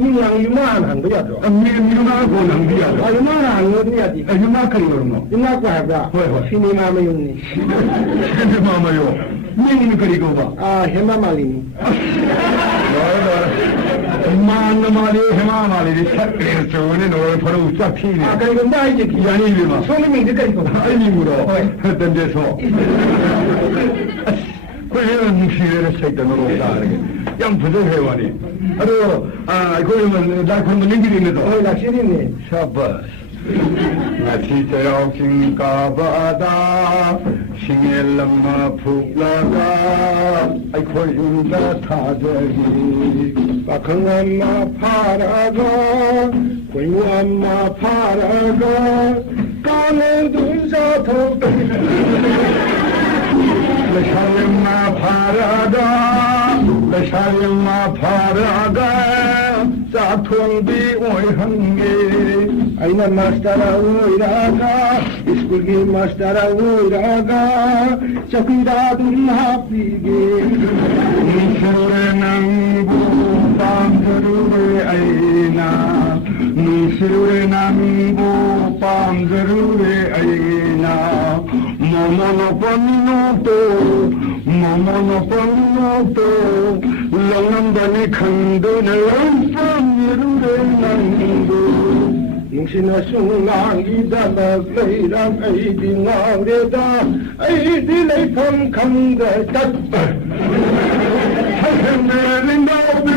มิงยังยูมาหันไปยัดมิงยูมาก็นังไปยัดยูมาหันก็ไปยัดยูมาก็อยู่มั้งยูมาก็แบบชินีมาไม่ยุ่งนี่ชินีมาไม่ยุ่งมิงนี่ก็ดีกว่าเฮมามาลีนี่man mali hema mali di so ne no pharu chakhi ne kai ko dai ji ki yani bi ma so ni mi de kai ko ai ni mu ro tan de so ko he ni shi ne sai da no da re yang phu he wa ni ado ko man da khon ni gi ni do ai la shi ni shabas ngā chī chayāo chīng kā bādā shīngi lamma phūk lā kā ai khoi yung dā thā jagi bākhaṅ amma phārā gā khoi amma phārā gā kāne dūn sā thō lashāli amma phārā gā lashāli amma phārā gā sā thuṅ bī oi hangi aina mastara oiraga school ki mastara oiraga chakira dun hapige nisure nangu pamzarure aina nisure nangu pamzarure aina momono pannoto langamdani khanduna lampamyarure nangu Nungsina sungang idala kairam aidi ngareda aidi leifam kamda tat 흔들린다오베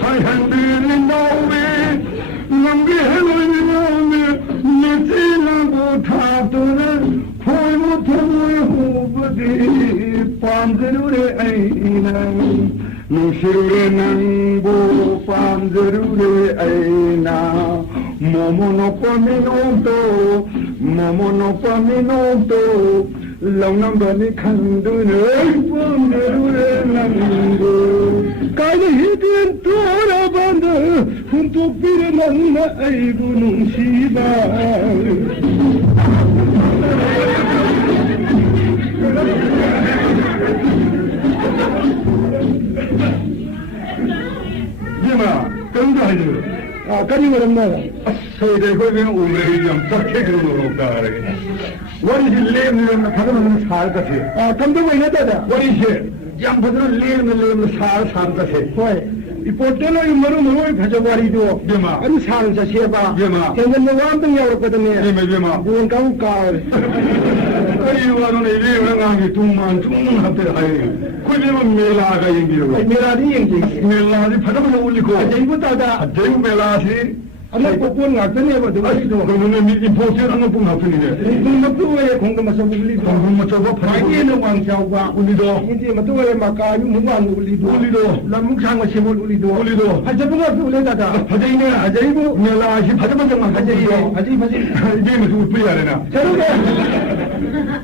살 흔들린다오베 남기해놓으면 믿지라고 탑도는 보이못하고의 호버디 밤들의 아이나 눈시울의 낭보 밤들의 아이나 모모노빠 미노도 모모노빠 미노도 렁넘버니 칸두는 밤들의 낭보 까지 히든 돌아반다 흠뚝비를 만나 아이고 눈시바 Dima, come to you. Can you remember? So they're going over them, what is it lame in the Parliament Sarkasi? Come to me, what is it? Jump to the lame in the Sarkasi. Why? Ipotelo yung marunong kajawari do. Dima. Ano saan sa siya ba? Dima. Kaya nga wantong yaw ko niya. Dima. Buwan kang kar. Ay wano na ili wala nga tuman hapte ay. Kuwi mo mela ka yung biro. Ay mela di yung mela di pata mo uli ko. Ay mo tada. Ay mo mela si. Ano po po nga tanya ba do? Ay do. Kung may imposter ano po nga pinili. Kung matuwa kung masabuli do. Kung matuwa pa. Ay no wang siya ba uli do. Hindi matuwa makayo mo wang uli do. Uli do. Lamang sang masimol uli do. Uli do. Haja mo uli tada. Haja ina haja mo mela si pata mo nga haja do. Haja haja mo su piya na. Chalo ke.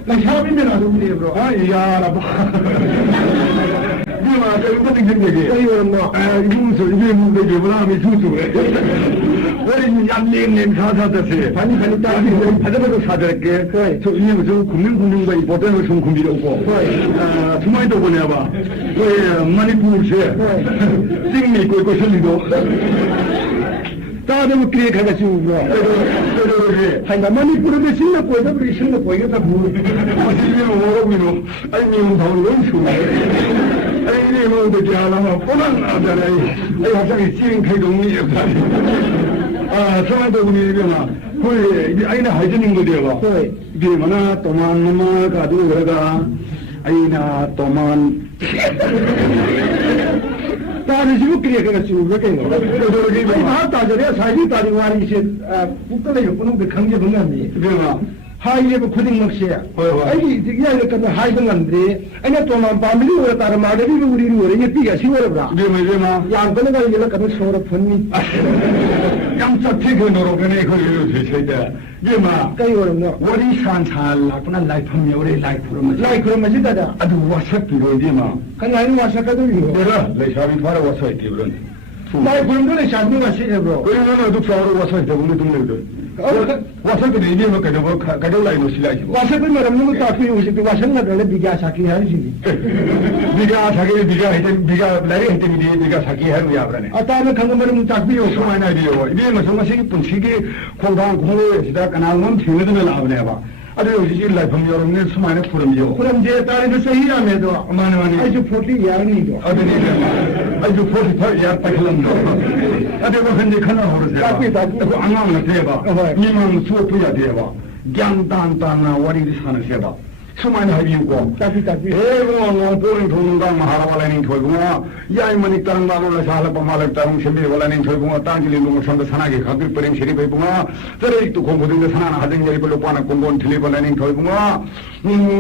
Nagsabi mo na uli bro. Ay ya rab. Di ba kayo ba tingin kayo mo? Ay mo so ibe mo de wala mi susu. 우리는 얌님 사사듯이 반이 따라서 받아봐도 사들게 저 이놈 저 국민과 이 보태는 좀 군비를 오고 주말도 보내봐 마니푸르세 띵미 있고 설리도 다들 그렇게 가가지고 하여간 마니푸르도 싱가포르도 우리 싱가포르가 다 뭐 어디면 오고미노 아니 님 더운 건 아니 님도 잘하면 뻔한 나잖아요 아니 갑자기 찌링开동이 성한도 분이잖아. 그 아이나 하이즈닝 거대요. 이게 뭐나 또만 뭐만 가지고 그러가 아이나 또만 다른 집을 그래 지금 그렇게 거. 이 마다저래 사이비 따지고 하는 이제 국가의 여건은 그 강제 분간이. 그래가 하이에도 코딩 낚시야. 아니 이게 아니까 하이든 건데 아니 또만 밤이 오래 따라 마들이 우리를 오래 얘기가 시월어라. 그래마 양반은 가 이제 가면 서로 분니. 양자 퇴근으로 그네 그 되셔야 얘마 까이거든요. 우리 산살라구나 라이프면 우리 라이프로 맞다. 아주 와삭기로 얘마. 그냥 와삭가도 이거. 내가 레샤비 바로 와서 있지 그런. 라이프는 샤비가 시에로. 그러면 또 서로 와서 있다 우리 동네들. 와삭도 이제 뭐 가져 라이노 실라지. 와삭을 말하는 거 따피 오시 그 와삭나 그래 비가 사기 하지. 비가 사기 비가 라이 했더니 비가 사기 하는 야 그러네. 아따는 강금을 따피요 소마나 비요. 이게 뭐 정말 시기 분식이 공방 공로에 시다 가나면 튀어드는 나오네 봐. 아주 요즘 라이프 여러분의 수많은 푸름이요. 푸름제 딸이 서희라면도 많이 아주 포티 양이도. 아주 포티 털 약박을람도. 아주 뭐 현재 하나 모르세요. 그 안하면 대봐. 미만 수업해야 대봐. 갱단단나 와리를 사는 세봐. 수많이 하비고. 에고 보는 동강 마하라발라닌 돌구나. 야이머니 다른 말로 사할 범말을 따른 셈비발라닌 돌구나. 땅질린 동을 선도 산하게 가글 버린 시리베 붕아. 저래도 공부된 산하나 하던 열벌로 빠나 공부한 틀리발라닌 돌구나.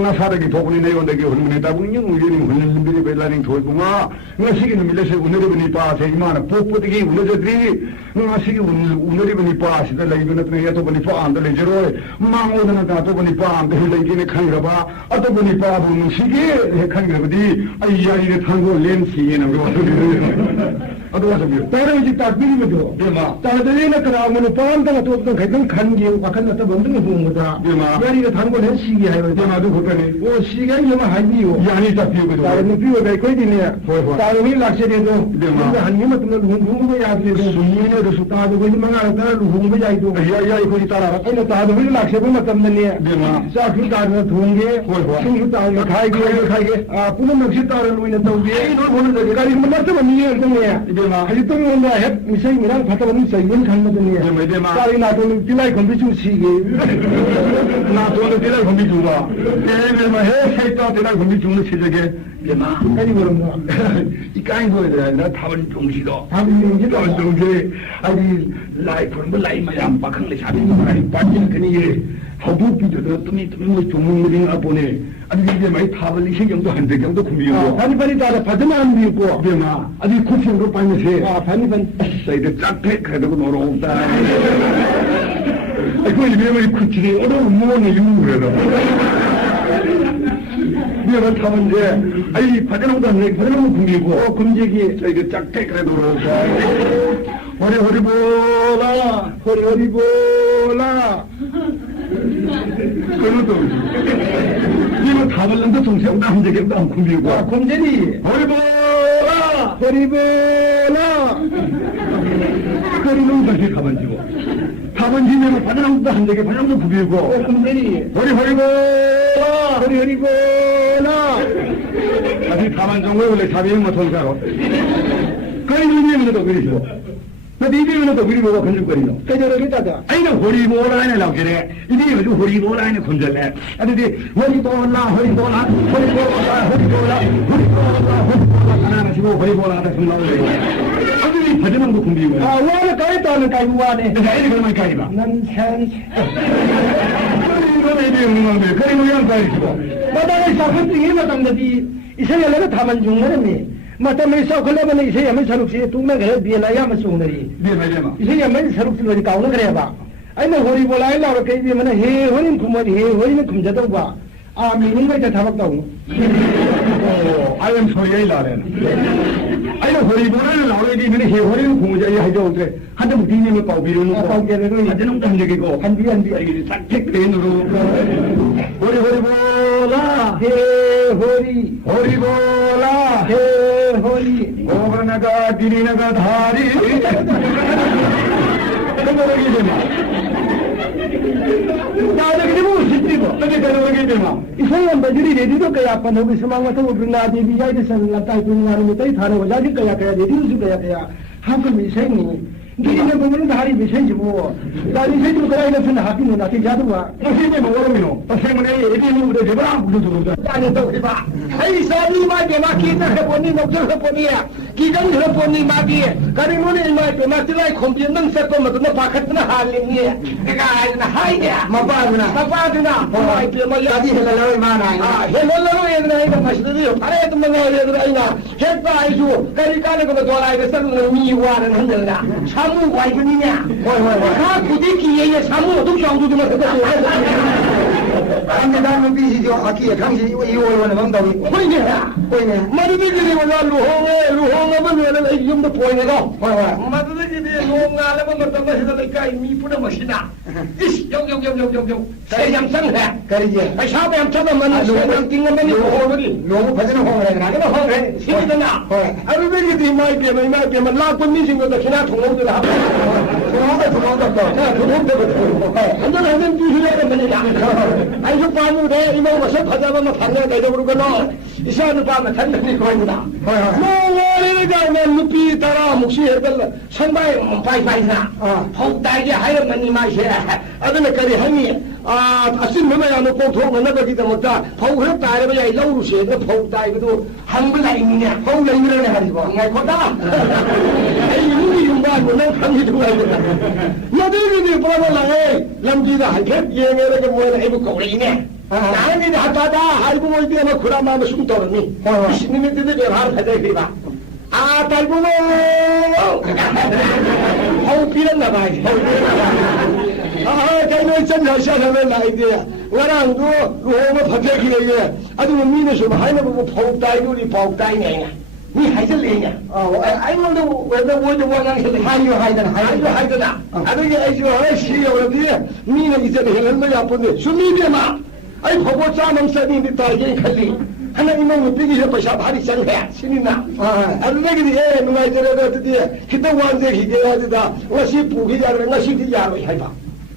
나 사르기 도군이 내원되게 훈문했다 보니 우리는 훈련님들이 발라닌 돌구나. 나 시기는 밀려서 우너리분이 빠세 이마나 뽀뽀되게 우너져들이 나 시기 우너리분이 빠시들 이거는 야도 보니 빠안 들리지로 망오드는 다도 보니 빠안 들리기네 칸이라봐. 아또 보니 빠보는 시기에 칸이라버디 아이야 이래 탄고 렌시에는 거 aduh sabi tare ji takbir me do dema tare na karamun pan da to to kai kan ge akan ta bandu ne bu da dema yari da thango ne shi ge hayo dema du khotane o shi ge yema haji yo yani ta piyo do tare ne piyo dai koi din ne tare ni lakshe de do dema hanni ma tum lu hung me yaad de do sunni ne do suta do ko manga ta lu hung me jai do ya ko ji tara ai na ta do ni lakshe bu matam ne dema sa khu ta na thunge sung ta na khai ge a puno makshi tare lu ne to ge ai no bon de ga ri ma ta ni ne to ne 아직도 뭔가 해 미생이랑 갖다 보면 저희는 강나더니 딸이 나도 딜라이 건비 좀 시기 나도 딜라이 건비 주마 내가 해 세다 딜라이 건비 주는 시적에 마. 아니 그럼 이 까인 거에 나 다원 종시도 다원 다원 종시 아니 라이프는 뭐 라이 마냥 박한데 잡힌 거 아니 빠지는 그니 허브 비도도 뜸이 뭐 종목물이나 보내 아니 이제 많이 타벌리 신경도 안 되경도 구미고 반이 따라 받으면 안 되고 그러나 아니 쿠팅으로 빠면서 반이 이제 짝패 그래도 놀아온다 아이고 이름이 쿠팅이 어려운 뭐는 유무래도 미안한 타면 이제 아이 바지랑도 안 돼. 바지랑도 굶기고 금지기 저기 짝대 그래도 허리 보라 허리 보라 그래도 이거 다 발른데 동생도 한 적이 안 굶기고 곰제리 허리 보라 허리 보라 그리는 다시 가만지고 가만지면 바지랑도 한 적이 바지랑도 굶기고 곰제리 허리 보라 허리 보라 아직 가만 정도에 원래 자비는 뭐 돈사로 그리는 이름도 그리시고 나 이름도 그리고 건질거리노 깨져라겠다다 아이는 호리보라에 나오기래 이게 요즘 호리보라에 건질래 아들이 호리보라 하나 마시고 호리보라 하다 좀 나오고 아들이 바지랑도 굶기고 와는 까였다는 까이고 와네 내가 애들 그러면 까이봐 난참 그러면 이게 없는 건데 그리는 양 까이시고 마당에 사건증이 마당들이 이세야를 다만 중간에 마땅히 싸우려면 이세야만 사룩시 뚱나게 비에나야만 쏘느리 네 맞아요 이세야만 사룩시를 가오는 그래 봐 아니 호리 볼라이 나로 깨지면 해 호린 구머리 해 호리는 금자도 봐 아 미는 거에 타박다고 아연 소리에 나래는 아니 호리보라를 나오게 되면 해호리는 공자에 하죠 그래 한점 비님을 빠고 비르는 거 빠우게를 하지는 감적이고 한비 이게 싹택 대인으로 호리보라 호리보라 해호리 오가나가 비리나가 다리 그거를 되면 나도 그리고 싶지고 어디 그러게 되면 이 사람 바지리 레디도 그야 아빠 너비 스망마도 우리나 데비 야이드 산라타 이분하는 것도 다른 거지 그야 그야 레디도 그야 한국 미생이 니네 보면 다리 미생이고 다리 미생이 그야 이런 하기는 나한테 자도와 무슨이 뭐라미노 때문에 애들이 우리 대바람 부르도 아니 또 해봐 아이 사비 마게 마키다 해보니 녹절 해보니야 기간 해보니 마기 가리모니 마게 마트라이 콤비는 세코마도 너 바카트나 할리니 내가 아이나 하이야 마바드나 마이 비마 야디 헬라로 마나 아 헬라로 얘들아 이거 마시더니 아래 좀 나와 얘들아 이나 했다 아이주 가리 까는 거 돌아야 썰는 미와는 한들나 사무 와이드니냐 가 굳이 기회에 사무도 정도 좀 안돼 나는 비시죠 아기에 당신 이월원에 망다고 보이냐 마르비들이 올라 루홍하면 왜는 이 정도 보이네가 마르비들이 루홍하려면 어떤 것이다 미쁘는 것이다 영 세장상해 그러지 샤베 암차다만 세장 띵하면 호르리 너무 버전을 홍을 해라 나는 호르 시비잖아 아르비들이 마이게만 라쁜 미신거다 지나 통로들아 한잔 주시려고 말이야 아이고 빠무래 이모 와서 받아보면 반장 대접으로 걸러 이사는 밤에 단단히 거인다 뭐를 가면 눕히 따라 묵시 해달라 선바에 빠이빠이나 혹다이게 하여만 이 맛이야 아들까지 하니 아신 놈이야 너 공통은 나가기도 못다 포우를 따르면 야 이러우시 너 포우다이고도 한불나 있느냐 포우가 이러네 가지고 ngay 거다 이 무기 용반 너 감기 좋아야 된다 너들이 보라볼라해 람지가 할게 예매를 뭐에 해볼 거리네 나는 이제 하다다 알고 뭘 때문에 그라마면 숨 떨었니 신님이 뜻대로 하는 하자 그리봐 아 달고모 허우 피렸나 봐 아 자기는 좀 러시아하면 나이디야 와랑도 로마 파트기에 아주 미네서 하이나 보고 포우다이고리 포우다이냐 니 하이슬리냐 아이고도 왜도 뭐도 원하는 하이드나 아들이 아이고 시여러디 미네 이제 헬로 야쁜데 수미비마 아이 보고 짜면 써니데 다게 칼리 하나님은 어떻게 해 보셔 발이 장해 신이나 아들에게 예 누가 이제라도 드디어 기도 완전 기계야 되다 와시 부기 야로 나시 디야로 해봐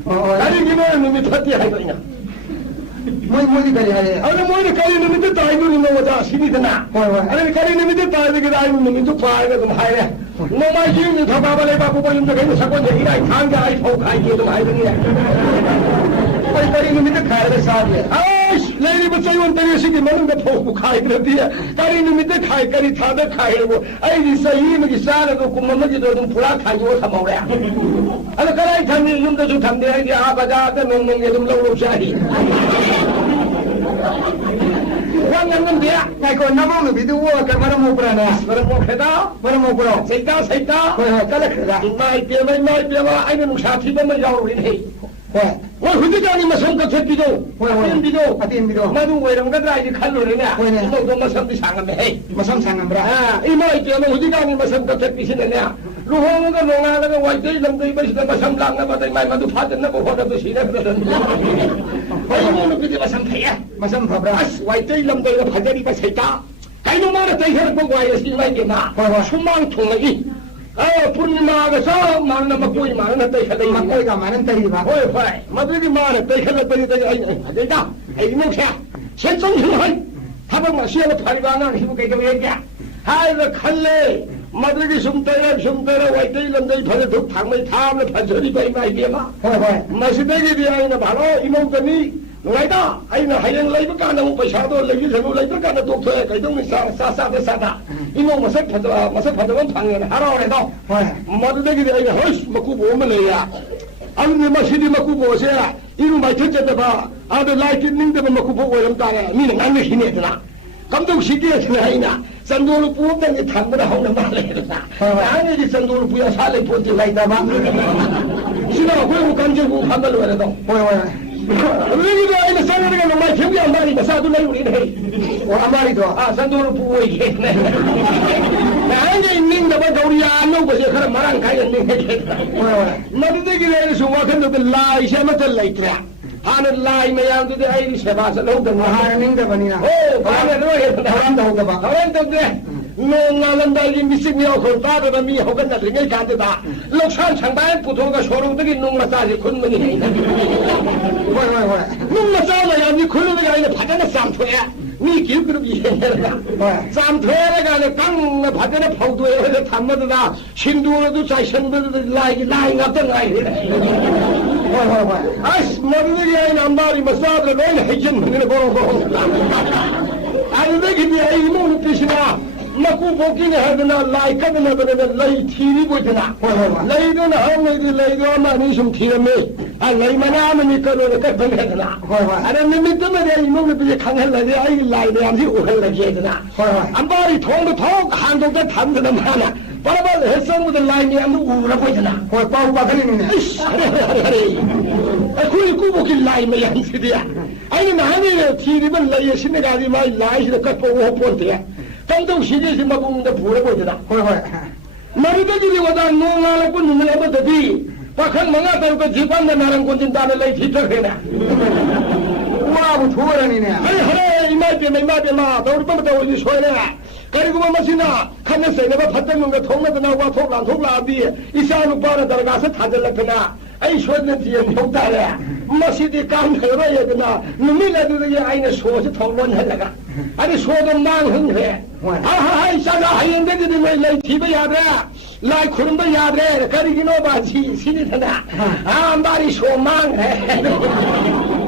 아니 기도는 놈이 파티 하이더냐 뭐지 그래 하래 아니 뭐니 가리 놈이 또 아이고 있는 거다 신이드나 아니 가리 놈이 또 아이고 아이고 놈이 또 파이가 좀 하이래 너만 지금 다 봐발해 봐고 보는데 그냥 사건 얘기가 강가 아이 포 가이게 좀 하이더냐 거기 놈이 또 가야 돼 사업이야 लेरी बच्चे उन तेरे से कि मनुष्य फोक खाई रहती है करी निमित्त खाई करी थादे खाई वो ऐसी सही में किसान तो कुम्म में जो तुम पूरा खाई वो समाओ या अरे कराई ठंडी तुम तो जो ठंडे है कि आप आजाद नंग नंग ये तुम लोग चाहिए wangan dia kai ko namang no bidu wo ka mara mo pra na mara mo kheda mara mo pro saita saita kala kheda mai pia ma ai nu sa thi ba ma yaw rin hei wo hu ji ni ma som ka chet bido atin bido ma du we ram ka dai ji khal lo rin na mo do ma sam bi sang am hei ma sam sang am ra ha i mai pia ma hu ji ni ma sam ka chet bi sin na lu hong ka lo nga la ka wai dei lam dei ba sin ma sam lang na ba dai mai ma du pha den na bo ho da bi sin na wai mo no bi ma sam phai ya ma sam pha bra wai dei lam dei ka pha dei ba sai ta kai no ma na dei her ko wai si mai ke na sumang thong lai पूर्णिमा का सब मारना मकोई मारना तय खले मकोई का मारना तय बा होय होय मतलब की मार तय खले तय तय आई देता आई नो क्या सेन सong hin hai habang ma siya phariba na hibu kai kai क्या hai la khale मतलब की सुमते रे wai tei lam dei phare thuk thang mai tham le phajori bai mai ke ma होय होय maside ki dia ai na balo imong kani ngai da ai na hayang lai ba ka na mo paisa do lai ji thanu lai ba ka na tok thoe kai dong ni sa da imong masak phada ban phang ne haro le do hoy madde ki ai na hosh maku bo ma le ya an ni masidi maku bo se ya iru mai thche da ba ade lai ki ning da maku bo lam ta ne ni ngang ne hine da kam dong shi ke ne ai na sandol pu da ni thang da ho na ma le da ai ni sandol pu ya sa le po ti lai da ba sina ko mu kan je bu phang da lo le do hoy hoy Lagi dia ini sangat dengan nomor siapa yang amari masa tu lagi ini. Oh amari tu. Sandul puai ke. Nah ini ning dapat gaurian no boleh kerana marang kaya ning. Nanti dia kira semua kan tu lai siapa tu lai kira. Anak lai macam tu dia ini siapa selalu dengan ning dapat ni lah. Oh, anak tu orang tahu ke bang? Orang tahu deh. Nongalan dari misik ni aku tak ada mi aku kan tak ringai kan tidak. Loksan sampai putus ke showroom tu nong masa ni kun meni. Nong masa ni yang ni kun meni yang ni pada sam tu ya. Ni kiri kiri ni. Sam tu ya kan ni kang pada ni pau tu ya ni thamma tu dah. Sindu tu cai sindu tu lai ngap tu lai. As mari ni yang nampak masa tu lai hijau ni borong. Ada lagi dia ilmu ni pisna. Naku bokin hadna lai kadna badana lai thiri bodna lai dona hamai di lai do ma ni sum thirame a lai mana ma ni karo ka bangadna ara nimit ma de imong ne bi khangal la de ai lai de am si uhal la jedna ambari thong do thong han do ka tham da ma na parabal hesang mu de lai ni am u ra bodna ko pa u ba khali ni a ku bokin lai ma yan si dia ai na ni thiri ban lai sin ga di mai lai si ka po ho pon de Tandang sini si mabung dah pura pun tidak. Mereka jadi wadah nongal pun nungai apa tadi. Pakai mangga tahu ke jipan dan narang kunci tanah lagi kita kena. Wah, betul ni ni. Hei, imai ma, tahu apa tahu ni soalnya. Kali gua masih nak, kan saya ni apa fatah nungai thong na kena wah thong la abi. Isa lupa na darga se thajal la kena. Ai soalnya dia thong tak ada. Masih di kam kena ya kena. Numi la tu dia ai na soal se thong pun helaga. Ada soal dan mang heng he. Hai sana hai anda jadi lai tiba ya ada. Lai kurun ba ya ada. Kali gino ba sini sana. Ambari soal mang he.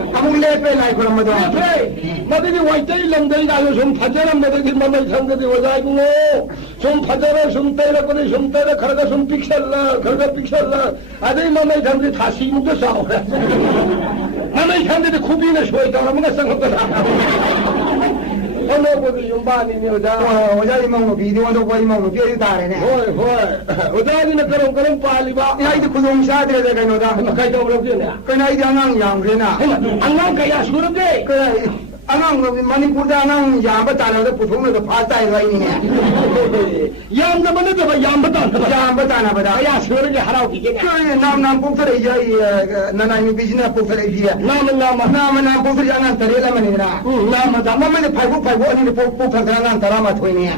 Kamu lepe lai kurun ba tu. Lepe. Mada di wajah lam dai dah sum fajaran mada di mama sangga di wajah kungo. Sum fajaran sum tera kuni sum tera kerja sum pixel la. Ada mama sangga di thasi muka sah. Mama sangga di kubi na shoy dah mama sangga dah. Ono boleh jumpa ni udah. Udah imam nabi dia untuk buat imam nabi itu dah ni. Hoi. Udah ni nak kerong pali ba. Ini itu kudung sah dia kan udah. Makai tahu berapa ni? Kena itu angang yang kena. Angang kaya suruh deh. Kena angang Manipur dah angang yang betul ada putung ada pasai lagi ni. Yang mana tu yang betul. Yang betul apa dah? Kaya suruh dia harau kita. Kena nam pukul aja nana ini bisnes pukul aja. Nama pukul jangan terima mana ni. Nama mama ni payah ini pukul terangan teramat tu ini.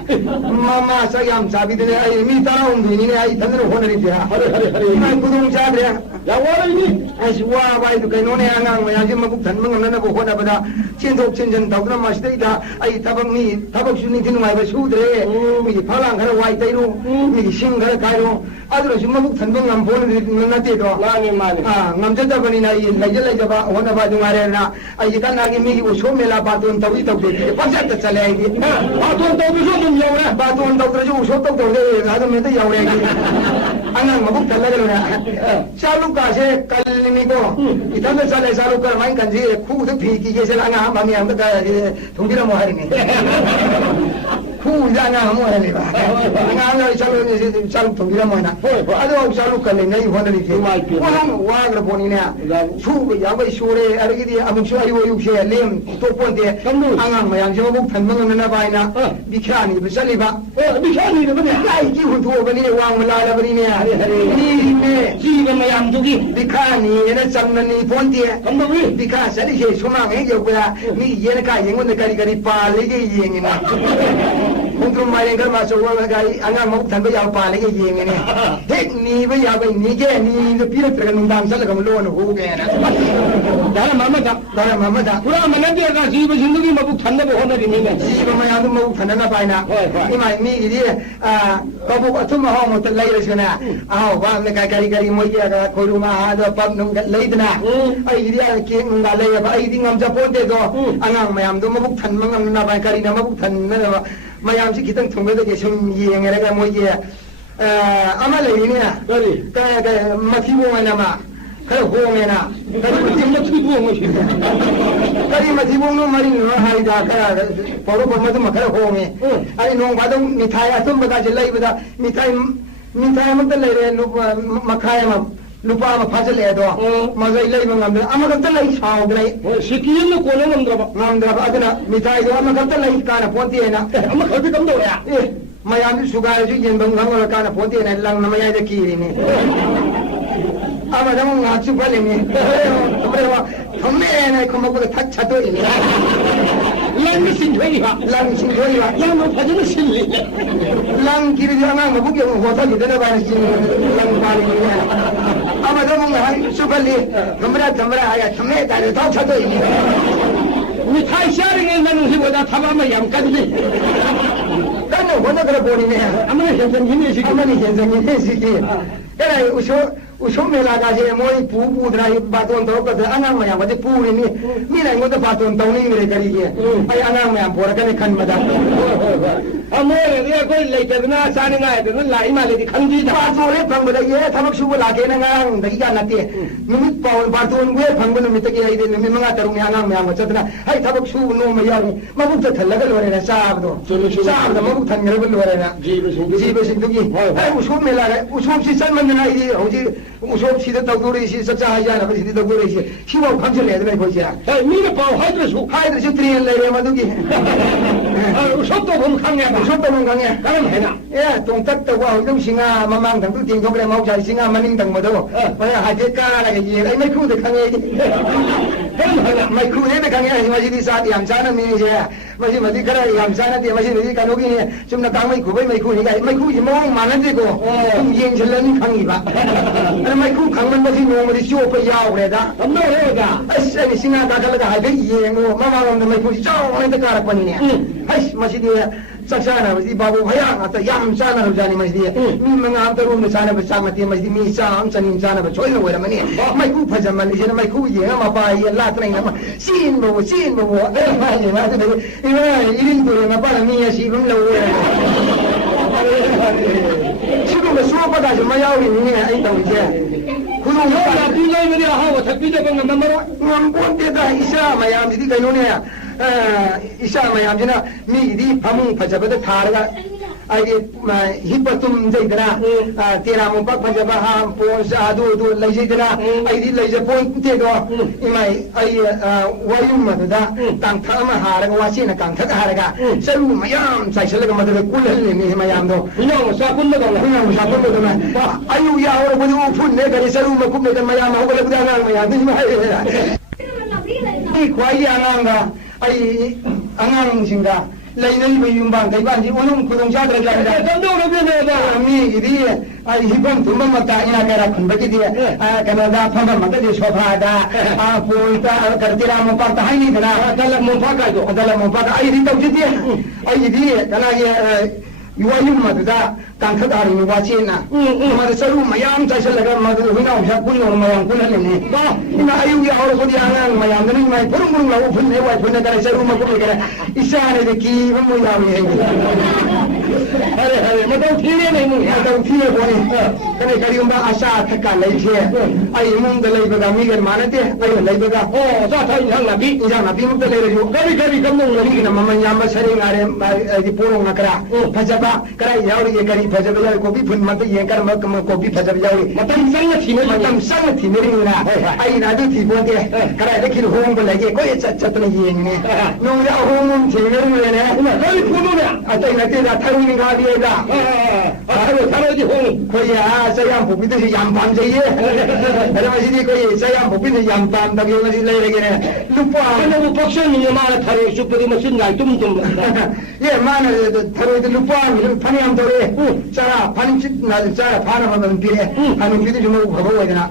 Mama saya am sabi tu ni, ini terang ini, ini tangan orang ni dia. Hari. Ini kudung sah dia. 야 와라이니 아이씨 와봐이도 그노네 안강 마양지 마북 단문 없는다고 호나보다 친속 친전 더구나 마시다이다 아이 타박 수니 되는 와이바 수드래 미 팔랑 가라 와이다이로 미 싱가라 가이로 아들은 지금 마북 단문 안 보는 나때도 마니 아 남자다 보니나 이 라이라이자바 호나바 중아래나 아이 간나기 미기 우소메라 바돈 타위 타고 빠졌다 잘해야지 바톤 떠비서 좀 여우래 바돈 타고서 우소 타고 나도 메다 야오래기 안강 마북 달라그러나 샤루카세 kalimigo itanda sale sarukar main kanji khu de phiki ke se anga mami am ka thongdira mo harini khu anga mo harini ba anga chalu thongdira mo na ado chalu kale nei honari ke wa gra boni na chu ya bai shure arigi di amu chu ayu yu she lem to ponte anga mayang jo bu phan mang na bai na bikhani bi sali ba bikhani de ba ai ji hu thu ba ni wang ma la ba ni ni ne ji ba mayang du gi 비카니 얘네 장난이 본디에 감독이 비카 사리게 소망에 여고야 미 얘네 가 영원의 가리가리 빨리게 이행이나 공좀 말인 걸 마서 와가이 안가 먹 단도 야 빨리게 이행이네 핵니 왜 야고 니게 니도 비를 들어가 농담 살라가 물론 호게나 나라 마마다 그럼 만나대가 지금 신동이 먹 단다고 호나리네 지금 마야도 먹 단다나 바이나 이마이 미 이리 아 거부 어떤 마음 못 라이르시나 아와 내가 가리가리 뭐야 고루마 ado pag nung leidna ay dia ki nung galay ba ay ding am japon de do angang mayam do mabuk than mangam na ba kari na mabuk than na mayam si kitang thongbe de sum yeng era ga mo ye ama le ni na ka mathi bo na ma ka ho me na kari mathi bo mo shi kari mathi bo no mari no hai da ka poro bo ma do ma ka ho me ay nong ba do mithai atum ba da lai ba da mithai ma ta lai re no makhaya ma lupa ma phajale do mazai lai mangam ama ka lai saw grai sikiyen no kono ngamdra adna mithai do ama ka lai kana ponti na ama khadi kam do ya mayam sugar ju yen bang ngam kana ponti na lang na maya de kiri ni ama dam nga chu pale ni amre wa thamme na ko ma ko thak chato ni lang sin thoi ba lang no phajale sin li lang kiri ja nga ma bu ge ho ta de na ba sin lang ba ni ama dam nga chu pale thamra aya thamme ta de thak chato ni mithai sharing na nu si boda thaba ma yam kan ni kana hona kara boni ne amane hensen ni si amani hensen ni si ki era usho mela ga je moi pu dra baton to ka anang ma ya ba de pu ni mi na ngo da baton to ni mere kari ye ai anang ma ya bora ka ne khan ma da amore ye ko lai ka na sa ni ngai de lai ma le di khang ji da ba so le phang ba da ye thamak su ba la ke na ngang da ki ka na te numit pawn baton we phang ba numit ke ai de mi manga tarung ya ngang ma ma chadna ai thamak su no ma ya ni ma bu ta thal ga lo re na sa do sa da ma bu thang ga lo re na ji ba sing du ki ai usho mela ga usho si san man na ai ho ji usho si da ta du re si sa cha ya na ba si da du re si si ba phang le de ko sia ai mi na pa hai de su trian le re ma du ki usho to bom khang ya ba usho to bom khang ya karam hai na ya tong tak ta wa dong singa mamang dang tu ting thok le mau chai singa maning dang ma do ba ya ha de ka la ga ye ai mai khu de khang ye karam hai na mai khu ne khang ye ma ji di sa yam cha na mi je ma ji ma di kara yam cha na de ma ji di ka no ki ne chum na kang mai khu bai mai khu ni ga mai khu ji mo ma na de ko tum yin chen len khang ni ba ai mai khu khang man ba ji no ma di sho pa yaw le da am no le ga ai sai ni singa ka ka la ga ha de ye ngo ma ma ma mai khu ji chaw ne ta ka ra pa ni ne ai ma ji di sakshana mesti babu bhaya ata yam sana rujani mesti mi manga taru ne sana ba samati mesti mi sam sanin sana ba choi no mani mai ku phajam mani je mai ku ye ma ba ye la trai na sin bo ai ma ye ma de ina irin do na ba mi ya si bum lo ye shi ko so ba da je ma yaw ni ne ai tau je ku no ya ti lai me ha wa thak pi de bang ma ma ngam kon de da isa ma ya mi di ga no ne isa mayam jina mi di phamung phajabada tharaga ai hipatum jaidana tera mo pak phajaba ha pon sa du laijidana ai di laija pon te do imai ai wayum madada tang thama haraga wasina kang thak haraga saru mayam sai salaga madada kulhal ni mayam do no sa kun ma do na ayu ya ora bu phun ne gari saru ma kum ne mayam ha gala budana mayam ni mai ni khwai ya ngang ga ai angang singa ꯂꯩꯅꯔꯤꯕ ꯌꯨꯝꯕꯥꯡ ꯀꯩꯕꯥꯡꯁꯤ ꯑꯣꯟꯊꯣꯛ ꯈꯨꯗꯣꯡꯆꯥꯗ꯭ꯔꯖꯥꯠꯅꯤꯗ ꯀꯝꯗꯧꯔꯒꯦꯅꯦꯕ ꯃꯤꯒꯤꯗꯤ ꯍꯤꯐꯝ ꯊꯨꯝꯐꯝ ꯃꯇꯥ ꯏꯅꯥ ꯀꯩꯔꯥ ꯈꯨꯟꯕꯒꯤꯗꯤ ꯀꯩꯅꯣꯗ ꯐꯝꯐꯝ ꯑꯃꯗꯤ ꯁꯣꯐꯥꯗ ꯄꯣꯜꯗ ꯇꯦꯔꯥ ꯃꯣꯝꯄꯥꯛꯇ ꯍꯥꯏꯅꯤꯗꯅ ꯗꯂꯝ ꯃꯣꯝꯄꯥꯛ ꯀꯥꯏꯗꯣ ꯗꯂꯝ ꯃꯣꯝꯄꯥꯛꯇ ꯑꯩꯗꯤ ꯇꯧꯖꯗꯦ ꯑꯩꯒꯤꯗꯤ ꯀꯅꯥꯒꯤ ꯌꯨꯝ ꯑꯗꯨꯗ ꯀꯥꯡꯊꯛ ꯍꯥꯔꯤꯕ ꯋꯥꯆꯦꯅ ꯃꯗꯨ ꯆꯔꯨ ꯃꯌꯥꯝ ꯆꯥꯏꯁꯤꯜꯂꯒ ꯃꯗꯨ ꯍꯨꯏꯅꯥꯎꯁꯥ ꯄꯨꯟꯅ ꯃꯌꯥꯝ ꯄꯨꯟꯍꯜꯂꯤꯅꯤ ꯏꯃꯥ ꯑꯌꯨꯛ ꯌꯥꯎꯔꯛꯄꯗꯤ ꯑꯉꯥꯡ ꯃꯌꯥꯝꯗꯅ ꯏꯃꯥꯏ ꯐꯨꯔꯨꯝ ꯐꯨꯔꯨꯝ ꯂꯥꯎ ꯐꯨꯟꯅꯦ ꯋꯥꯏ ꯐꯨꯟꯅ ꯀꯔꯦ ꯆꯔꯨ ꯃꯀꯨꯞ ꯂꯩꯒꯔꯦ ꯏꯆꯥꯅꯗꯤ ꯀꯤꯕ ꯃꯣꯏ ꯌꯥꯎꯏ ꯑꯩꯒꯤ ꯐꯔꯦ ꯐꯔꯦ ꯃꯇꯧ ꯊꯤꯔꯦꯅꯦ ꯏꯃꯨꯡ ꯃꯇꯧ ꯊꯤꯔꯕꯣꯅꯤ ꯀꯔꯤꯒꯨꯝꯕ ꯑꯆꯥ ꯑꯊꯛꯀ ꯂꯩꯁꯦ ꯑꯩ ꯏꯃꯨꯡꯗ ꯂꯩꯕꯒ ꯃꯤꯒ ꯃꯥꯟꯅꯗꯦ ꯑꯩꯅ ꯂꯩꯕꯒ ꯆꯥ ꯊꯛ ꯏꯟꯖꯥꯡ ꯅꯥꯄꯤꯃꯛꯇ ꯂꯩꯔꯁꯨ ꯀꯔꯤ ꯀꯝꯗꯧꯅ ꯃꯤꯒꯤꯅ ꯃꯃꯜ ꯌꯥꯝꯕ ꯁꯔꯦꯡ ꯉꯥꯔꯦ ꯍꯥꯏꯗꯤ ꯄꯣꯔꯣꯡ ꯉꯀ꯭ꯔꯥ ꯐꯖꯕ ꯀꯔꯥꯏ ꯌꯥꯎꯔꯤꯒꯦ ꯀꯔꯤ ꯐꯖꯕ ꯌꯥꯎꯔꯤ ꯀꯣꯕꯤ ꯐꯨꯟ ꯃꯛꯇ ꯌꯦꯡ ꯀꯔꯝꯕ ꯀꯣꯕꯤ ꯐꯖꯕ ꯌꯥꯎꯔꯤ ꯃꯇꯝ ꯆꯪꯅ ꯊꯤꯅꯔꯤꯅꯤꯅ ꯑꯩꯅ ꯑꯗꯨ ꯊꯤꯄꯣꯟꯗꯦ ꯀꯗꯥꯏꯗ ꯈꯤꯜ ꯍꯣꯡꯕ ꯂꯩꯒꯦ ꯀꯣꯏ ꯆꯠꯇꯅ ꯌꯦꯡꯉꯤꯅꯦ ꯅꯣꯡꯃꯗ ꯑꯍꯣꯡꯕ ꯊꯦꯡꯅꯔꯨꯔꯦꯅꯦ ꯀꯔꯤ ꯄꯨꯅꯨꯅꯦ ꯑꯇꯩ ꯅꯠꯇꯦꯗ ꯊꯔꯨꯏ ꯅꯤꯡꯈꯥꯕꯤꯗ ꯊꯔꯣꯏꯗꯤ ꯍꯣꯡꯉꯤ ꯑꯩꯈꯣꯏ ꯆꯩꯔꯥꯝ ꯄꯣꯛꯄꯤꯗꯨꯁꯨ ꯌꯥꯝ ꯄꯥꯝꯖꯩꯌే ꯑꯗꯣ ꯃꯁꯤꯗꯤ ꯑꯩꯈꯣꯏ ꯆꯩꯔꯥꯝ ꯄꯣꯛꯄꯤꯅ ꯌꯥꯝ ꯄꯥꯝꯗꯕꯤꯌꯣ ꯃꯁꯤ ꯂꯩꯔꯒꯦꯅꯦ ꯂꯨꯄꯥ ꯀꯩꯅꯣꯕꯨ ꯄꯛꯁꯟꯅꯤꯡꯉꯦ ꯃꯥꯅ ꯊꯔꯣꯏ ꯆꯨꯞꯄꯗꯤ ꯃꯆꯤꯟ ꯅꯥꯏ ꯇꯨꯝ ꯑꯦ ꯃꯥꯅ ꯊꯔꯣꯏꯗ ꯂꯨꯄꯥ ꯐꯅꯌꯥꯝ ꯇꯧꯔꯛꯑꯦ ꯆꯔꯥ ꯆꯔꯥ ꯐꯥꯅꯕ ꯑꯗꯨꯝ ꯄꯤꯔꯛꯑꯦ ꯍꯅꯨꯕꯤꯗꯨꯁꯨ ꯃꯕꯨꯛ ꯐꯕ ꯑꯣꯏꯗꯅ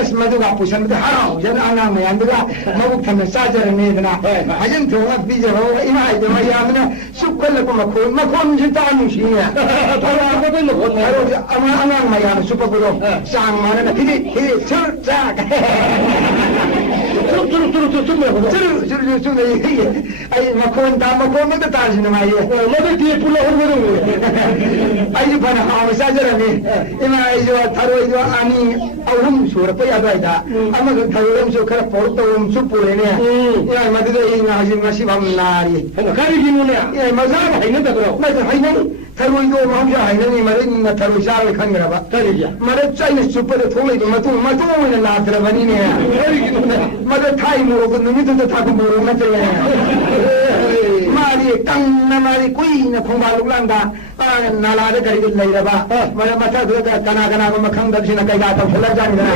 ꯑꯁ ꯃꯗꯨꯒ ꯄꯨꯁꯟꯕꯗ ꯍꯔꯥꯎꯖꯅ ꯑꯉꯥꯡ ꯃꯌꯥꯝꯗꯨꯒ ꯃꯕꯨꯛ ꯊꯟꯅ ꯆꯥꯖꯔꯅꯤꯗꯅ ꯍꯖꯝ ꯊꯣꯡꯉ ꯄꯤꯖꯕ ꯏꯃꯥ ꯏꯗ ꯃꯌꯥꯝꯅ ꯁꯨꯞꯈꯠꯂꯛꯄ ꯃꯈꯣꯟꯁꯨ ꯇꯥ ꯅꯨꯡꯁꯤꯅꯦ ꯑꯉꯥꯡ ꯃꯌꯥꯝꯅ ꯁꯨꯞꯄꯛꯄꯗꯣ ꯆꯥꯡ ꯃꯥꯟꯅꯅ ꯍꯤꯗꯤ ꯁꯨꯔ ꯆꯥꯛ ꯑꯩ ꯃꯈꯣꯟꯗ ꯇꯥꯔꯁꯤ ꯅꯨꯡꯉꯥꯏꯌꯦ ꯃꯗꯨꯗꯤ ꯄꯨꯜꯂꯍꯧꯕꯗꯧꯅꯤ ꯑꯩꯁꯨ ꯐꯅ ꯍꯥꯎꯅ ꯆꯥꯖꯔꯝꯃꯤ ꯏꯃꯥ ꯑꯩꯁꯨ ꯊꯔꯣꯏꯗꯣ ꯑꯅꯤ ꯑꯍꯨꯝ ꯁꯨꯔꯛꯄ ꯑꯗꯨꯋꯥꯏꯗ ꯑꯃꯒ ꯊꯔꯣꯏ ꯑꯃꯁꯨ ꯈꯔ ꯄꯧꯔꯛ ꯇꯧꯕ ꯑꯃꯁꯨ ꯄꯨꯔꯦꯅꯦ ꯏꯃꯥ ꯃꯗꯨꯗ ꯑꯩ ꯍꯧꯖꯤꯛ ꯉꯁꯤ ꯐꯥꯎ ꯅꯥꯔꯤ ꯀꯔꯤꯒꯤꯅꯣꯅꯦ ꯃꯖꯥꯅ ꯍꯩꯅꯗꯕ꯭ꯔꯣ ꯍꯩꯅꯩ ꯊꯔꯣꯏꯗꯣ ꯃꯍꯧꯁꯥ ꯍꯩꯅꯅꯤ ꯃꯗꯩꯅ ꯊꯔꯣꯏ ꯆꯥꯔꯣꯏ ꯈꯟꯈ꯭ꯔꯕ ꯀꯔꯤꯒꯤ ꯃꯗꯨ ꯑꯩꯅ ꯆꯨꯞꯄꯗ ꯊꯣꯛꯂꯛꯏꯕ ꯃꯇꯨꯡ ꯑꯣꯏꯅ ꯅꯥꯗ꯭ꯔꯕꯅꯤꯅꯦ ꯀꯔꯤꯒꯤꯅꯣꯅꯦ ꯃꯗꯨ ꯊꯥꯏ ꯃꯣꯔꯣꯛ ꯅꯨꯃꯤꯠꯇꯨꯗ ꯊꯥꯛꯄ ꯃꯣꯔꯣꯛ ꯅꯠꯇ꯭ꯔꯦ ꯃꯥꯗꯤ ꯀꯪꯅ ꯃꯥꯗꯤ ꯀꯨꯏꯅ ꯈꯣꯡꯕꯥꯜ ꯂꯨꯛꯂꯥꯡꯗ ꯅꯥꯂꯥꯗ ꯀꯔꯤꯗ ꯂꯩꯔꯕ ꯃꯊꯛꯇꯨꯗ ꯀꯅꯥꯒꯨꯝꯕ ꯈꯪꯗꯕꯁꯤꯅ ꯀꯩꯀꯥ ꯇꯧꯁꯜꯂꯖꯥꯠꯅꯤꯗꯅ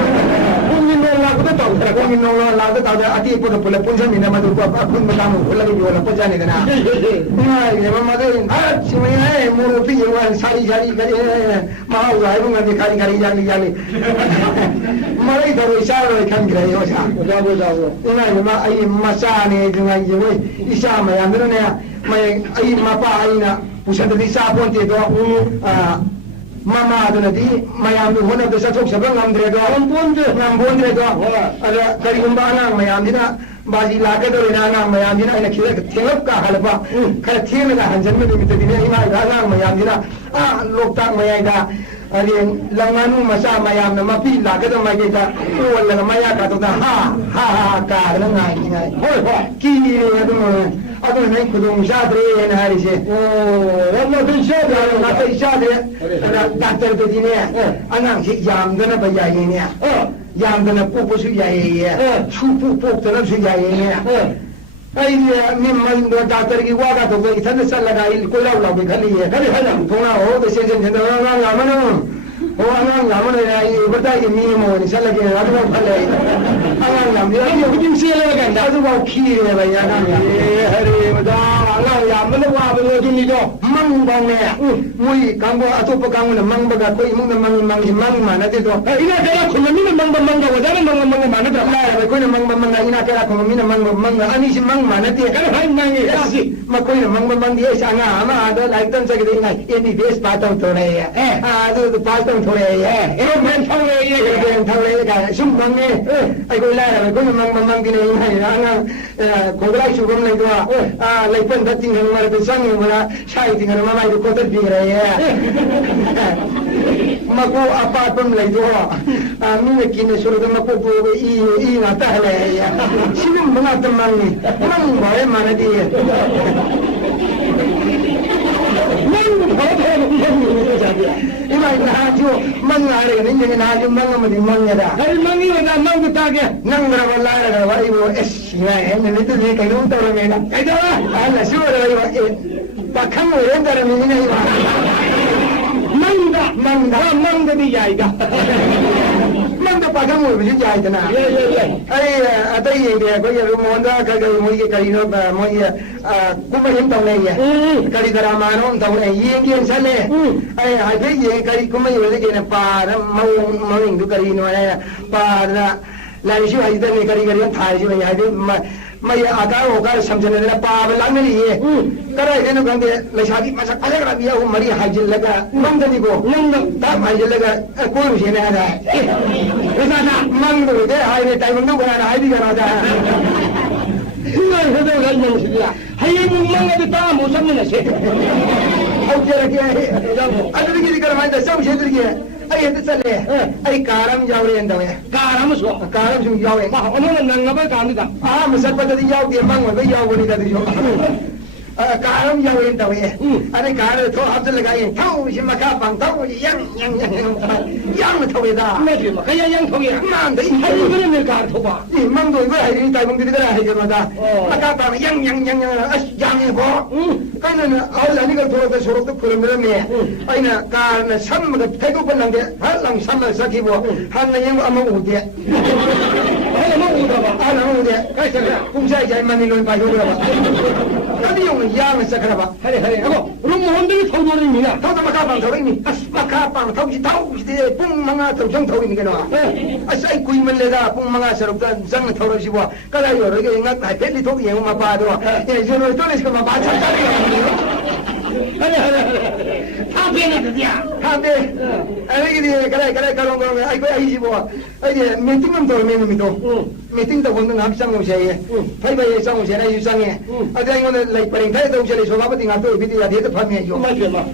ꯄꯨꯡꯒꯤ ꯅꯣꯡ ꯂꯥꯛꯄꯗ ꯇꯧꯗ ꯑꯇꯦꯛꯄꯗ ꯄꯨꯂꯞ ꯄꯨꯟꯁꯤꯟꯃꯤꯟꯅ ꯃꯗꯨ ꯑꯄꯨꯟꯕ ꯀꯥꯡꯕꯨ ꯄꯨꯜꯂꯒ ꯌꯣꯜꯂꯛꯄꯖꯥꯠꯅꯤꯗꯅ ꯃꯗꯨ ꯁꯤꯃꯩ ꯃꯣꯔꯣꯛꯇꯤ ꯌꯦꯡꯉ ꯁꯥꯔꯤ ꯀꯔꯤ ꯃꯍꯥꯎꯗꯣ ꯍꯥꯏꯕ ꯉꯝꯗꯦ ꯈꯥꯔꯤ ꯌꯥꯛꯂꯤ ꯃꯔꯩ ꯊꯔꯣꯏ ꯆꯥꯔꯣꯏ ꯈꯟꯈ꯭ꯔꯦ ꯑꯣꯖꯥ ꯏꯃꯥ ꯑꯩ ꯃꯆꯥꯅꯦ ꯑꯗꯨꯉꯥꯏꯁꯦ ꯍꯣꯏ ꯏꯆꯥ ꯃꯌꯥꯝꯗꯨꯅꯅꯦ ꯑꯩ ꯃꯄꯥ ꯑꯩꯅ ꯄꯨꯁꯟꯗꯗꯤ ꯆꯥꯄꯣꯟꯇꯦꯗꯣ ꯃꯃꯥꯗꯨꯅꯗꯤ ꯃꯌꯥꯝꯗꯨ ꯍꯣꯠꯅꯕꯗ ꯆꯠꯊꯣꯛꯆꯕ ꯉꯝꯗ꯭ꯔꯦꯗꯣ ꯉꯝꯄꯣꯟꯗ꯭ꯔꯦꯗꯣ ꯑꯗ ꯀꯔꯤꯒꯨꯝꯕ ꯑꯉꯥꯡ ꯃꯌꯥꯝꯁꯤꯅ ꯕꯥꯖꯤ ꯂꯥꯛꯀꯗꯧꯔꯤꯅ ꯑꯉꯥꯡ ꯃꯌꯥꯝꯁꯤ나 ꯑꯩꯅ ꯊꯦꯡꯂꯞꯀ ꯍꯜꯂꯛꯄ ꯈꯔ ꯊꯦꯡꯅꯒ ꯍꯟꯖꯟꯕ ꯅꯨꯃꯤꯠꯇꯗꯤꯅꯦ ꯏꯃꯥ ꯑꯉꯥꯡ ꯃꯌꯥꯝꯁꯤꯅ ꯂꯣꯛꯇꯥꯛ ꯃꯌꯥꯏꯗ ꯍꯥꯏꯗꯤ ꯂꯪꯉꯥꯅꯨ ꯃꯆꯥ ꯃꯌꯥꯝꯅ ꯃꯄꯤ ꯂꯥꯛꯀꯗꯕ ꯃꯥꯏꯀꯩꯗ ꯑꯣꯜꯂꯒ ꯃꯌꯥ ꯀꯥꯊꯣꯛꯇ ꯍꯥ ꯀꯥꯗꯅ ꯉꯥꯏꯅꯤꯉꯥꯏ ꯍꯣꯏ ꯀꯤꯔꯦ ꯑꯗꯨꯅ ꯅꯪ ꯈꯨꯗꯣꯡ ꯆꯥꯗ꯭ꯔꯦꯅ ꯍꯥꯏꯔꯤꯁꯦ ꯅꯥꯇꯩ ꯆꯥꯗ꯭ꯔꯦ ꯑꯗ ꯗꯥꯛꯇꯔꯗꯗꯤꯅꯦ ꯑꯉꯥꯡꯁꯤ ꯌꯥꯝꯗꯅꯕ ꯌꯥꯏꯌꯦꯅꯦ ꯌꯥꯝꯗꯅ ꯄꯣꯛꯄꯁꯨ ꯌꯥꯏꯌꯦ ꯁꯨꯄꯨ ꯄꯣꯛꯇꯅꯕꯁꯨ ꯌꯥꯏꯌꯦꯅꯦ ꯑꯩꯗꯤ ꯃꯤꯡꯗꯣ ꯗꯥꯛꯇꯔꯒꯤ ꯋꯥꯒ ꯇꯧꯕ ꯏꯊꯟꯗ ꯆꯠꯂꯒ ꯑꯩ ꯀꯣꯏꯂꯥꯎ ꯂꯥꯎꯒꯦ ꯈꯜꯂꯤꯌꯦ ꯊꯣꯡꯅꯥ ꯍꯣꯗ ꯆꯦꯟꯁꯤꯟ ꯑꯉꯥꯡ ꯌꯥꯝꯃꯅꯨ ꯑꯉꯥꯡ ꯌꯥꯝꯃꯅ ꯑꯩ ꯕꯔꯗꯥꯏꯒꯤ ꯃꯤ ꯑꯃ ꯑꯣꯏꯅ ꯆꯠꯂꯒꯦ ꯑꯗꯨꯐꯥꯎ ꯈꯜꯂꯦ ꯑꯉꯥꯡ ꯌꯥꯝꯗꯤ ꯑꯗꯨꯐꯥꯎ ꯈꯤꯔꯦꯕ ꯑꯩ ꯑꯉꯥꯡ ꯑꯉꯥꯡ ꯌꯥꯝꯕꯅ ꯋꯥꯕꯗꯣ ꯑꯗꯨꯅꯤꯗꯣ ꯃꯪꯐꯥꯎꯅꯦ ꯃꯣꯏ ꯀꯥꯡꯕꯨ ꯑꯇꯣꯞꯄ ꯀꯥꯡꯕꯨꯅ ꯃꯪꯕꯒ ꯑꯩꯈꯣꯏ ꯏꯃꯨꯡꯗ ꯃꯪꯉꯤ ꯃꯪ ꯃꯥꯟꯅꯗꯦꯗꯣ ꯏꯅꯥ ꯀꯩꯔꯥ ꯈꯨꯟꯕ ꯃꯤꯅ ꯃꯪꯕ ꯑꯣꯖꯥꯅ ꯃꯪꯕ ꯃꯥꯟꯅꯗ꯭ꯔꯥ ꯂꯥꯏꯔꯕ ꯑꯩꯈꯣꯏꯅ ꯃꯪꯕ ꯏꯅꯥ ꯀꯩꯔꯥ ꯈꯨꯟꯕ ꯃꯤꯅ ꯃꯪꯕ ꯑꯅꯤꯁꯤ ꯃꯪ ꯃꯥꯟꯅꯗꯦ ꯃꯈꯣꯏꯅ ꯃꯪꯗꯤ ꯑꯩꯁꯦ ꯑꯉꯥꯡ ꯑꯃ ꯑꯗ ꯂꯥꯏꯔꯤꯛ ꯇꯝꯖꯒꯦꯗ ꯏꯅꯥ MBBS ꯄꯥꯁ ꯇꯧꯊꯣꯔꯛꯑꯦ ꯑꯗꯨ ꯄꯥꯁ ꯇꯧꯊꯣꯔꯛꯑꯦ ꯑꯦꯔꯣꯄ꯭ꯂꯦꯟ ꯊꯧꯔꯛꯑꯦ ꯀꯥꯏꯅ ꯁꯨꯝ ꯃꯪꯉꯦ ꯑꯩꯈꯣꯏ ꯂꯥꯏꯔꯕ ꯑꯩꯈꯣꯏꯅ ꯃꯪꯗꯤꯅꯦ ꯏꯃꯥꯏꯅ ꯑꯉꯥꯡ ꯈꯣꯡꯒ꯭ꯔꯥꯏ ꯆꯨꯕ ꯑꯃ ꯂꯩꯗꯣ ꯂꯩꯄꯟꯗ ꯇꯤꯡꯈꯪ ꯃꯔꯛꯇ ꯆꯪꯉꯨꯕꯗ ꯁꯥꯏ ꯇꯤꯡꯈꯪ ꯃꯃꯥꯏꯗꯣ ꯀꯣꯊꯠꯄꯤꯈ꯭ꯔꯦ ꯃꯀꯣꯛ ꯑꯄꯥꯠꯄ ꯑꯃ ꯂꯩꯗꯣ ꯃꯤꯅ ꯀꯤꯅ ꯁꯨꯔꯒ ꯃꯀꯣꯛꯇꯨ ꯏ ꯉꯥꯛꯇ ꯍꯜꯂꯛꯑꯦ ꯁꯤꯒꯨꯝꯕ ꯉꯥꯛꯇ ꯃꯪꯉꯤ ꯃꯪꯕ ꯍꯣꯏ ꯃꯥꯟꯅꯗꯦ 이마 나하죠 망나래 근데 나하죠 망하면 망냐다 아니 망이가 망도 따게 낭그라고 라라가 와 이거 에시야 했는데 또 내가 이런 떨어내나 가이다 알라 쉬어라 이거 박항을 연다라면 이거 망다 망다도 야이다 มันจะไปทั้งหมดไม่ใช่ใหญ่แต่นะ เย่เย่เย่ ไอ้อะไรอย่างเงี้ยก็อย่ารู้มองว่าก็มวยก็ยีโน่มวยกูไม่เห็นตรงไหนเนี่ยก็ดีดรามาโน่ตรงไหนยิงยิงฉันเลยไอ้ไอ้เพื่อนยิงก็กูไม่อยู่เลยกันป่าแล้วมาวิ่งดูก็ยีโน่เนี่ยป่าแล้วแล้วชิวไอ้เด็กนี่ก็ยีก็ยังถ่ายชิวไอ้เด็กไม่อาการโอกาสสำคัญเลยป่าเป็นหลังนี่ก็ได้เห็นกันเดี๋ยวเลยชาติมาสักอะไรกันเดียวมารีหายจิลเลยก็มั่งจะนี่กูมั่งตามหายจิลเลยก็กูไม่ใช่เนี่ยได้ไม่ใช่นะมั่งดูเดี๋ยวหายในใจมึงดูกันหายดีกันได้เรื่องเขาเรื่องยังสิล่ะให้มึงมั่งไปตามมึงซ้ำนี่นะสิเอาเจอกันอันนี้กี่กันมาแต่ซ้ำเชื่อกันไอ้เด็กเลยไอ้การามยาวเรียนตัวเนี่ย การามสุการามชุ่มยาวเองบ้าอันนั้นนั่งกับการนี่ต่างมันสัตว์ปฏิยาวเดียมั่งมันไม่ยาวกว่านี้แต่เดียวการามยาวเรียนตัวเนี่ยอันนี้การามทั่วอับดุลละกันเท่าชิมาคาบังเท่ายังเท่าเวดาไม่ถึงมาขยันยังเท่าอย่างมันได้ให้มึงไม่ได้การทุบอ่ะนี่มั่งโดยไม่ให้ใจมึงดีก็ได้ให้กันมาได้มาคาบังยังเนี่ยพอก็นั่นเอาแล้วนี่ก็ทั่วไปสุรทุกคนเลยเนี่ยไอ้น่ะการซ้ำมันเทกุปนังเดียฮัลลังซ้ำสักทีบ่ฮันนี่ยังอามาอุดเดียให้เรามาอุดบ่อามาอุดเดียใครเสร็จแล้วกุ้งใช่ใจมันนี่ลอยไปอยู่แล้วก็ที่ยงยางสักครั้งบ่เฮ้ยเฮ้ยเอาลุงมันได้เท่านั้นนี่นะเท่ามาคาบังเท่านี้มาคาบังเท่าที่ปุ่งมังอาตัวช่างเท่านี้กันวะไอ้คุยมันเลยได้ปุ่งมังอาสรุปกันจังเท่าไรสิบ่ก็ได้อยู่เลยก็ยังไงเพชรที่ทุกอย่างมาปาด้วยเนี่ยจะรู้ตัวนี้ก็มาปาชัดๆเลยเฮ้ยถ้าเป็นอะไรกันเนี่ยถ้าเป็นอะไรกันเนี่ยก็ได้ก็ลองไอ้ก็ไอ้สิบ่ไอ้เนี่ยมีติ้งมันตัวมีตัวมีติ้งตัวคนต้องหาช่างเราใช้ไปช่างเราใช้ได้อยู่ช่างเนี่ยอะไรเงี้ยเลยไปเองได้ตัวใช้เลยสภาพติ้งอ่ะตัวพิธีอาทิตย์พันเนี่ยอยู่ไม่เชื่อมั้ง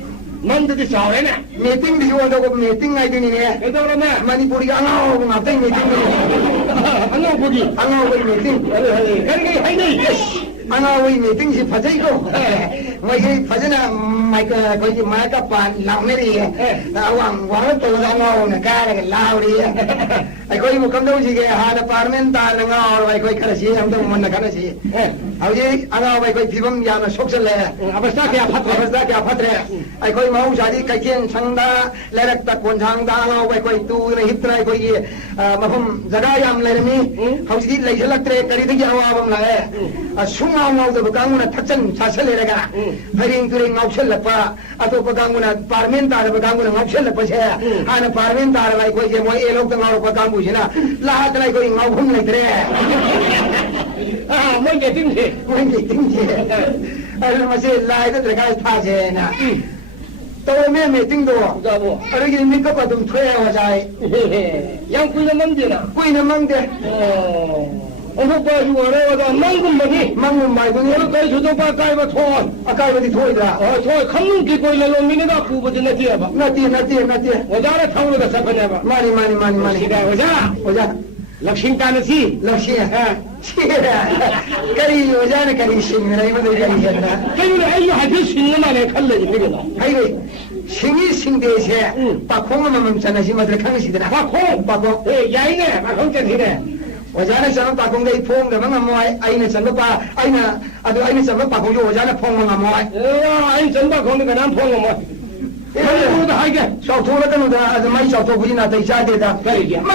มันจะสาวเลยเนี่ยมีติ้งที่ว่าตัวมีติ้งไงตัวนี้เนี่ยไอ้ตัวนั้นมันนี่ปุริอังเอามาติ้งมีติ้งอังเอาปุริอังเอาไปมีติ้งเฮ้ยให้ได้อังเอาไปมีติ้งสิพัชก็ไม่ใช่พัชนะไม่ก็คนที่มากับปานหลังไม่ดีแต่หวังตัวอังเอาเนี่ยกล้าเลยลาวดีไอ้คนที่มุกคำดูสิแกหาแต่ปาร์เมนตาอังเอาไอ้คนกระสีทำตัวมันกระสีเอาจีอังเอาไปคนพิมพ์ยามาชกเสเลยอับสตาแกพัดเลยไอ้คนมาอุชาดีไก่เคียนช่างดาและรักตะคนช่างดาเอาไปคนตูในฮิตไรคนยี่มาพุ่มจะได้ยำเลยนี่เขาสิเลยจะลักเตะกระดิ่งยาวบังเลยชุ่มเอาตัวกังวลทัชชันชาเชลเลยกันพริงกริงเอาเชลล์ปะอัตัวกังวลปาร์เมนตาร์กังวลเอาเชลล์ปะเช่ฮานปาร์เมนตาร์อะไรคนยี่มวยเอลต้องเอากังบุษนะลาอะไรคนเอาพุ่มเลยเตะไม่เก่งจริงอะไรมาเสียลายก็ตะการท่าเชนะตัวแม่ไม่ติ้งตัวอะไรกินมีก็ต้องช่วยเอาใจยังคุยน้ำมันดีนะคุยน้ำมันเด้โอ้โหไปอยู่อะไรวะมังกุมบันนี่มังกุมใบตัวนี้เราเคยชุดต้องไปมาทอดอากาศมันที่ทอดละทอดคำนึงกี่คนเลยลงนี่นะคู่บันนี่เจี๊ยบนาทีว่าจะอะไรทำเลยสักคนเนี่ยมานี่ได้ว่าจะลักชิงการนะสิลักชิงฮะชิงกะลีว่าจะกะลีชิงอะไรมาดูกะลีนะแค่นี้ไอ้ยูให้ชิงมาเลยขันเลยนี่ก็ไอ้ชิงเดชปากคงมันจะน่าชิมาตรขังสิเดนะปากคงเอ้ยยัยเนี่ยปากคงจะที่เนี่ยว่าจะน่าฉันปากคงได้พงแต่มันมวยไอ้เนี่ยฉันก็ปาไอ้น่ะอะไรไอ้เนี่ยฉันก็ปากคงอยู่ว่าจะน่าพงมันมวยไอ้ฉันปากคงนี่ก็น้ำพงมันมวย小偷了，跟着他，买小偷回去拿对家的的。没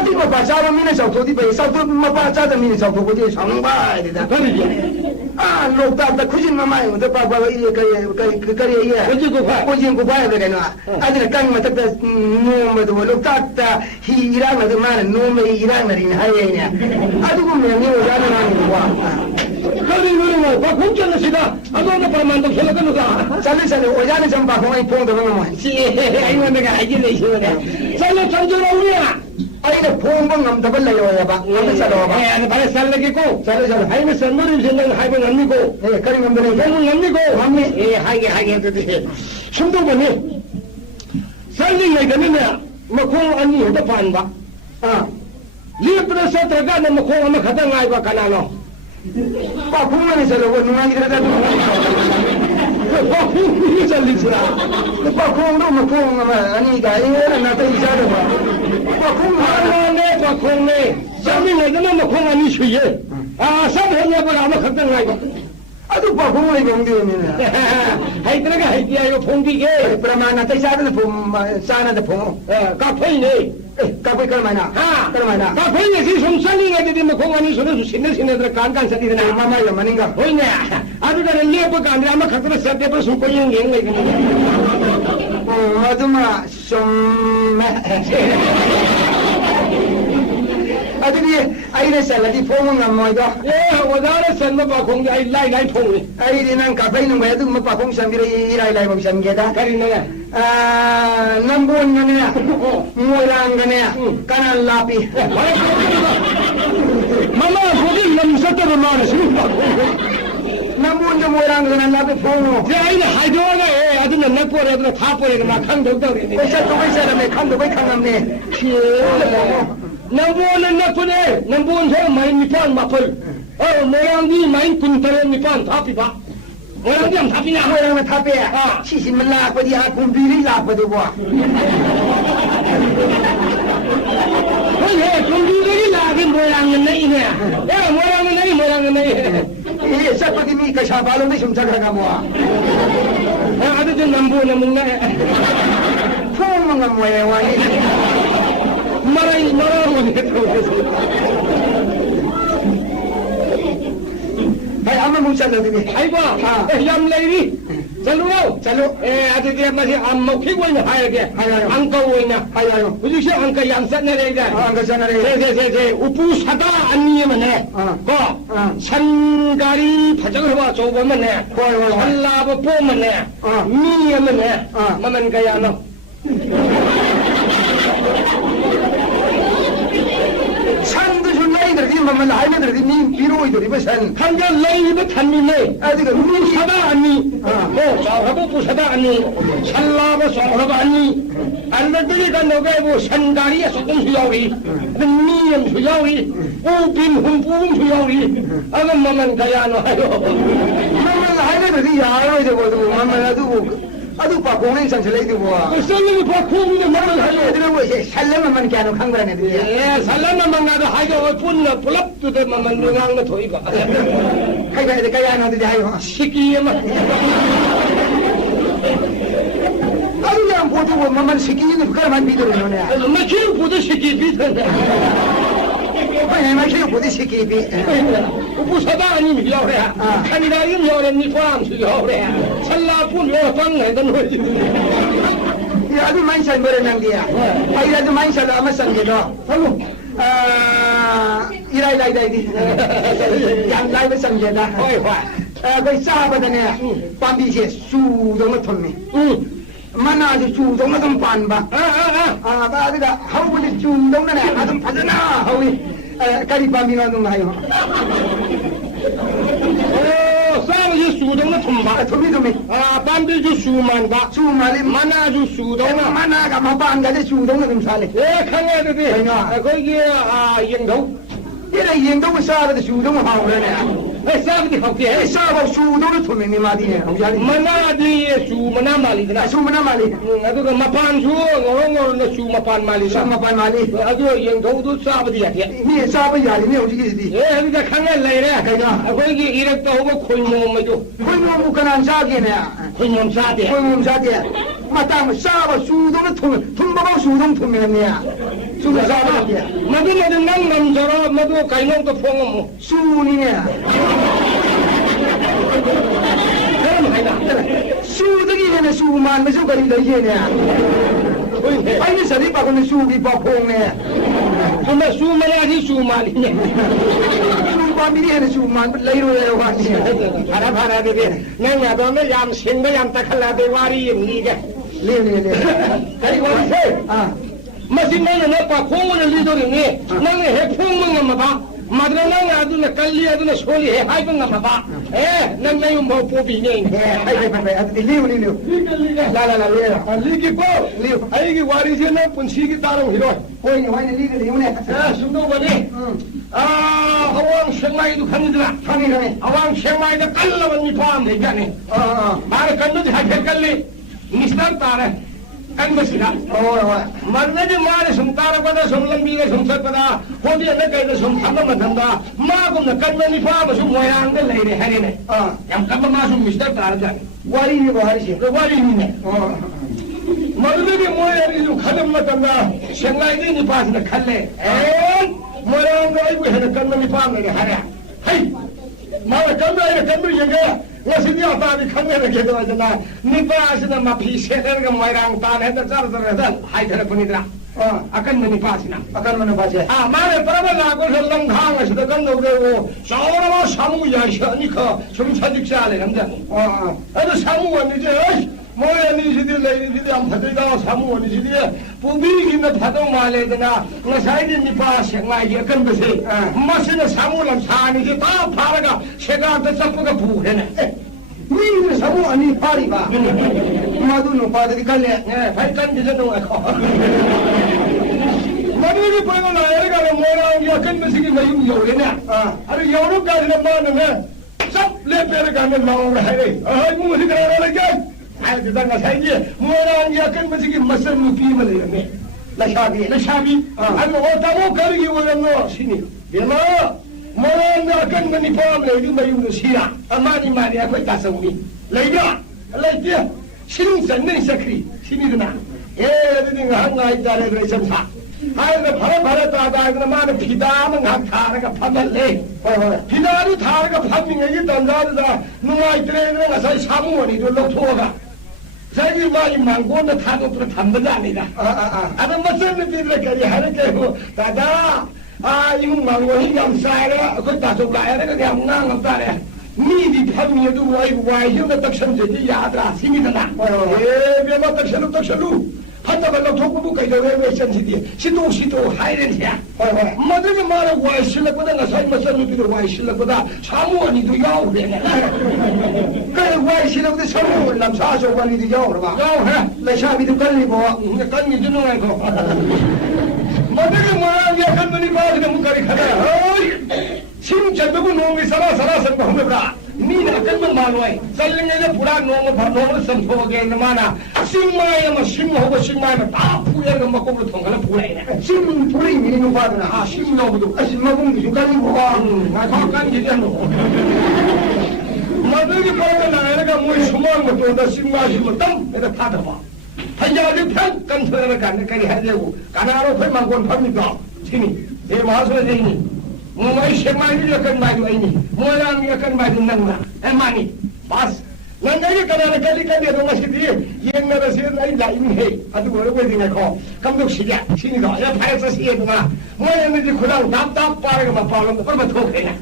听过把家的米的小偷的被小偷没把家的米的小偷回去上班的的。啊，老大的亏钱嘛买，我这把一个也，我经过快的个呢，啊这个刚嘛这个弄么的我老大的伊朗的嘛的弄么伊朗的人还有呢，啊这个没有我家的那里哇。그리고 바콩전을 시다 아도나 바만도 혈라가노가 잘리살이 오자는 좀 바콩이 봉도 그러면 아이고 내가 알겠네 이거네 살려 장전아 우리야 아이가 봉봉 남다벌려요 야바 남다살어 봐 아니 바래 살려겠고 잘려 아이고 선물을 생각 하이고 남니고 예 그림 남들이 봉봉 남니고 남니 예 하게 해도 숨도 보니 살리게 되면 뭐콩 아니 여다 반바 아 리브레서 들어가는 뭐콩 아마 가다 나이바 가나노 바풍만이 살려고 누나기 들어다 바풍이 살리지라 바풍도 뭐풍 아니가 이거는 나도 이자도 봐 바풍네 쌈이 내가 뭐콩 아니 쉬예 아 쌈해냐 보라 아마 가다 나이바 아주 바풍이 봉디는 하이드라가 하이디야 이거 봉디게 프라마나 대사는 봉 사나도 봉 카페이네 ꯀꯥꯄꯩ ꯀꯔꯝꯍꯥꯏꯅ ꯀꯔꯝꯍꯥꯏꯅ ꯀꯥꯐꯩ ꯉꯁꯤ ꯁꯨꯝ ꯆꯠꯂꯤꯉꯩꯗꯗꯤ ꯃꯈꯣꯡ ꯑꯅꯤ ꯁꯨꯅꯁꯨ ꯁꯤꯟꯅꯗꯅ ꯀꯥꯟ ꯆꯠꯂꯤꯗꯅ ꯃꯃꯥꯏꯒ ꯃꯅꯤꯡꯒ ꯍꯣꯏꯅꯦ ꯑꯗꯨꯗ ꯂꯦꯞꯄ ꯀꯥꯟꯗ ꯑꯃꯈꯛꯇꯅ ꯆꯠꯇꯦꯕ ꯁꯨꯝ ꯀꯣꯏꯌꯦꯡ ꯂꯩꯒꯅꯤ ꯑꯗꯨꯃ ꯆꯨꯝꯃꯦ ꯑꯗꯨꯗꯤ ꯑꯩꯅ ꯆꯠꯂꯗꯤ ꯐꯣꯡꯕ ꯉꯝꯃꯣꯏꯗꯣ ꯑꯦ ꯑꯣꯖꯥꯅ ꯆꯟꯕ ꯄꯥꯈꯣꯡꯗꯤ ꯑꯩ ꯂꯥꯏ ꯐꯣꯡꯏ ꯑꯩꯗꯤ ꯅꯪ ꯀꯥꯐꯩ ꯅꯨꯡꯉꯥꯏ ꯑꯗꯨꯒꯨꯝꯕ ꯄꯥꯈꯣꯡ ꯆꯟꯕꯤꯔꯛꯏ ꯏꯔꯥꯏ ꯂꯥꯏꯕꯛ ꯆꯟꯒꯦꯗ ꯀꯔꯤꯅꯣꯅꯦ ꯅꯝꯕꯣꯟꯒꯅꯦ ꯃꯣꯏꯔꯥꯡꯒꯅꯦ ꯀꯅꯥ ꯂꯥꯞꯄꯤ ꯃꯃꯥꯡꯈꯣꯗꯤ ꯂꯝ ꯆꯠꯇꯕ ꯃꯥꯅ ꯁꯤ ꯅꯝꯕꯣꯟꯒ ꯃꯣꯏꯔꯥꯡꯒ ꯀꯅꯥ ꯂꯥꯞꯄꯤ ꯐꯣꯡꯉꯣ ꯑꯩꯅ ꯍꯥꯏꯗꯣꯛꯑꯒ ꯑꯗꯨꯅ ꯅꯛꯄꯣꯔꯦ ꯑꯗꯨꯅ ꯊꯥꯞꯄꯣꯔꯦꯅ ꯃꯥ ꯈꯪꯗꯧ ꯇꯧꯔꯤꯅꯤ ꯑꯩ ꯆꯠꯇꯧꯕꯩ ꯆꯠꯂꯝꯃꯦ ꯈꯪꯗꯧꯕꯩ ꯈꯪꯉꯝꯅꯦ ꯅꯝꯕꯣꯟꯅ ꯅꯛꯄꯅꯦ ꯅꯝꯕꯣꯟꯁꯦ ꯃꯥꯏꯟ 9-10 ꯃꯣꯏꯔꯥꯡꯗꯤ ꯃꯥꯏꯟ 17-9 ꯊꯥꯞꯄꯤꯕ ꯃꯣꯏꯔꯥꯡꯗꯤ ꯌꯥꯝ ꯊꯥꯞꯄꯤꯅ ꯃꯣꯏꯔꯥꯡꯅ ꯊꯥꯞꯄꯦ ꯁꯤꯁꯤꯃ ꯂꯥꯛꯄꯗꯤ ꯀꯨꯝꯕꯤꯗꯩ ꯂꯥꯛꯄꯗꯨꯕꯣ ꯍꯣꯏꯅꯦ ꯀꯨꯝꯕꯤꯗꯒꯤ ꯂꯥꯛꯑꯗꯤ ꯃꯣꯏꯔꯥꯡꯅ ꯅꯛꯏꯅꯦ ꯃꯣꯏꯔꯥꯡꯅ ꯅꯛꯏ ꯆꯠꯄꯗꯤ ꯃꯤ ꯀꯩꯁꯥꯝꯄꯥꯠꯂꯣꯝꯗꯩ ꯁꯨꯝ ꯆꯠꯈ꯭ꯔꯒ ꯑꯗꯨꯗꯤ ꯅꯝꯕꯣꯟ ꯑꯃꯨꯛ ꯅꯛꯑꯦ ꯐꯣꯡꯕ ꯉꯝꯃꯣꯏ ꯋꯥꯅꯤ ꯃꯔꯩ ꯃꯔꯥꯡ ꯇꯧꯕꯁꯤ ꯚꯥꯏ ꯑꯃꯃꯨꯛ ꯆꯠꯂꯗꯤ ꯍꯥꯏꯕ ꯌꯥꯝ ꯂꯩꯔꯤ ꯆꯠꯂꯨ ꯑꯗꯨꯗꯤ ꯃꯁꯤ ꯃꯧꯈꯤꯛ ꯑꯣꯏꯅ ꯍꯥꯏꯔꯒꯦ ꯑꯪꯀ ꯑꯣꯏꯅ ꯍꯥꯏꯌꯣ ꯍꯧꯖꯤꯛꯁꯦ ꯑꯪꯀ ꯌꯥꯝ ꯆꯠꯅꯔꯦꯗ ꯑꯪꯀ ꯆꯠꯅꯔꯦ ꯁꯦ ꯎꯄꯨ ꯁꯗꯥ ꯑꯅꯤ ꯑꯃꯅꯦ ꯀꯣ ꯁꯟ ꯒꯥꯔꯤ ꯐꯖꯈ꯭ꯔꯕ ꯑꯆꯧꯕ ꯑꯃꯅꯦ ꯁꯟ ꯂꯥꯕ ꯄꯣ ꯑꯃꯅꯦ ꯃꯤ ꯑꯃꯅꯦ ꯃꯃꯜ ꯀꯌꯥꯅꯣ 산도 나이들이 맘만 나이들이 니 비로이들이 산 한장 레이도 탄미네 아디가 우리 사다 아니 자하고 부사다 아니 살라고 소하고 아니 알들이가 너가 산다리에 조금 수야위 미염 수야위 우빈 훈부금 수야위 아금 맘만 가야노 하요 맘만 나이들이 야로 되고 맘만 아두 바공행 산슬레이도 뭐 설명이 바꾸는데 맘만 하요 애들은 살려만 걔는 강가네 예 살려만 가도 하요 분나 불랍도 맘만 누강도 도이고 하이가 가야 나도 하요 시기에만 아니야 보도 맘만 시키는 그거만 믿으려네 나 지금 보도 시기 비슷한데 아니 나 지금 보도 시키 비 부사다 아니 요래 카니다리 요래니 포함수 요래 살라뿐 요 빵내던 거지 야 아주 많이 살 버렸는 게야 아이 아주 많이 살 아마 산게도 하고 이라이라이라이디 양 라이브 산게다 호이 호이 그 싸버드네 밤비제 수동을 텄네 만나지 주동을 좀 반바 바드가 하우리 주동을 해 아좀 받으나 하우리 까리 밤비나 좀 하요 싸우지 수동을 톰바 도미 밤비주 수만바 수만이 만나주 수동을 만나가 마반가지 주동을 좀 살래 예 강해야되지 거기에 영도 이래 영도가 싸버드 주동을 하오래네 싸우지 할게 싸버 수동을 톰이 마디네 만나디 수 만나 말이잖아 수만나 말이 아두가 마판 수 ngorongorna 수 마판 말이잖아 수마판 말이 아두 영도도 싸우지 할게 니 싸버 야리네 오지기지 예 여기가 강해 레이래 그냥 거기 이렇게 오고 콜몸 뭐죠 콜몸 무카난 싸게네 콜몸 싸대 콜몸 싸게 마땅 싸버 수동을 톰바고 수동 톰이네 수동 싸버게 madu nang namjara madu kainong to phongam 수니네 karam haina 수득이네 수만 무슨 거리다 이게네 아니 서리 바고는 수기 바퐁네 kuma su manadi su malinya 수밤이네 수만 레이로레로 와지 hara de nang ya do me yam sin me yam takhala de wari ni ge 레레레 ai wari se masin nang na pa khong na li do ni nang he phong mang ma ba madra nang aduna kalli aduna soli he hai bang ma ba nang na yum bo po bi ni ai adi liu la li ki po ai ki wari se na punsi ki tarong hiro hoine hoine liu ne sum do ba ni awang sengmai du khanidra khani awang sengmai da kallawan ni pam he jani mar kandu ha ke kalli nistar tare kan basira marne de mare sum tara pada sum lambi ga sum pada hodi na kai da sum thama madanda ma gum na kan ni pam sum moyang da leire hari ne yam kam ma sum nistar tara jani wari ni bahari se wari ni ne मरुदे मोया जो खलम मतंगा शेंगाई दी निपास न खले ए मोया नgai bu hena kan nipa ne hara hai ma kan ne kan yenge ngasi ata ni khang ne ke do jana nipa sina ma phi se ne ga moirang ta ne da jar jar da hai thara punidra akan nipa sina akan mana baca ma ne parama la ko lang khang as da kan do ge wo sawara ma samu ya sha ni kha sum sadik cha le nam jan ada samu ni je 뭐야 니 시디 레이 시디 암 파데가 사무 니 시디 부비기는 파도 말레드나 나사이디 니파 생마이게 건듯이 마시는 사무는 사니지 다 파라가 제가 더 잡고가 부해네 우리는 사무 아니 파리바 마두노 파데기 칼레 네 파이칸 지저도 와코 마두기 보이는 나이가 뭐라 야 건듯이 마유 요래네 아니 요로까지 만나면 싹 레벨을 가면 나오라 해 아이 무슨 그러라게 ai thì ta sai gì mua ra nhà cân bây giờ mà xem một phim mà lấy này là shabi anh nói ta mua cái gì mà nó xin đi biết mà mua ra nhà cân mình đi phàm lấy cái mà dùng xí à mà đi phải ta sống đi lấy đi xin dân nên sẽ kỹ xin đi nào thì hàng ngày ta lấy rồi xem sao ai là phá ta cái mà nó phi đá nó ngắt thà nó cái phàm lấy phi đá nó thà nó cái phàm mình cái tầm đó là nó ngay trên nó sai sắm mà đi rồi lột thua cả 자기 말이 많고 나 타도 또 담배도 아니다. 아는 무슨 느낌이래 하는데요. 다다 이거 망고 힘 쌓아라. 그 다소 가야 그냥 낭 따래. 미리 판미도 와이히가 딱선제지 야다 심이다. 배마 딱선루. 한다발로 도구부 가이도에 외선지디. 시도 하이렌이야. 뭐든지 말하고 와이실라보다 나 사이 맞선루도 와이실라보다 사무원이도 야오래네. cái quay xin ông cái sống làm sao cho quan đi thì giàu rồi bà giàu hả lại sao bị tôi cân đi bộ cân gì chứ nó này không mà cái mà nhà cân mình đi qua thì không cần khá ơi xin chân với nông cái sara sân không được ra mi là cân mình mà nói chân lên cái phụ đàn nông mà nông nó sầm thô cái mà na xin mai mà ta phụ cái mà cũng được thằng cái phụ này xin phụ này mình không phải là xin đâu được xin mà cũng được cân đi bộ ngài khó cân gì chứ 마들이 보면 나이가 뭐 수만 것도 다 심마시고 땀 내가 타다 봐. 한자리 편 간서를 간까지 해야 되고 가나로 편만 건 팝니까? 지니 내 마서에 되니 뭐마이 세마이 약간 많이 와이니 뭐랑 약간 많이 난다. 에마니 바스 난가이 가나를 깔리까지 해도 마시디 옛날에 세나이 나이해 아주 오래 되니까 감독 시작 신이가 야 파에서 시에구나 뭐였는지 그냥 답답 빠르게 막 빠르면 얼마 더 그냥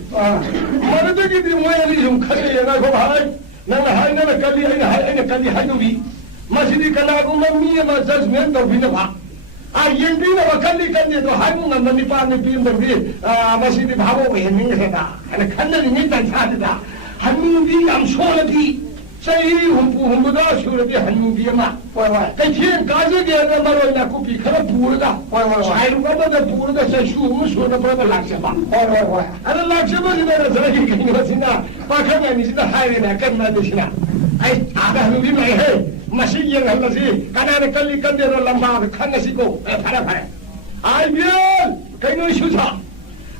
마르더기들이 뭐였는지 좀 크게 얘기하고 나는 하이나는 깔리 하이나 깔리 하이노비 마시디 가나고만 미에 맞아주면 더 비나봐 연비나봐 깔리 깔리도 한국만 남이 빠는 비인데 마시디 바보 했는 거다 하나 칸들이 일단 사드다 한국이 암소라비 저희 홍보다 수업이 한국이야마. 그天가족에 나 말이야 고기 그런 부르다. 자유가마다 부르다 저 수업은 수업을 보면 락셔봐. 아는 락셔버지 내가 저기 그거 지나 박하면 이제 하이네 끝나듯이나. 아이 아가누리 말해. 마시 영할라지 가나는 깔리 깔대로 람바를 칸내시고 팔아. 아이면 그거 수사.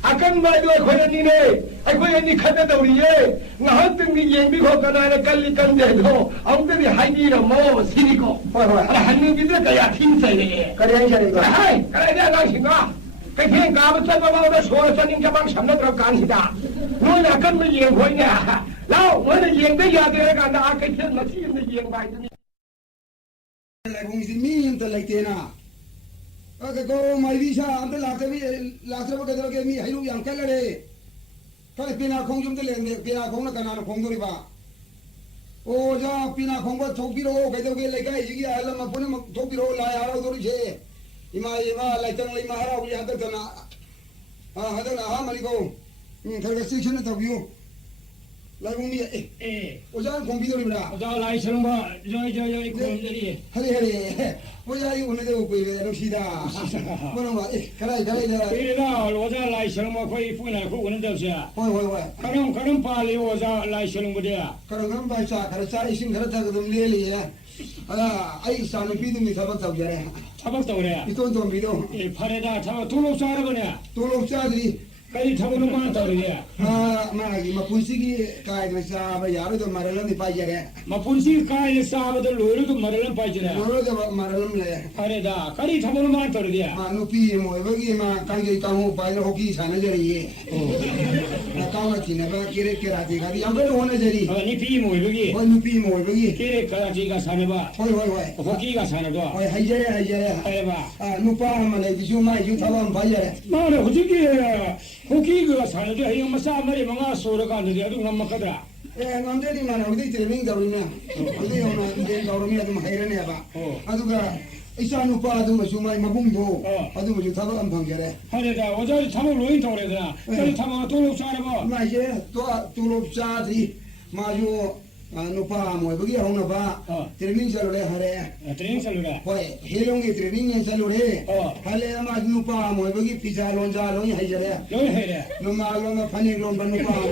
akan mai do khoyani ne ai khoyani khada dawriye ngahal tengni yengbi kho kana ne kalli kan de do aung de hai ni ro mo sini ko ala hanni bi de kaya thin sai ne kare sai ko hai kare da na singa kai thien ka ba cha ba ba so cha ning cha bang sam na tro kan hi da no na kan me yeng khoi ne lao mo ne yeng de ya de ka na kai thien ma si ne yeng bai ni lại vùng gì mi tôi lấy tiền à cái cô mày vì sao anh tới làm sao cái đó cái mi hay lúc yang cái là đi cái pina không chúng tôi liền được pina không là cái nào không thôi bà ô ra pina không có thâu biro cái đó cái lấy cái gì à là mà phun mà thâu biro lại à đâu rồi chứ ima lại tăng lại mà hao cái đó cái nào đó là mà đi cô thay cái section nó thâu biro lại vùng mi ô ra không biro đi mà ô ra lại xem mà rồi cũng đi hay ô ra yêu nó đâu quỳ về đâu xí đà mà nó bảo cái này là cái đó ô ra lại xem mà quay phụ này phụ nó đâu chứ ôi cái nó pa li ô ra lại xem mà đi à cái nó bài sa isim cái đó cái mình lấy à ai sa nó biết mình thằng tàu vậy 잡았다 그래 이돈 돈 비도 팔에다 잡아 둘로 싸라 그래 돌옥자들이 Kali thabu ma ta ri ya. Magi mapunsi kai ma sa ba yaru do maralam ni pai jare. Mapunsi kai sa ba do loru do maralam pai jare. Loru do maralam le. Are da kali thabu ma ta ri ya. Nu pi mo ba gi ma kan ge ka ho pai lo hoki sa na jare ye. Na ka ma ti na ba kire kira ti ga di am ba ho na jari. Ni pi mo ba gi. Hoi nu pi mo ba gi. Kire ka ti ga sa na ba. Hoi hoi hoi. Hoki ga sa na do. Hoi hai jare hai jare. Are ba. Nu pa ma le gi ju mai ju thabu ma pai jare. Ma ne hoji ki hoki ga sa na do he ma sa ma ri ma nga so ra ka ni adu ngam ma ka da. Ngamde di mana udah training gauri na. Udah ona den gauri na dum haira ne ba. Adu ga isa nu pa adu ma sumai mabung do. Adu ma ju thabu am phang jare. Are da o ja thabu loin to re da. Kali thabu to lo sa ra ba. Ma je to tu lo cha di ma ju nu pa mo ba gi ho na ba. Training chalo le hare. Training chalu da. Hoi helong ge training ne chalo re. Hale ma nu pa mo ba gi pizza lon ja lon hai jare. Lo he re. Nu ma lo ma phani lon ba nu pa mo.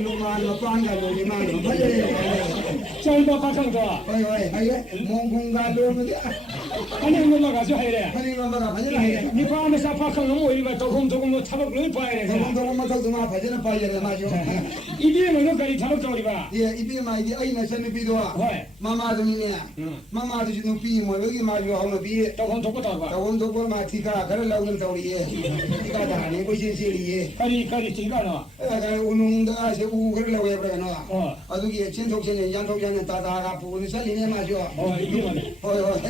Nu ma lo pa ga lo ni ma lo ba jare. Chal ba pa khang to. Hoi hoi hai mong khung ga lo ma dia. Ani mo ma ga so he re. Phani lon ba ga phani hai. Ni pa ma sa pa khang mo i ba to khom thabak lo pa re. Dong ma thau ma phajana pa jare ma jo. Ibi mo no kali thabak to ri ba. Ye ibi ma di ai na san pi do. Hoi. Mama do ni ne. Mama do nu pi mo gi ma jo ho no pi. To khom to ko ta ba. Dong ko ma thi ka gar lau nan tau ri ye. Thi ka da ne ko sin si ri ye. Kali ti ga no. Ga unung da se u gar lau ye bra no. Adu gi chen thok chen yang thok chen ta ta ga pu ni sa li ne ma jo. Ibi ma. Hoi hoi.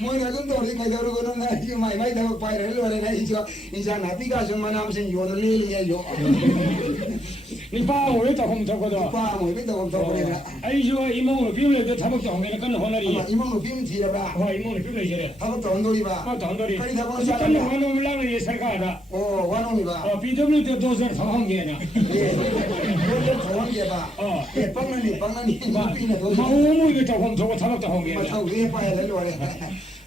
Mo na dun do ri ko da ru ko na ji mai mai da pa re lo re na i jo. In sa na pi ka so ma nam sen yo do li ye yo. Ni pa mo to khom to ko do. Pa mo bi da ko to ko re. Ai jo i mo bi le de thabak to nge na kan ho na ri. I mo no pi mi thi ra ba. Hoi mo bi le je re. Ha to ndo ri ba. Ma to ndo ri. Kali da ko sa sa kan la. ho no la ni sarkar da. Oh, wa no mi ba. PW de 2000 thong ge na. Ye. Ko je thong ge ba. Ye pang na ni pi na do. Ma mo bi to khom to ko thabak to nge Ma na. thau ge pa ya lo re.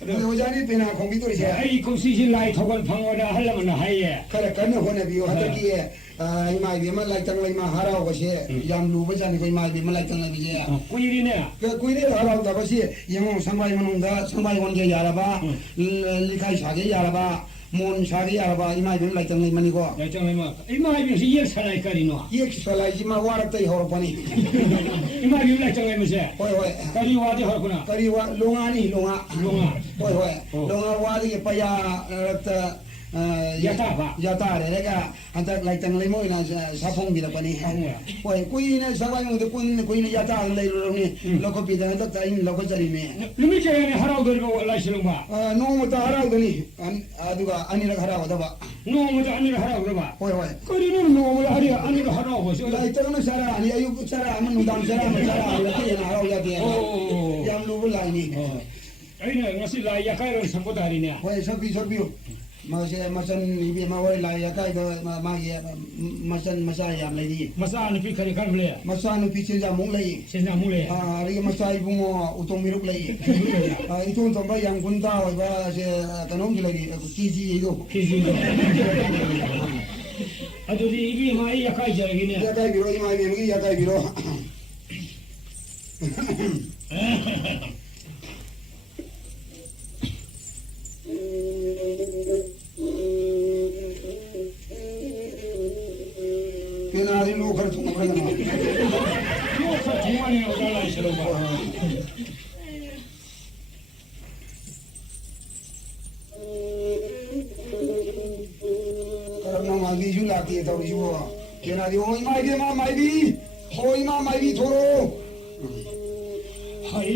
Lo ja ni pe na khong bi to ri se. Ai ko si sin lai thokan phang wa da hal ma na hai ye. Kala kan ho na bi ho ta ki ye. Ai mai bi ma lai tang lai ma ha ra ko se. Yam lu ba ja ni ko mai bi ma lai tang lai bi je. Ku yi ne. Ke ku ni ha ra da ba si. Yang sang bai manung da sang bai won ge ya la ba. Li khai sa ge ya la ba. Mon sa ge ya la ba. I mai bi lai tang lai mani ko. Ya chang lai ma. I mai bi si ye sa lai ka ri no. Ye sa lai ji ma wa ra tai ho pa ni. I mai bi lai chang lai ma se. Hoi hoi. Ka ri wa de ho ku na. Kari wa longa ni longa. Longa. Hoi hoi. Longa wa di pa ya ta yata re ga anta lai tang lai mo na sa phong bi da pa ni. Hoi kui na sa bai mo de kun kui ni yata lai lo ni lo ko bi da ta ta in lo ko chari me. Lu mi che ne harau do ko lai silung ba. No mo ta harau do ni adu ga ani la harau da ba. No mo ta ani harau do ba. Hoi hoi. Ko ri no mo hari ani harau ba so. Lai tang na sara ani ayu sara man dam sara ma sara la ki na harau ya de. Yam lu lai ni. Ai na ngasi lai ya kai ro sa ko da ri ne. Hoi so bi Masih ibi mawai lah ya kai do magi masan masa yang lagi. Masa ni pi kari kan boleh. Masa nu pi senja mung lagi. Senja mule. Hari masa ibu mo utong miruk lagi. Itu untuk yang kunta ba se kanom lagi kiji itu. Kiji. Aduh di ibi mai ya kai jari ni. Ya kai biro mai ni ya kai biro. Kenari lu kerja apa ni? Lu kerja mana ni orang lain serupa. Karena magi juga dia tahu juga. Kenari oi mai di thoro. Hai.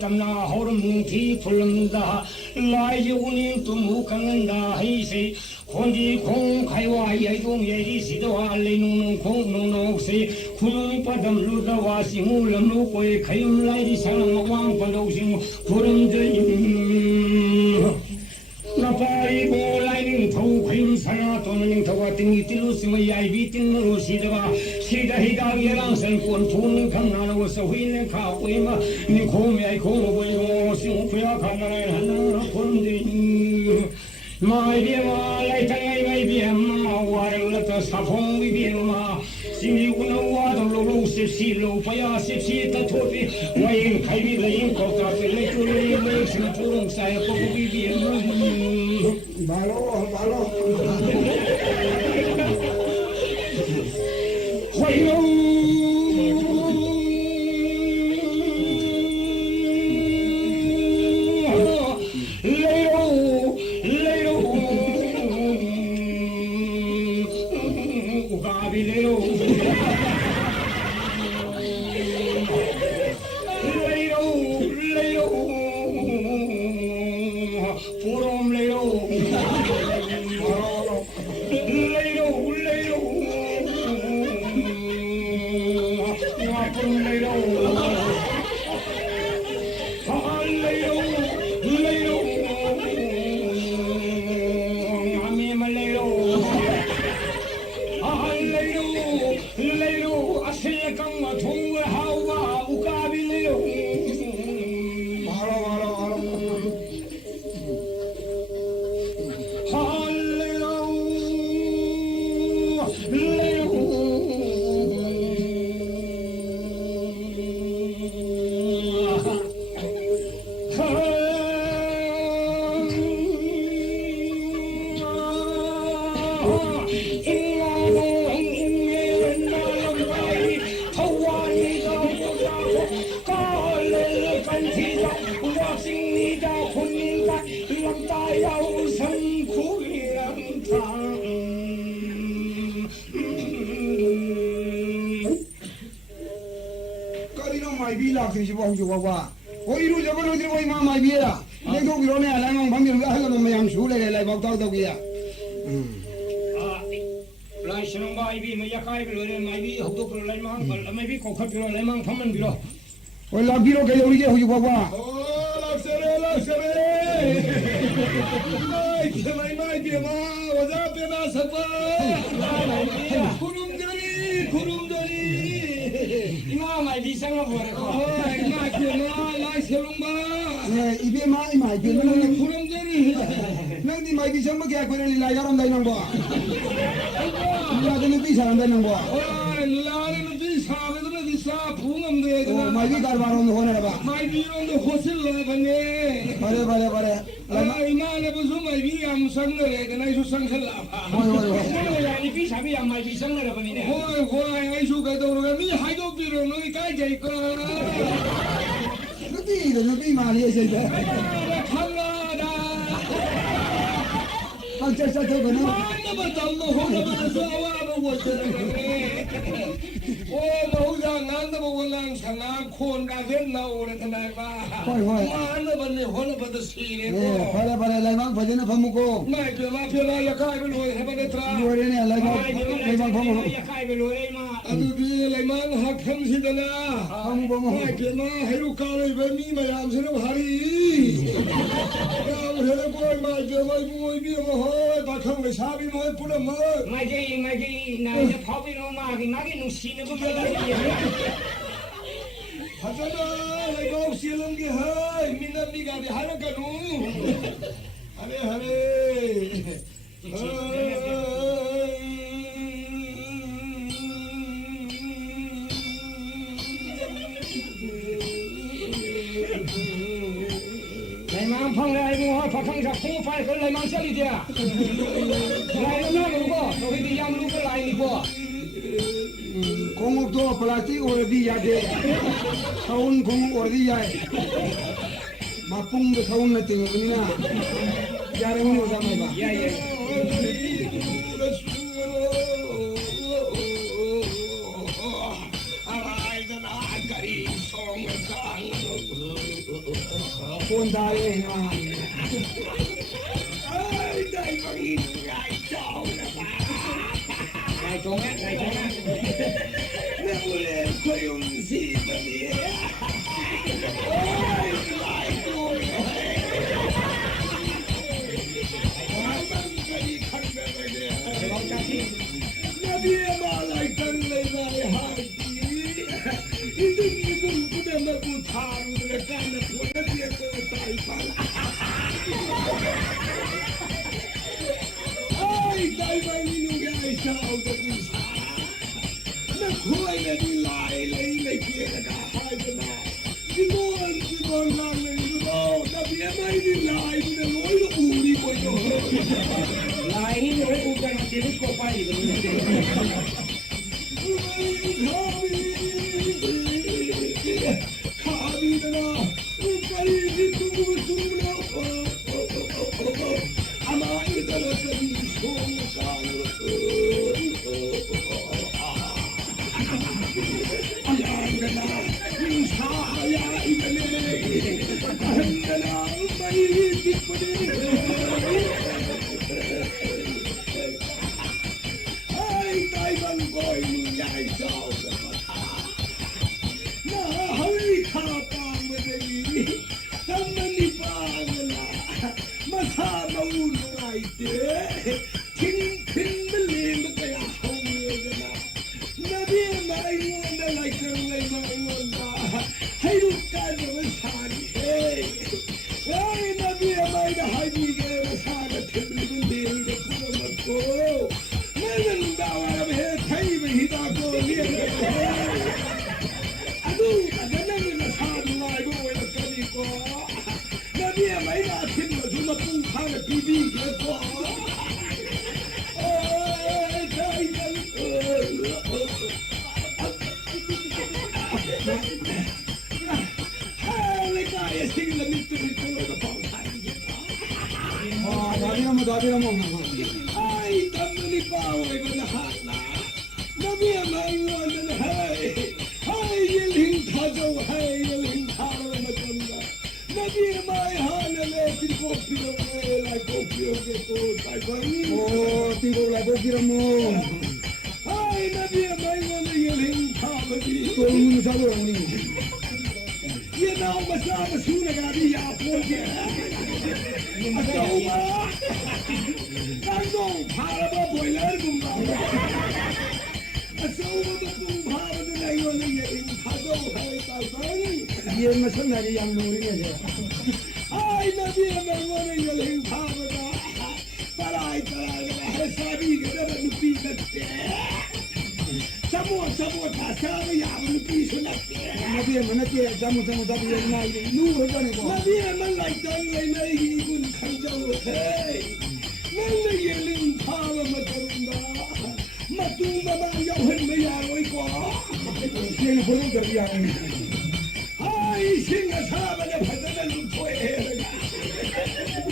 Tamna horum ti fulmda lai yuni tumu kanganda hai se khonji khong khaiwa yai dong yai si do ale nu khong no no se khulung padam lu da wa si mu lam lu koi khaim lai di sang wang pa do sing khurung de na pai bo lai ning thau khaim sana to ning thawa ting tilu si mai ai bi tin no si da si da hi da ye lang san kon thun khang na no so hui ne kha we ma ni khom ai khom bo yo si u phya kha na na khon de mai dia ma lai tai sa phong vi bien ma sing ni una wa do lo lo se si lo fa ya se si ta tho vi wa yin khai vi le yin ko ka pe le chu le me sing chu rong sai ko vi bien ma ba lo wa yinว่าโอ้ยรู้จะบ่รู้จะบ่มาไม่เบี้ยล่ะเด็กก็เนี่ยอะไรมั่งพังเดียวให้ก็ไม่ยามสู้เลยเลยบอกเต้าเกี้ยลายชนงบายบีไม่อยากให้ไปเลยไม่บีหุบตัวไปเลยมั่งไม่บีขอขัดไปเลยมั่งทำมันไปเลยโอ้ยลักกี้เราแค่ยังไม่ได้หุบว่าโอ้ลักเสเรลักเสเรไม่เกี่ยวมาว่าจะเป็นอาสปะคุรุมดานีง่าไม่บีสังกับบริษัทโอ้ยง่าเกี่ยวมาลายเสลงมาเนี่ยอีเบี้ยมาอีไม่เกี่ยวนั่นคุรุมดานีนั่งที่ไม่บีสังมาแก่คนนี้ลายการันได้นังบ่ลายกันที่สารได้นังบ่โอ้ยลายกันที่สารได้ที่สาพุ่งอันเดียวนะไม่บีการบารอนหัวนั่นบ่ไม่บีอันเดียวหัวสิลเลยกันเนี่ยบาร์ไอ้มาเนี่ยเป็นสมัยบียามสังเลยกันไอ้สุสังขลาบโอ้ยนี่พี่ชายพี่ยามไม่บีสังเลยกันนี่โอ้ยไอ้สุกันตัวกันนี่ให้ดูปีรุ่นนี่ใกล้ใจกันลูกพี่มาเลยใช่ไหมขังลาดาเขาจะเท่ากันนะมันมาทำมาหัวมาสวามาหัวเจอกันโอ้มาหัวอย่างนั้นแต่ว่าหลังฉลาดคนการเล่นเราเนี่ยทนายบ้ามันน่ะมันเนี่ยหัวน่ะมันจะสีเนี่ยพอแล้วอะไรบ้างพอจะนะพมุโกไม่เกี่ยวมาเพื่ออะไรอย่าใกล้ไปเลยให้มันได้ตราด้วยเนี่ยอะไรบ้างพมุโกอย่าใกล้ไปเลยมาอันนี้อะไรมั่งหักคำสิตนาพมุโกไม่เกี่ยวมาให้ลูกกาเลยแบบนี้มายามเสนอหารียามเห็นก้อยมาเกี่ยวมาบุ้ยเบี้ยมาเฮ้ยตาข้างไม่ชาบิมาปุ่นมาไม่ใช่นายจะพอไปโนมากินมากินนุ่งสีนึกว่าอะไรฮัจนะอะไรก็เสียลงกี่เฮ้ยมินนี่กันดิฮัลกันนู้ฮัล来忙碰来我发碰上空翻和来忙这里的，来了那路过，我给你养路过来你过。คงตัวปลาที่อรดียาเดเขาคงอรดียามาปุ่งกับเขาหน้าติงนี่นะยาเรื่องนี้ว่าไม่บ้าคนตายเองอ่ะได้ก็อีกไงเจ้านะบ้าไอ้ตรงนี้เนี่ยกูเลยคุยunสิมันเนี่ยโอ้ยไล่กูมันก็อีกขันแบบนี้เราจะที่ เนี่ยเบี้ยมาไล่กันเลยไล่หายอีดึงอีดึงกูเดินมากูทานเลยกันนะพวกนั้นเบี้ยกูตายไปโอ้ย ได้ไปนี่นุ่งไอ้เจ้าตะกี้สานักคุยเลยดีลายเลยเลยเกี่ยกันหายไปนะที่โน่นลางเลยดูแต่เบี้ยไม่ดีลายมันจะร้อยลูกอูนี่ไปอยู่ลายนี่ไม่อูกันทีนี้ก็ไปกันเลยข้าดีนะไปที่ตุ้มแล้วอามาอีกแล้วจะมีโชว์กันอายังกันนะยิ่งช้าอย่าอีกเลยกันนะไปที่ประเดี๋ยวไอ้ใจมันก็ยิ่งใหญ่เจ้าจะมาทำน่าให้ข้าตามมาได้ทำมันนี่บ้างละมาทำมาวุ่นวายเด้ทิ้งมันเลี้ยงมันก็อยากเอาเงินกันนะนาเบี้ยมาไอ้เงินอะไรกันเลยมาไอ้เงินมาให้ลูกการจะมาสานเฮ้ยนาเบี้ยมาได้ให้ดีกันมาสานถึงมันเลี้ยงกันก็มาโก้ไม่เป็นดาวอะไรไม่ใช่ไม่หิตาโก้เลี้ยงกันดูอันนั้นนี่มาสานลายบ่อยแล้วกันดีกว่านาเบี้ยไม่ได้ทิ้งมาจุมาปุ่งข้างทีวีเยอะกว่าใช่กันเลยกายสิ่งละมิตรมิตรก็ฟังไทยဒါပြရမဟုတ် ไอ้ทำนี่ป้าไว้บนหาดนะนาเบี้ยไม่วันนั้นให้ยิงหินท่าเจ้าให้ยิงหินท่าเรามาจนละนาเบี้ยไม่หาเลยที่โคพิโรเวลาโคพิโรเกโตใส่บัง โอ้ตีโกလာဘုပြရမไอ้นาเบี้ยไม่วันนั้นยิงหินท่ามาดี ကိုမစားလို့ရမင်းยันเอามาซามาสู้ในการที่ยาพูดเนี่ยมาเจ้ามาตั้งน้องพาเราไปบ่อยแล้วกุมภาพันธ์มาเจ้ามากุมภาพันธ์ในวันนี้ยังพาเจ้าให้ตายไป ဒီမစနာရီယံလို့ရနေတယ် ไอ้นาเบี้ยไม่วันนี้ยังพามาตายให้ซาบีก็ได้มันปีกันเจ้สมุทรภาษาไม่อยากมันปีสุนัขเจ้ မပြမနဲ့ပြဂျမ်းစမ်းတာပြနေတယ်လူဟိုကနေပေါ့ นาเบี้ยมันไหลจังเลยไม่ดีคุณขันเจ้าเฮ้ยนั่นเลยยังลิงพามาตรงนั้นมาดูมาบ้านยาวเห็นไม่ยาวเลยกว่า ရှင်းဘုလို့ကြရအောင် ไอ้สิ่งที่ชาบันเนี่ยพัฒนาลุกช่วยเอง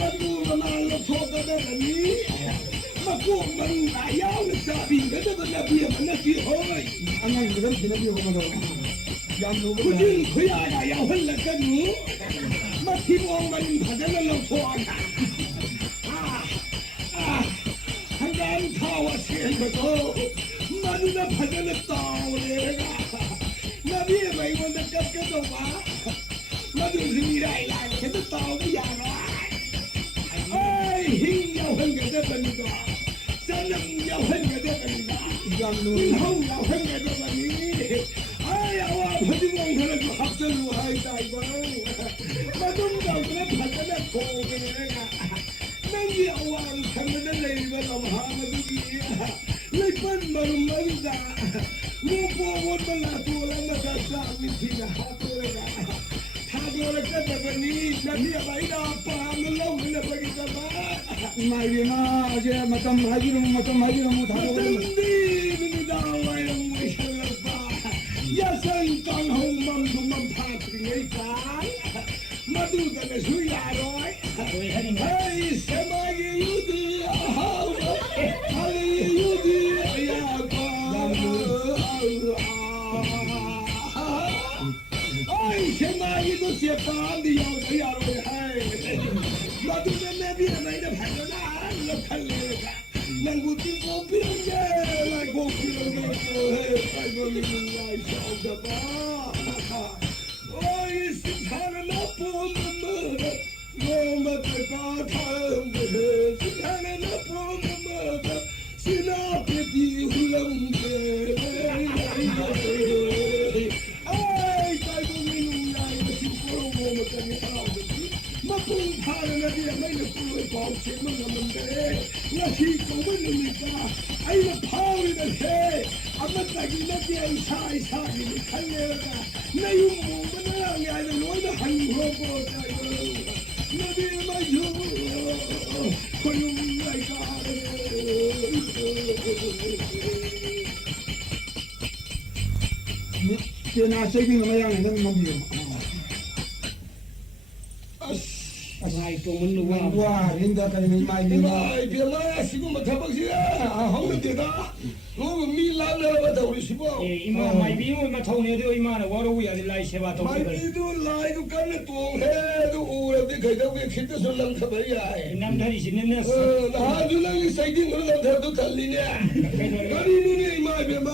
มาดูมาบ้านเราโชว์กันแบบนี้มากูมันตายยาวเลยซาบินก็จะเป็นนาเบี้ยมันน่ะที่เฮ้ย အငိုင်းကတော့ဒီလိုပြောမှာတော့ယံလို့ ผู้หญิงคุยอะไรยาวเห็นแล้วกันนี้มาที่มองมันพัฒนาเราโชว์กันทางด้านข้าวเสียงมาโตมันน่ะพัฒนาต่อเลยนาเบี้ยไม่วันจะกับกันต่อมาดูสิมีไรล่ะแค่ต่อไม่อยากไรไอ้หิ้งยาวเห็นกันได้เป็นตัวจะนั่งยาวเห็นกันได้เป็นตัว ယံ หิ้ လို့ งห้องยาวเห็นกันได้เป็นนี้ไอ้ยาวพอดีมองเธอแล้วก็หักจะรู้ให้ใจบ้างมาดูเราจะพัฒนาโคกันเลยนะนั่งยาวทำมันได้เลยว่าเราหามาดูดีเลยเป็นมันจ้างูโป่งมันละตัวแล้วมันจะสร้างวิธีหาตัวเลยนะถ้าตัวเราจะแบบนี้นาเบี้ยไม่ได้ปามันลงมันจะไปกันมา မိုင်ရနာကျမတမ်းဟာကြီးလို့မတမ်းဟာကြီးလို့မထား Mà တော့ từng đi mình đào lại đồng người sẽ là bà Gia sinh con hồng mầm của mầm phạt thì ngay phán Mà tôi cần là suy giả rồi Hey, sẽ mai ghi yêu tư Hãy yêu tư Ya con Ôi, sẽ mai ghi tôi sẽ phán đi yêu tư ya rồi Hey, mà tôi cần là biết là mấy đứa phải nó đã Lập thân lên cả Nàng của tôi có biết nhé Lại có biết là phải có mình lại sao cả ba Ôi xin thả nó bố mà mơ Ngô mà tôi có thơm Xin thả nó bố mà mơ Xin nó biết yêu lòng về Ôi tay của mình lại mà xin cô ngô mà tôi nghe thao mà cùng thả nó đi mấy là cô bỏ chuyện mà mình để là khi có mấy người ꯑꯩꯅ ꯐꯥꯎꯔꯤꯕꯁꯦ ꯑꯃꯠꯇꯒꯤ ꯅꯠꯇꯦ ꯏꯁꯥꯒꯤ ꯈꯜꯂꯦꯕ ꯅꯌꯨꯝ ꯃꯨꯕꯅ ꯌꯥꯏꯅ ꯂꯣꯏꯅ ꯍꯟꯈ꯭ꯔꯣꯀꯣ ꯅꯕꯤ ꯑꯃꯁꯨ ꯈꯣꯏꯌꯨꯝ ꯂꯩꯀꯥꯏ ꯀꯦꯅꯥ ꯆꯩꯕꯤ ꯑꯃ ꯌꯥꯡꯅ ꯅꯪ ꯃꯝꯕꯤꯌꯨ ꯉꯥꯏ ꯇꯣꯡꯃꯟ ꯋꯥ ꯍꯤꯟꯗ ꯀꯔꯤ ꯃꯥꯏ ꯏꯕꯦꯝꯃ ꯑꯁꯤꯒꯨꯝꯕ ꯊꯕꯛꯁꯤꯗ ꯍꯧꯅꯗꯦꯗ ꯅꯣꯡꯃ ꯃꯤ ꯂꯥꯛꯅꯔꯕ ꯇꯧꯔꯤꯁꯤꯕꯣ 이마 마이비 이마 타오네도 이마는 와로우 야디 라이 세바 또 마이비도 라이도 간에 똥해도 우울하게 그저게 키트서 랑타봐 야이 남다리 신내는 나도 랑이 사이딩 그런 남자도 달리네 가리누니 마이비마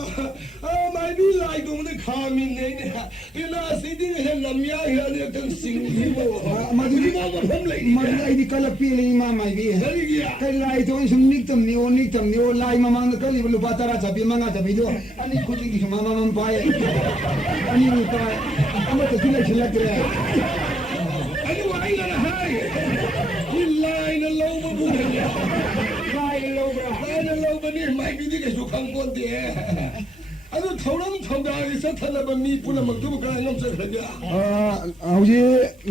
마이비 라이도 오늘 가민네 이나 사이딩 해 남야 해야 된 싱기고 마두리 마두리 아이디 칼라피 이마 마이비 가리기야 칼라이 돈 숨닉tam니 오 라이 마망 칼리 루바타라 잡이 망아 잡이도 아니 고진기 마마만 봐야 아니 또 아무것도 길을 그래 아니 와이나 하이 이 라이는 로버 부르냐 라이는 로버니 마이비디가 좋은 건데 아주 더러운 탐다에서 탈라바 미쁘나 먹도 가 넘쳐 그러냐 hꯧji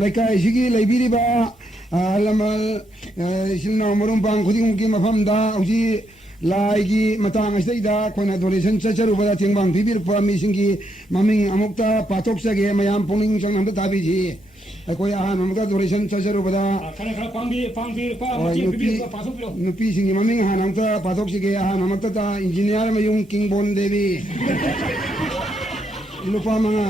leikaisigi leibiriba lamal silna morumpang khudingki mafamda hꯧji laigi matang asida khona donation chacharubada thingbang bibirpa misingi maming amukta pathokjage mayam puning changnam tabiji akoi ahan amukta donation chacharubada 카네 카 방비 파 마치 비비 파소피로 nupisingi maming hanamta pathokjage ahan amukta ta engineer mayung kingbon devi lupa manga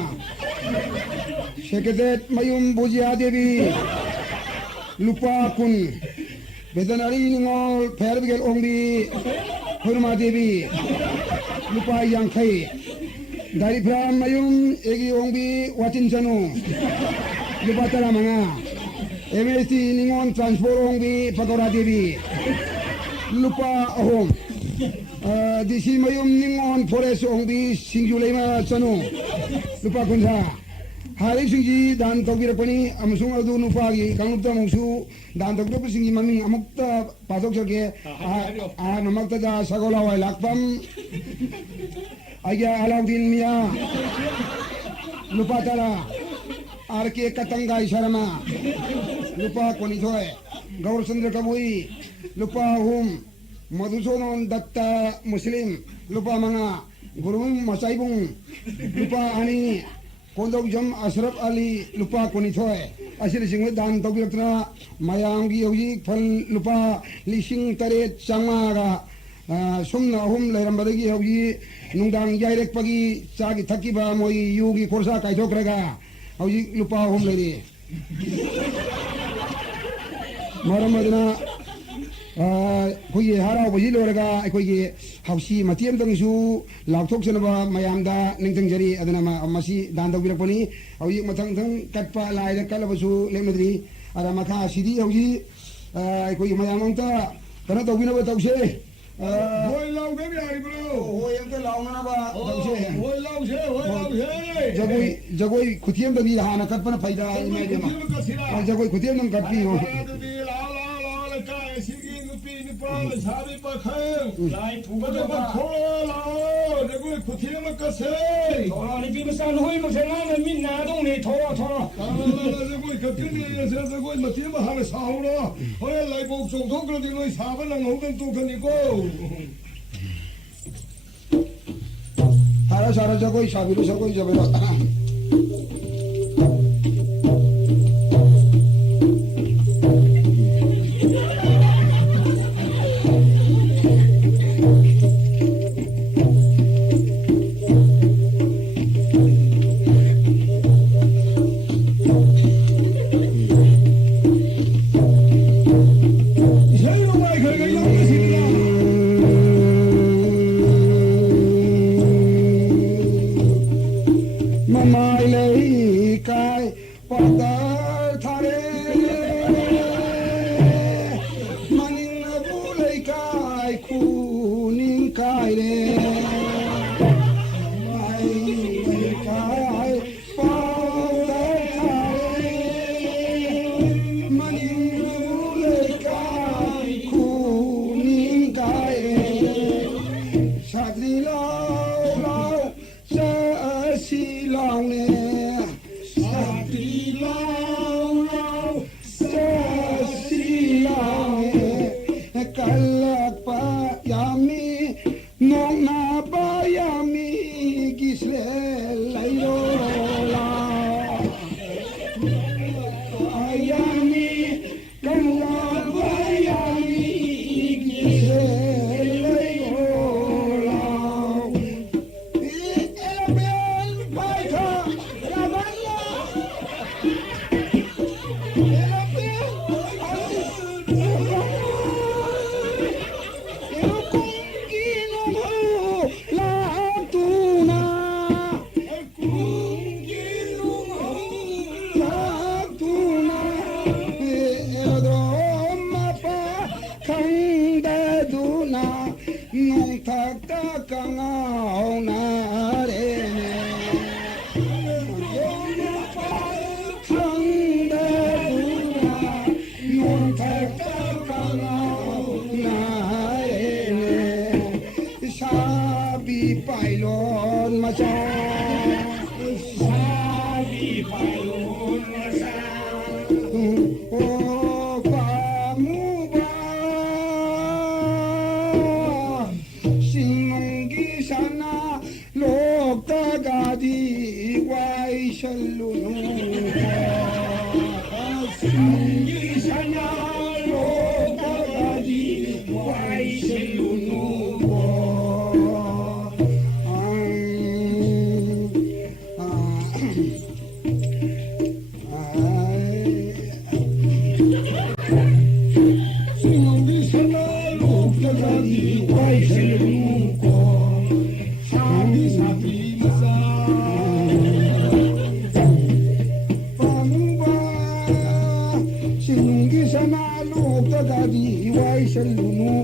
Sekretariat Mayum Bojia Devi Lupa Kun Veterinary Ningol Perbigal Ongbi Hurma Devi Lupa Yangkai Dari Pram Mayum Egi Ongbi Watin Sanu Lupa Taramanga MST Ningon Transport Ongbi Pagora Devi Lupa Ahom DC Mayum Ningon Forest Ongbi Singjulema Sanu Lupa Kunsa hari singji dan togirapani amusung adu nupagi kangupta musu dan togirapani singji maming amukta patok joge namakta da sagola wai lakpam aja Alauddin Mia lupa tara arke katangai sarama lupa konithoy Gaur Chandra Kabui lupa hum Madhusudan Datta Muslim lupa manga Gurung Masaibung lupa ani Kondok Jam Ashraf Ali lupa konithoy asir sing dan togiratra mayamgi hoji phal lupa lising tare chamaga sumna hum leirambadagi hoji nungdang jairek pagi chagi thakiba moi yugi korsa kaithokraga hoji lupa hum leiri maramadna kogi harau baji loraga kogi hausi matiam dangsu lakthok senaba mayamda ningtangjari adana masi dan tawbirakpani hauji mathang thang katpa laida kalabasu lemnadri ara makha sidi hauji kogi mayamangta kana tawbinaba tawse hoi lau cái này bro hoi amta launa ba tawse hoi lau jagoi jagoi khuthiam dani hana katpana faida imai dema jagoi khuthiam nam katpi ho 사비 박하영 라이 부가도 저거 코라 내가 구티는 것까세 도라니 비비산 호이 무생하는 민나동네 도와 저거 그때는 저거 맞지마 하나 사오라 허야 라이브 정도 그러더니 너 사발랑 오던 또 그니고 사라 저거 사비로 저거 저거 ta ka ngao na re ne thang da du na yon ta ka ngao na re ne sa bi pai lon ma cha sa bi pai lon ma sa o pa mu ba sana lok ta ga di wai shalu nu sana lok ta ga di wai shalu nu sana lok ta ga di wai shalu nu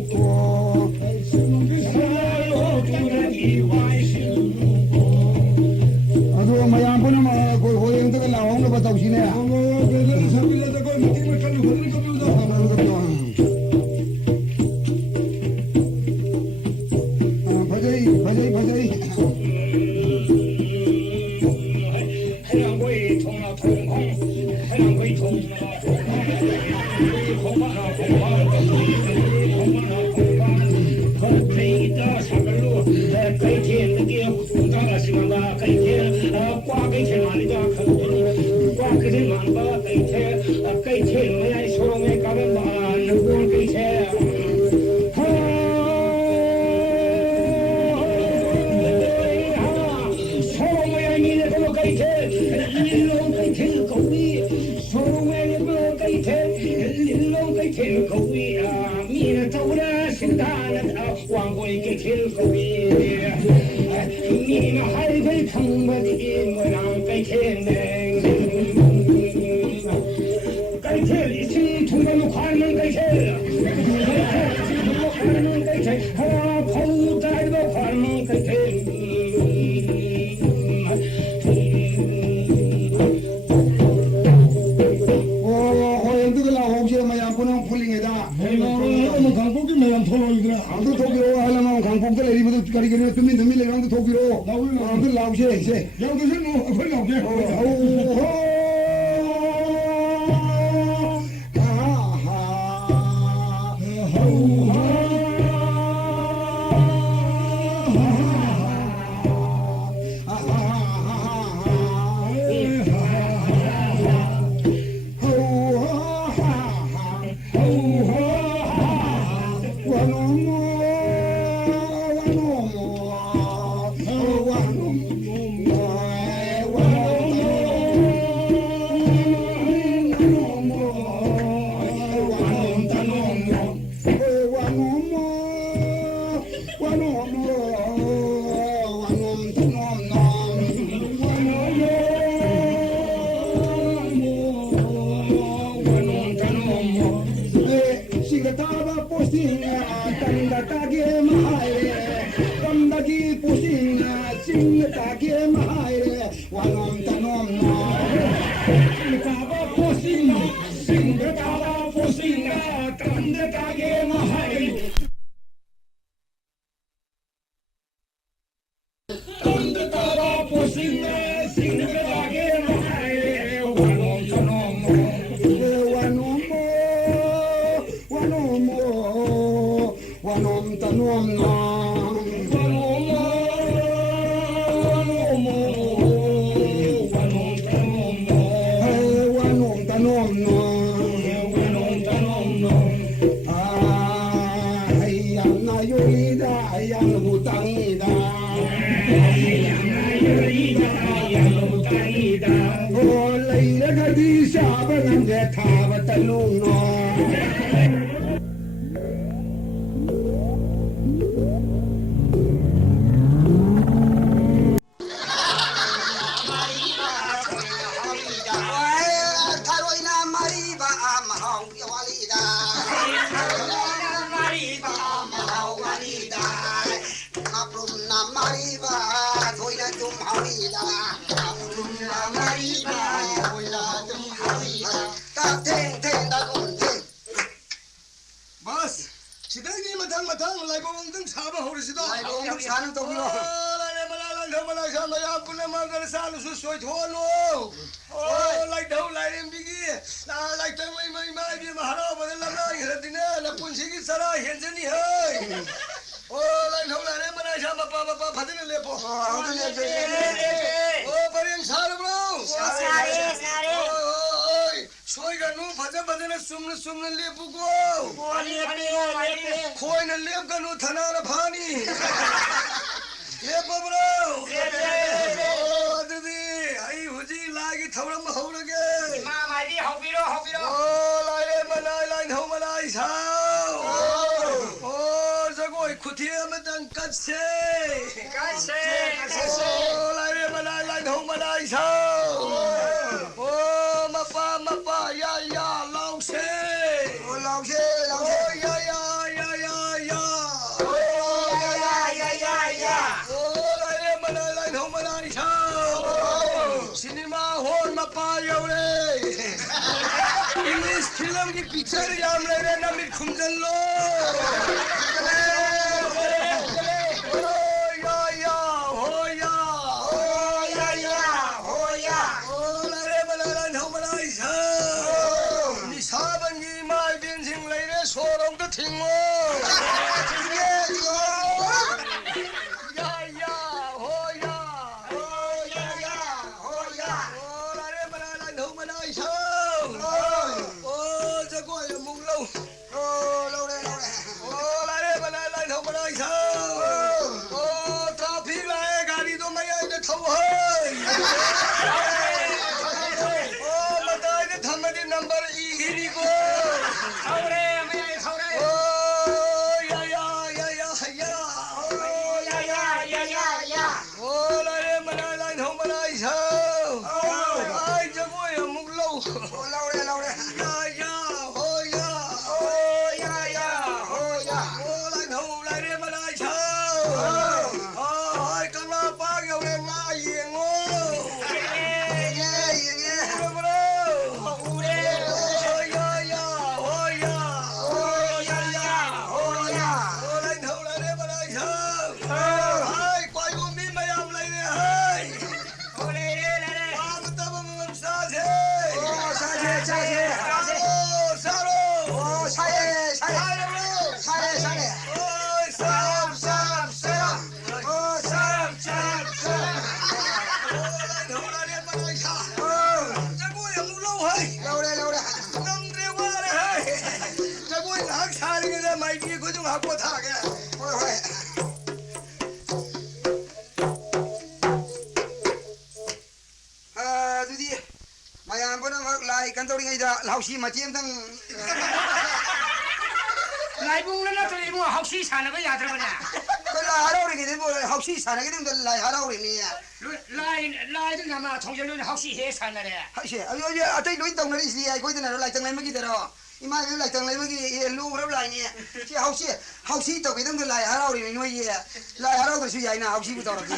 ꯇꯧꯔꯤꯁꯤꯗꯣ ꯂꯥꯏ ꯂꯣꯡ ꯁꯥꯅ ꯇꯧꯕꯤꯔꯣ ꯂꯥꯏꯔꯦ ꯃꯂꯥꯏ ꯁꯥ ꯃꯌꯥꯝ ꯄꯨꯝꯅꯃꯛ ꯁꯥꯅꯁꯨ ꯁꯣꯏꯊꯣꯛꯍꯜꯂꯣ ꯂꯥꯏꯙꯧ ꯂꯥꯏꯔꯦꯝꯕꯤꯒꯤ ꯂꯥꯏꯇꯪ ꯂꯩꯃ ꯏꯃꯥ ꯏꯕꯦꯝꯃ ꯍꯔꯥꯎꯕꯗ ꯂꯝꯂꯥꯏꯈ꯭ꯔꯗꯤꯅꯦ ꯅꯄꯨꯟꯁꯤꯒꯤ ꯆꯔꯥ ꯍꯦꯟꯖꯅꯤ ꯍꯩ ꯂꯥꯏꯙꯧ ꯂꯥꯏꯔꯦꯝ ꯃꯂꯥꯏ ꯁꯥ ꯃꯄꯥ ꯐꯖꯅ ꯂꯦꯞꯄꯣ ꯄꯔꯦꯡ ꯁꯥꯔꯕ꯭ꯔꯣ ꯁꯣꯏꯒꯅꯨ ꯐꯖꯅ ꯆꯨꯝꯅ ꯂꯦꯞꯄꯨꯀꯣ ꯈꯣꯏꯅ ꯂꯦꯞꯀꯅꯨ ꯊꯅꯥꯅ ꯐꯥꯅꯤ ꯂꯦꯞꯄꯕ꯭ꯔꯣ ꯑꯗꯨꯗꯤ ꯑꯩ ꯍꯧꯖꯤꯛ ꯂꯥꯏꯒꯤ ꯊꯧꯔꯝ ꯍꯧꯔꯒꯦ ꯂꯥꯏꯔꯦꯝ ꯃꯂꯥꯏ ꯂꯥꯏꯙꯧ ꯃꯂꯥꯏ ꯁꯥꯎ ꯖꯒꯣꯏ ꯈꯨꯊꯦꯛ ꯑꯃꯇꯪ ꯀꯠꯁꯦ ꯂꯥꯏꯔꯦꯝ ꯃꯂꯥꯏ ꯂꯥꯏꯙꯧ ꯃꯂꯥꯏ ꯁꯥꯎ ꯃꯄꯥ ꯌꯥ ꯂꯥꯎꯁꯦ ꯂꯥꯎꯁꯦ ꯌꯥ ꯂꯥꯏꯔꯦꯝ ꯃꯂꯥꯏ ꯂꯥꯏꯙꯧ ꯃꯂꯥꯏ ꯁꯥꯎ cinema hall Mopa you're English film की पिक्चर याम ले रे ना मिट खुमजन लो लरे बलाला धमलाई सा निसाबन की माय बिन सिंह ले रे सोरंग तो थिंगो नंबर ई को आपको था क्या ꯑꯗꯨꯗꯤ ꯃꯌꯥꯝ ꯄꯨꯝꯅꯃꯛ ꯂꯥꯏ ꯀꯩꯅꯣ ꯇꯧꯔꯤꯉꯩꯗ ꯍꯥꯎꯁꯤ ꯃꯇꯦꯛ ꯑꯃꯇꯪ ꯂꯥꯏꯕꯨꯡꯅ ꯅꯠꯇ꯭ꯔꯗꯤ ꯏꯕꯨꯡ ꯍꯥꯎꯁꯤ ꯁꯥꯟꯅꯕ ꯌꯥꯗ꯭ꯔꯕꯅꯦ ꯂꯥꯏ ꯍꯔꯥꯎꯔꯤꯉꯩꯗꯕꯨ ꯍꯥꯎꯁꯤ ꯁꯥꯟꯅꯒꯗꯕꯗ ꯂꯥꯏ ꯍꯔꯥꯎꯔꯤꯅꯤ ꯂꯥꯏꯗꯨꯅ ꯑꯃ ꯊꯣꯡꯖꯜꯂꯨꯅ ꯍꯥꯎꯁꯤ ꯍꯦꯛ ꯁꯥꯟꯅꯔꯦ ꯍꯥꯏꯁꯦ ꯑꯇꯩ ꯂꯣꯏ ꯇꯧꯅꯔꯤꯁꯤ ꯑꯩꯈꯣꯏꯗꯅ ꯂꯥꯏꯇꯪ ꯂꯩꯃꯒꯤꯗꯔꯣ ꯏꯃꯥ ꯏꯕꯦꯝ ꯂꯥꯏꯇꯪ ꯂꯩꯃꯒꯤ ꯂꯨꯈ꯭ꯔꯕ ꯂꯥꯏꯅꯤ ꯁꯤ ꯍꯥꯎꯁꯤ ꯇꯧꯒꯗꯕꯗ ꯂꯥꯏ ꯍꯔꯥꯎꯔꯤꯅꯤ ꯅꯣꯏꯒꯤ ꯂꯥꯏ ꯍꯔꯥꯎꯗ꯭ꯔꯁꯨ ꯌꯥꯏꯅ ꯍꯥꯎꯁꯤꯕꯨ ꯇꯧꯔꯛꯀꯦ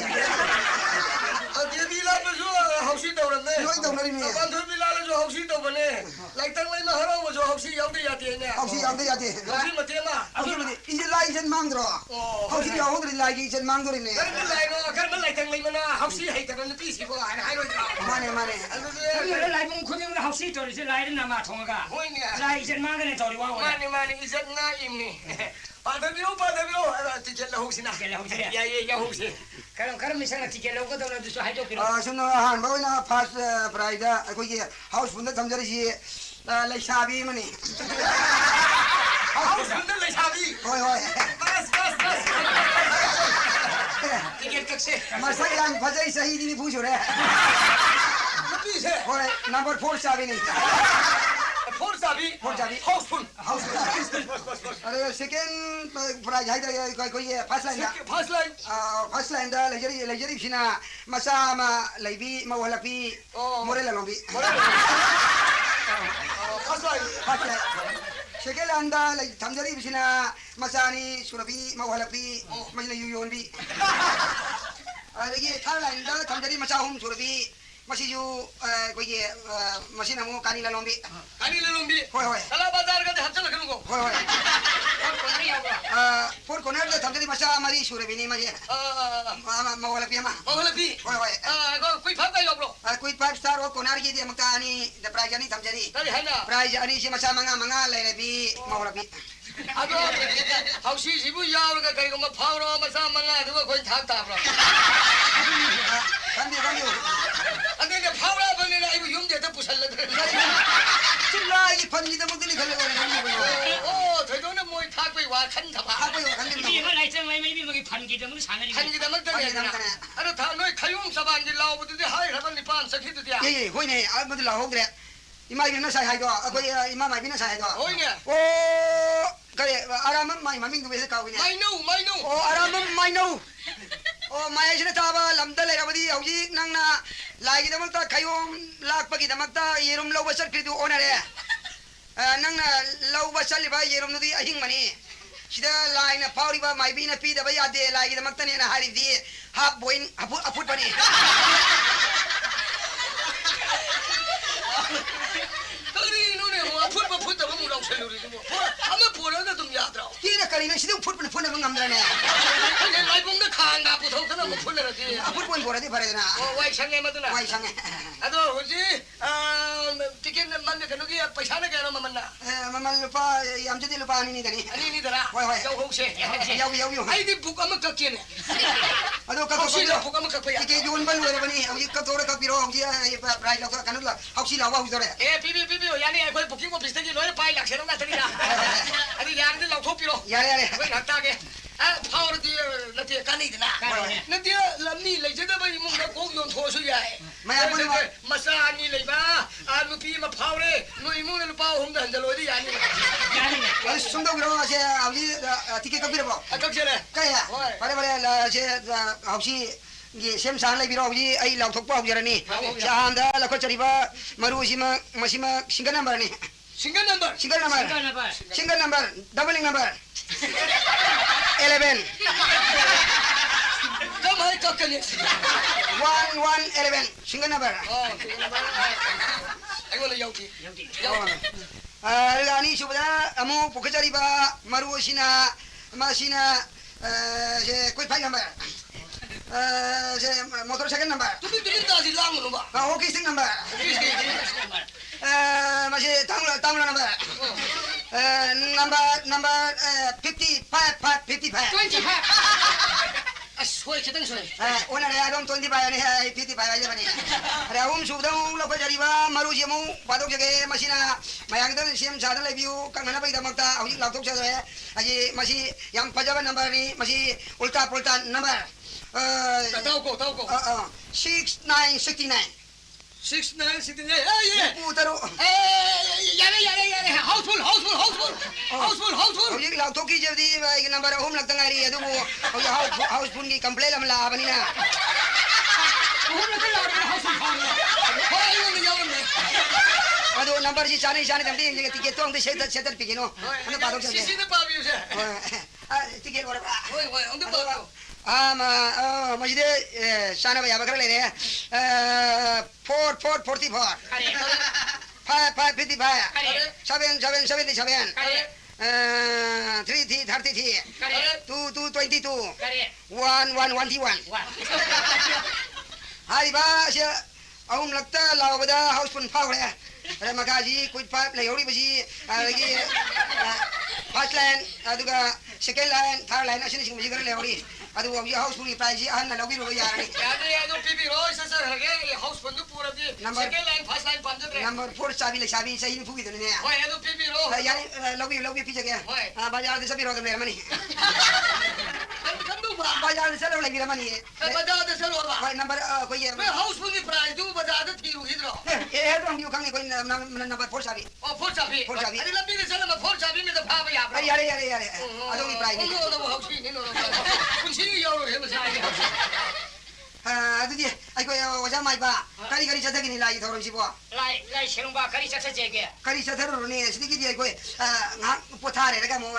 देवी लापसु हौसी तौरने लोई तौनरिने बंधुबी लालसु हौसी तौबने लाइतंग लैमा हरावसु हौसी याउदे यातेने हौसी याउदे याते हौसी मतेमा अदुबदि इजे लाई जन मांगद्रो हौसी याउद्रि लाई जन मांगदोरिने कर लाइनो कर लाइतंग लैमाना हौसी हैतबन पिसिबो हाइरोइदा माने अदुदि लाइबुं खुदिं हौसी तौरिसे लाइदना मा थोंगा होइने लाइ जन मांगने तौरि वा माने इज्जत ना इमनी पादबिरो टिकेट लहौसिना या हौसी करम मिसंग टिकेट लौगदौना दुसु हाइदो पिरो सुनो हान बावना फर्स्ट प्राइदा अखोगी हाउस फुंदा थमजरिसि लैसाबी मनी हाउस फुंदा लैसाबी होय बस टिकेट कक्से मसक यान फजै सही दिनी पूछोरे पीछे होय नंबर 4 चाबी नहीं फोर चाबी हाउसफुल अरे सेकंड प्राइज है कोई फर्स्ट लाइन दा लेजरी सिना मसा मा लेबी मवलपी मोरेला lobby first line second line दा थमजरी सिना मसानी सुरबी मवलपी मजले युयोनबी अरे ये थर्ड लाइन दा थमजरी मसा हम सुरबी मसीजू कोई मशीन हमो कानी ललोंबी होय होय कला बाजार का हत्या लखन को होय कोन नहीं होगा फोर कोनर दा थमदे मसा मरी सुरे बिनी मजे मवला पिया Mahalapi. होय होय Kui phap kai yobro. Quit 5 स्टार हो कोनर की दे मक्ता अनि द प्राइज अनि थमजरी Tadi haina. प्राइज अनि से मसा मंगा ले रे बी मवला P Ado hausi sibu yaw ka kai ko ma phawro masa manga du ko thak ta bro. कंदी Ade ne phawra bane na ibu yum de ta pusal la. चिल्ला ये फनी द मुदली खले Oh, thoi do na moi thak bai wa khan tha ba. हाको यो कंदी 이 말 날짜 maybe 뭐 판기 때문에 사는 Khan gi da mak ta ne na. Ado tha noi khayum saban gi law bu de hai raban ni pan sakhi tu dia. ये होय ने आ मदल ला होग्रे इमा बिना साइ हाइदो अकोय इमा माइ बिना साइ हाइदो Oi ne. ओ करे आराम माइ ममिंग दुबे काविने Mai no. ओ आराम माइ नो ओ माइ सिने ताबा लमदा लेरबदी हौजी नंगना लाइगी दमक्ता खयोम लाकपगी दमक्ता येरुम लौबा सरक्रिदु ओनरे नंगना लौबा चलिबा येरुम नुदी अहिंग मनी सिदा लाइन फाउरिबा माइ बिना पीदबा यादे लाइगी दमक्ता ने हारिदी हाफ बोइन अफुट बनी Tadi no ne ho phut da mu law chelu ri mo. Ama pora da tum ya tra. तीन करीने सिदु foot foot ngam dane Ne lai bung da khang da pu thau da mo phul la ti. Foot बोइन बोरा दे भरे ना Oh, wai sang ma tu na. वाइ संगे Ado hoji tiket man ne kanu gi paisa na ga no man na. ममल लुपा यामजदी लुपा नि Ghani Ani ni dara. Wai, wai. Jau ho se. याउ Ai di buk ama ka kene. अदो का Hausi la buk ama ka pa ya. के जोन बल वेरे बनी अब का तोरे का पिरो हम जी प्राइस लगा कनुला हौसी लावा हुजरे Eh, pipi yani ai koi booking office te gi loi pai lak se na tari da. Ani yan de law tho piro. यारे यारे Koi na ta ge. Power di na ti ka ni de na. Na ti lam ni lai je da bai mung da ko yon tho su ya. Masa ni lai ba. Anu pi ma power no imu ne pa hum da loi di yani. अरे सुंदो गिरो से अब जी टिके का पिरो Akak se le. कया बड़े बड़े से हौसी ये सेम सान ले बिरो जी आई लाव थोक पाउ जरनी जहां दा लखो चरीबा मरु सिमा मसिमा सिंगल नंबर नि Single number. Single number doubling number 11 Kam hai ka kene. 1111 single number Oh, single number. Ai wala yau ti. Ani subada amu pukachariba marusina masina je koi phai number je motorcycle number Tu ta si lang no ba. hockey stick number masih tangla number number 55 Asoi kitang soi. ona ada dom 25 ni 55 aja bani ada subada lo pukachariba marusimu padok jage masina mayang dan siam sadar lebiu kangana pai damakta auji laptop sadar aji masih yang pajaba number ni masih ulta number Tahu ko. 6969 6969. Eh ye. putaro Yare. Houseful. auji laptop ki jadi number home lagta ngari adu auji house phone ki complaint amla bani na Hai yo ni yau me. adu number si chani tamti tiket to ang setar pikino ano padok Si jage si pa biu se. tiket ora Oi, onde pa. masih deh sana bayar bakal leh 444 555 777 333 222 1121 hari bahasa awam लगता लाव बदा हाउस पुन फाव है अरे मगाजी quit pipe ले होरी बसी लगी फर्स्ट लाइन अदुगा सेकंड लाइन थर्ड लाइन असिन सिंग बसी कर ले होरी अदु अब ये हाउस पुन की प्राइस अहन न लगी रो यार Yare pipi roi sa hage house bandu pura di. Number- Second line first line panjat re. Number 4 चाबी ले चाबी सही नहीं फूकी दुनिया Oi, pipi ro. यार लगी पीछे गया Oi. बाजार से सभी रोक मेरा मनी Kan du ba. बाजार से लग मेरा money Bada de selo ba. कोई नंबर कोई ये Me house bandu price du bada de thiru hidro. ये तो हम क्यों कोई नंबर 4 चाबी Oh, full chapi. Full chapi. Ani lambi de selo ma full chapi me da pha ba ya. अरे यार अदो की price No, house ni no. Kun si yo ro he ma sai. अदुदी आई कोई वजह माई बा करी चथा की नहीं लाई थोड़ी सी बो lai serumba kari chacha jege करी चथा रो ने सिदी की कोई ngak पोथारे रगा मो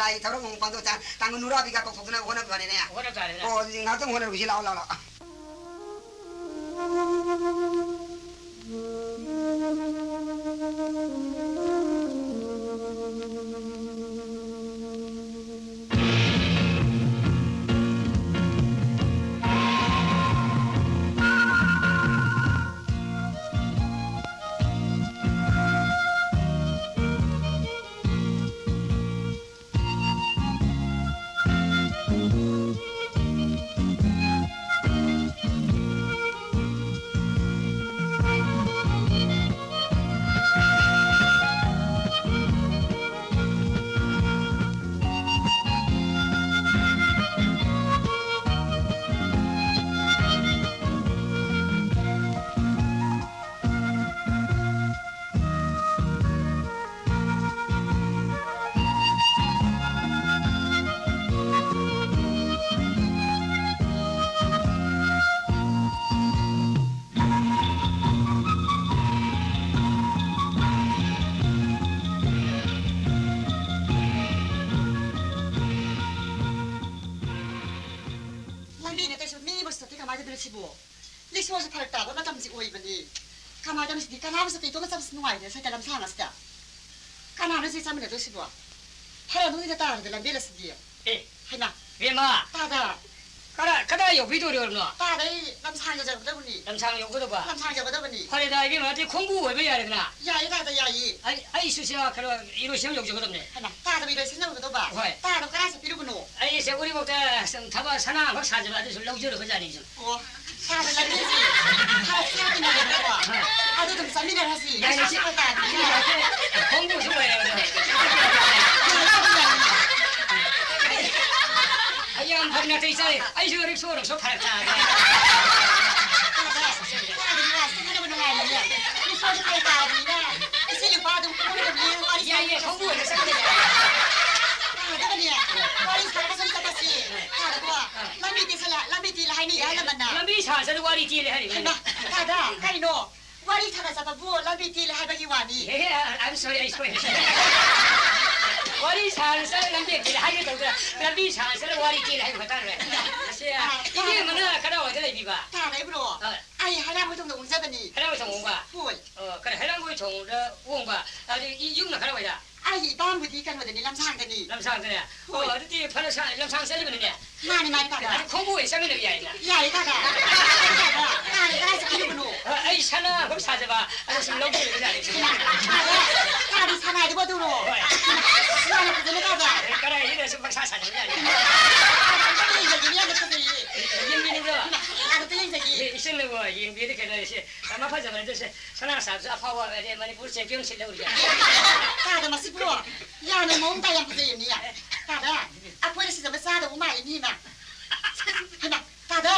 लाई थोड़ा मो पादो ता तांग नुरा भी का तो फुकना होना बने ने ora tare ओ ngak तो होना रुसी लाओ 람비네 때서 미버스 때 가마자 들으시고 리스워서 팔다 뭐 마담지 오이버니 가마자 미스 가나버스 때 도마 sab스 누아이데 살까 람사나스다 가나는 세 잠을 들으시고 팔아 눈이 다 람비 람비레스디 에 하나 비마 따다 가다 요 비도리오노 따다이 람상여 저거다 보니 남상 요거도 봐 람상여 저거다 보니 허리다 비마 어디 공부 왜 해야 되나 야이 따다 야이 아이 수시야 그럼 이로 시험 요구 거든네 하나 따다 이래 생각도 봐 왜? 따로 가라서 비르구노 아이 세 우리 먹다 타바 사나 막 사지 마도 술렁저러 그자니죠 어 따다 람비지 하나 사기나 봐 아도 좀 쌈이나 하시 야, 이거 공부 좀 해야 아양 범나 돼 있어 아이 저 우리 소름 속 팔자 야예 공부 왜 했어 람비 사서 와리 띠래 하니 I'm sorry I swear 와리 사서 람비 띠래 하게 되더라 람비 사서 와리 띠래 하고 갔다 그래 아시야 이게 뭐나 가라 어디래 비바 해랑고 정원과 그래 해랑고 정원의 원과 이 육나 가라 와야 아이 밤부디 간거든요 남상더니 남상들이야 어디 팔아서 남상 셀리면이네 많이 따가 아니 공부에 상관이 없야 야이 따가 나를 가서 비르구노 아이 사나 그럼 사줘봐 아니 좀 넘기는 거지 아니지 나를 사나이도 버두노 나를 그전에 가자 그래 이래서 막 사자냐 아니 나도 인생이 있는 거 인비를 개나시 아마파자만 이제 사나 사주 아파와 많이 불세 병실에 우리가 다들 막 스프로 야는 몸다 양부대입니다 다들 앞으로 시점에 싸도 오마이니마 하나 다들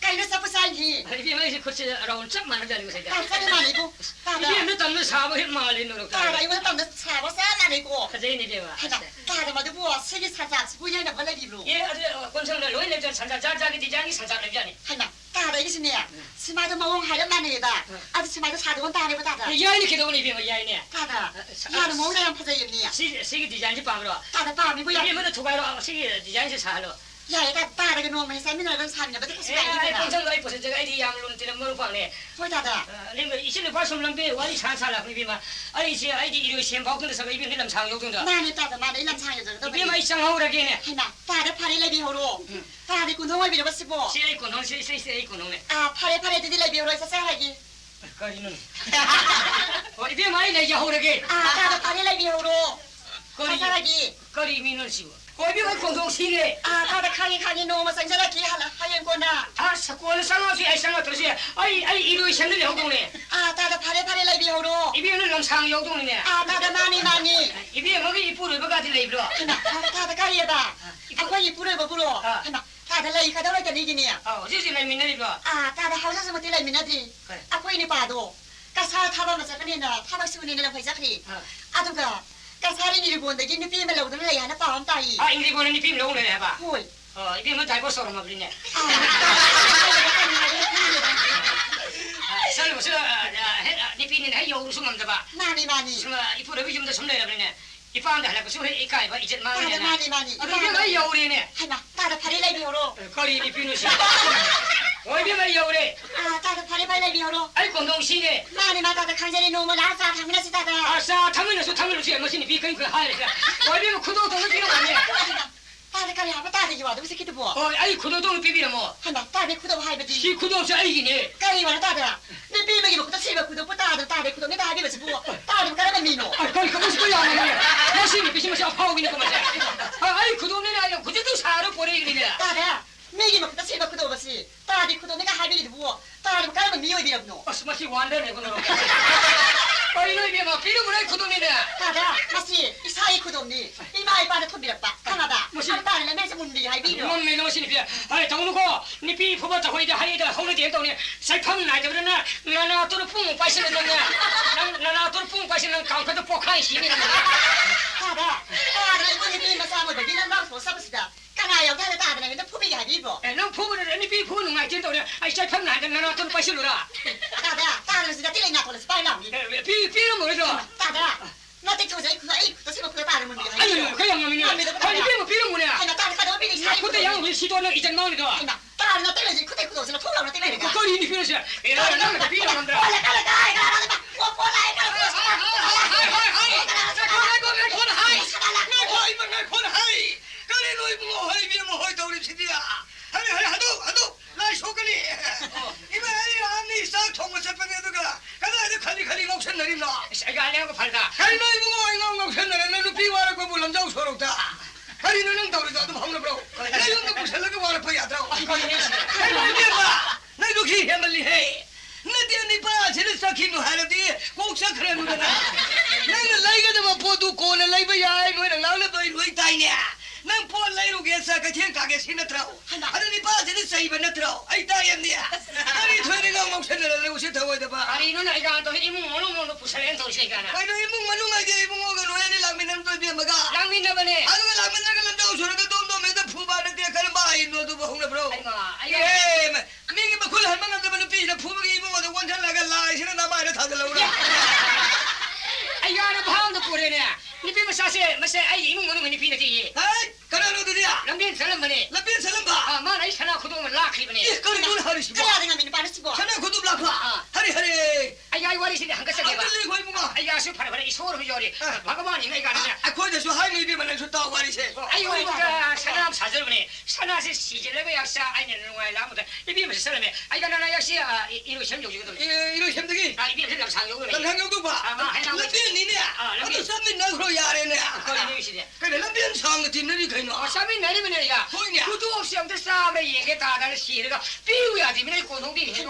가이는 사부사이니 아니 비만이 코치 아라운 참 많은 자리 거세요 다들 많이고 이게 다들 몇 단도 사고 힘만을 노력 다들 이거 땀도 차고 싸나니고 가재니 비마 하나 다들 모두 뭐 세계 사자 부여는 원래 리로 예 어제 권성들 로인들 산자 자자기 디장이 산자를 비하니 하나 다들 이것이네 스마드 마옹 하려만해다 아주 스마드 사도건 다니고 다들 야이니 기도니 비마 야이니 다들 야는 몸다 양부대입니다 시기 디장이 밤으로 다들 밤이고요 이게 뭐는 두가로 시기 디장이 사로 야이가 다들 그 놈의 세미나를 사미나 버튼 예 가시가 권성들 이 보세요 제가 이디 양론 때는 뭘 봐네 보다다 링거 이신의 과솜람비 와리 산살라 비마 아니 시 아이디 이료 시험 바꾼데서 이비 hillam 상 요동다 나는 다들 말이 일남상여 저도 비마 이상 하우라게네 하나 다들 팔이 비호로 다들 군동을 빌어봤시고 시레이 군놈 시레이 군놈네 아 팔에 드딜레 비호로 해서 싸하기 거리는 이비 많이 내 야우라게 아 다들 팔이 비호로 거리 싸하기 거리 미는 시고 거비가 공동 시래 아 다들 강이 너무 상자라기 하얀거나 아 사고는 상하시 아이 상하 들으시 아이 이료 시험들 요동네 아 다들 팔이 비호로 이비는 남상 요동네 아 다들 많이 이비 거기 이쁘를 버가 들래 입로 하나 다들 가리에다 아빠 이쁘를 버부로 하나 다들 레이 가다가 되니기니야 어제지 내 민네 입로 아 다들 하우스 못 들래 미나디 아빠 이니 봐도 가사 타바면서 그니나 타박수니나 회사리 아두가 가사리 일고 온데 기니 비면 라고도 레이 하나 빠온 따이 아 인기 보는 이 비밀 오래 해봐 홀 이비 뭐 달고 쏘는 거 그러네 살 무슨 니 비는 해 요구 숨는다 봐 많이 수마 이쁘를 비 좀더 숨내라 그러네 이 파운드 하려고 수해 이까이 봐 이제 마음이 다들 많이 이게 뭐 여우리네 하나 다들 팔이 비호로 거리 이 비누 시 어디 뭐 여우래 아 다들 팔이 비호로 아이 공동 시네 많이 다들 강제리 놓으면 아싸 당면에서 다들 아싸 당면에서 당면을 머신이 비거인 그 하이래 어디 뭐 구도동을 비는 거 아니야 다들 가리 하면 다들 좋아도 새끼도 뭐 아이 구도동을 비비라 뭐 하나 다들 구도 하이버지 시 구도 없이 알기네 가리 와라 다들 내 비명이 먹고 실버 구도 다들 구도 내 다리 버지 뭐 다들 가라면 미노 아 거기 그거 싶어야 하네 머신이 비시면서 아파오기네 그만 아이 구도면에 아니야 구제도 사러 보내 이러네 다들 매기 먹고 실버 구도 버지 다들 구도 내가 하이버지 뭐 다들 가라면 미워이 비랍노 스마시 완전해 그거 아이 너희 뭐 비름을 해 구도면에 다들 마시 이 사이 구도니 이 마이 바다 톱비랍다 강하다 무슨- 한 달에 매서 문디 하이비로 뭔 매너신이 비야 아이 당놓고 니 비 포바타 호이다 하이다 호르디 했더니 살팡 나지 그러나 나나 또는 뿡 빠시는 놈이야 나나 또는 뿡 빠시는 강패도 폭한 시민이야 다들 이번에 비면 싸움을 비는 방송 써보시다 까나요 다들 근데 포비기 하이비로 너 포부를 니 비 포는 거 알겠다 아이 살팡 나지 나나 또는 빠시노라 다들 진짜 띠레이 나콜레 스파이라미 비는 뭐죠 다들 나한테 조제 그거 또 실버 구도 다른 문디 아유 그 양놈이네 아니 비는 뭐냐 하나 다들 가도 비리 나 그때 양을 시도하는 이장 나오니까 하나 가나 때려지 그때 그도 없으나 통나무나 때려야 돼. 거리 니 그러시. 내가 나는 비로 만들어. 빨리 가라 가라 뭐 보라이 가라. 이거 아니하고 팔다. nang po lai ru ge sa ka thien ka ge sin na trao ada ni pa je ni sai ba na trao ai ta yam ni ari thoi ni ngong ngong chen na le u se thawai da ba ari no na ga to i mu mo no pusalen to se kana ai no i mu manu ma ge i mu ga no ya ni lang min nam to bi ma ga lang min na bane adu ga lang min na ga lam dau so ga dom dom me da phu ba de ka ba i no du ba hung na bro ai ma ai mi ge ba khul han ma na da ba pi da phu ba ge i mu ga da wan than la ga lai sin na ba da tha ga lo na ai ya na bhang da pore ne ni pi ma sa se ma se ai i mu mo no ni pi na ti ai kana no du dia lam bin salam bane la bin salam ba ma na sana khudo ma la khli bane ka ni du hari si ba kaya dengan mini panas si bo. sana khudu la kha hari hari ai ai wari sin hang ka sa ke ba le khoi mu ga ai ya su phar phar i sor ho jori bhagwan ni ngai ga ne a khoi da su hai ni bi ma na su ta wari se ai yo ga sana sa jor bane sana se si je le ba ya sa ai ne no ai la mo da i bi ma sa me ai ga na ya si i ro shem jo jo do i ro shem de gi ai bi le sang yo do lam hang yo du ba la bin ni ne a tu sa min na khro ya re ne ko ni si de ka de la bin sang ti ni kai no sa min na ni me ne ya ku du 없이 엄들 싸움에 얘기 다 다는 시르가 비우야지 미네 고동디 해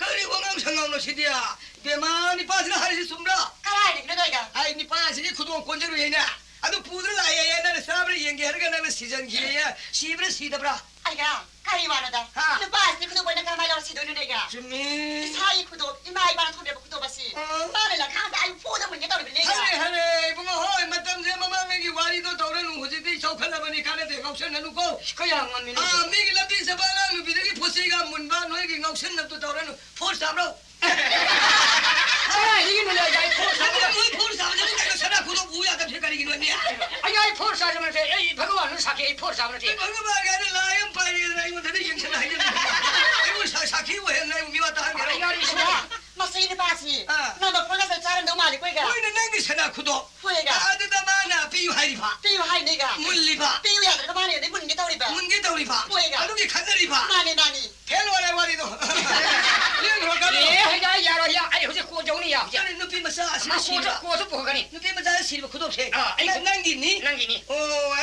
ka ri wa ngam sang ngam no si dia de ma ni pa sina hari si sum ra Kaya ni kena doiga. ai ni pa si ni khudu kon jeru ye na adu pudra la ye na sa bre yeng ge har ga na season gi ye si bre si da bra Ayga, kaya mana dah. Ni pas ni kudo boleh kamai lor si dulu doiga. jumi Sai kudo, imai bang thombe kudo basi. Mana lah kata ayu foda mun kita boleh hare lega. hare bunga hoi matam se mama me gi wari do tawra nu hoji ti chau khala bani kale de ngau sen nu ko 그야 ngami no mi gi la bi sa ba na nu bi de gi phosi ga mun ba noi gi ngau sen na to tawra nu phor sa bro 아 이게 뭐야 야 포사 phor sa ba ni ka sa na khudo bu ya da phir kari gi no ni 아야 포사 좀 해. 이 भगवान 사케 포사 좀 해. भगवान ga la yam pa ni na mu de yin chen na yin ai mu sa ki wo hen na mi wa ta ha ge 아야 이시야. Masih ni pasi. Nama pernah saya cari dong malik koi ga. oi na nang gi sa na khudo Koi ga. adu da ma na pi yu hai ri pha Piu hai ni ga. mun li pha Piu ya dekat mana? Dia pun kita uri ba. mun gi taw ri pha adu gi khan ri pha Nani nani. kel wa la wa ri do yin ro ga 예, do 해가 야로 야. 아니 호지 고정이야. ja ni nu pi ma sa si 아 si 고정 ba 고정 보고 가니. nu pi ma sa si ba khudo the ai nang gi ni 랑기니. oh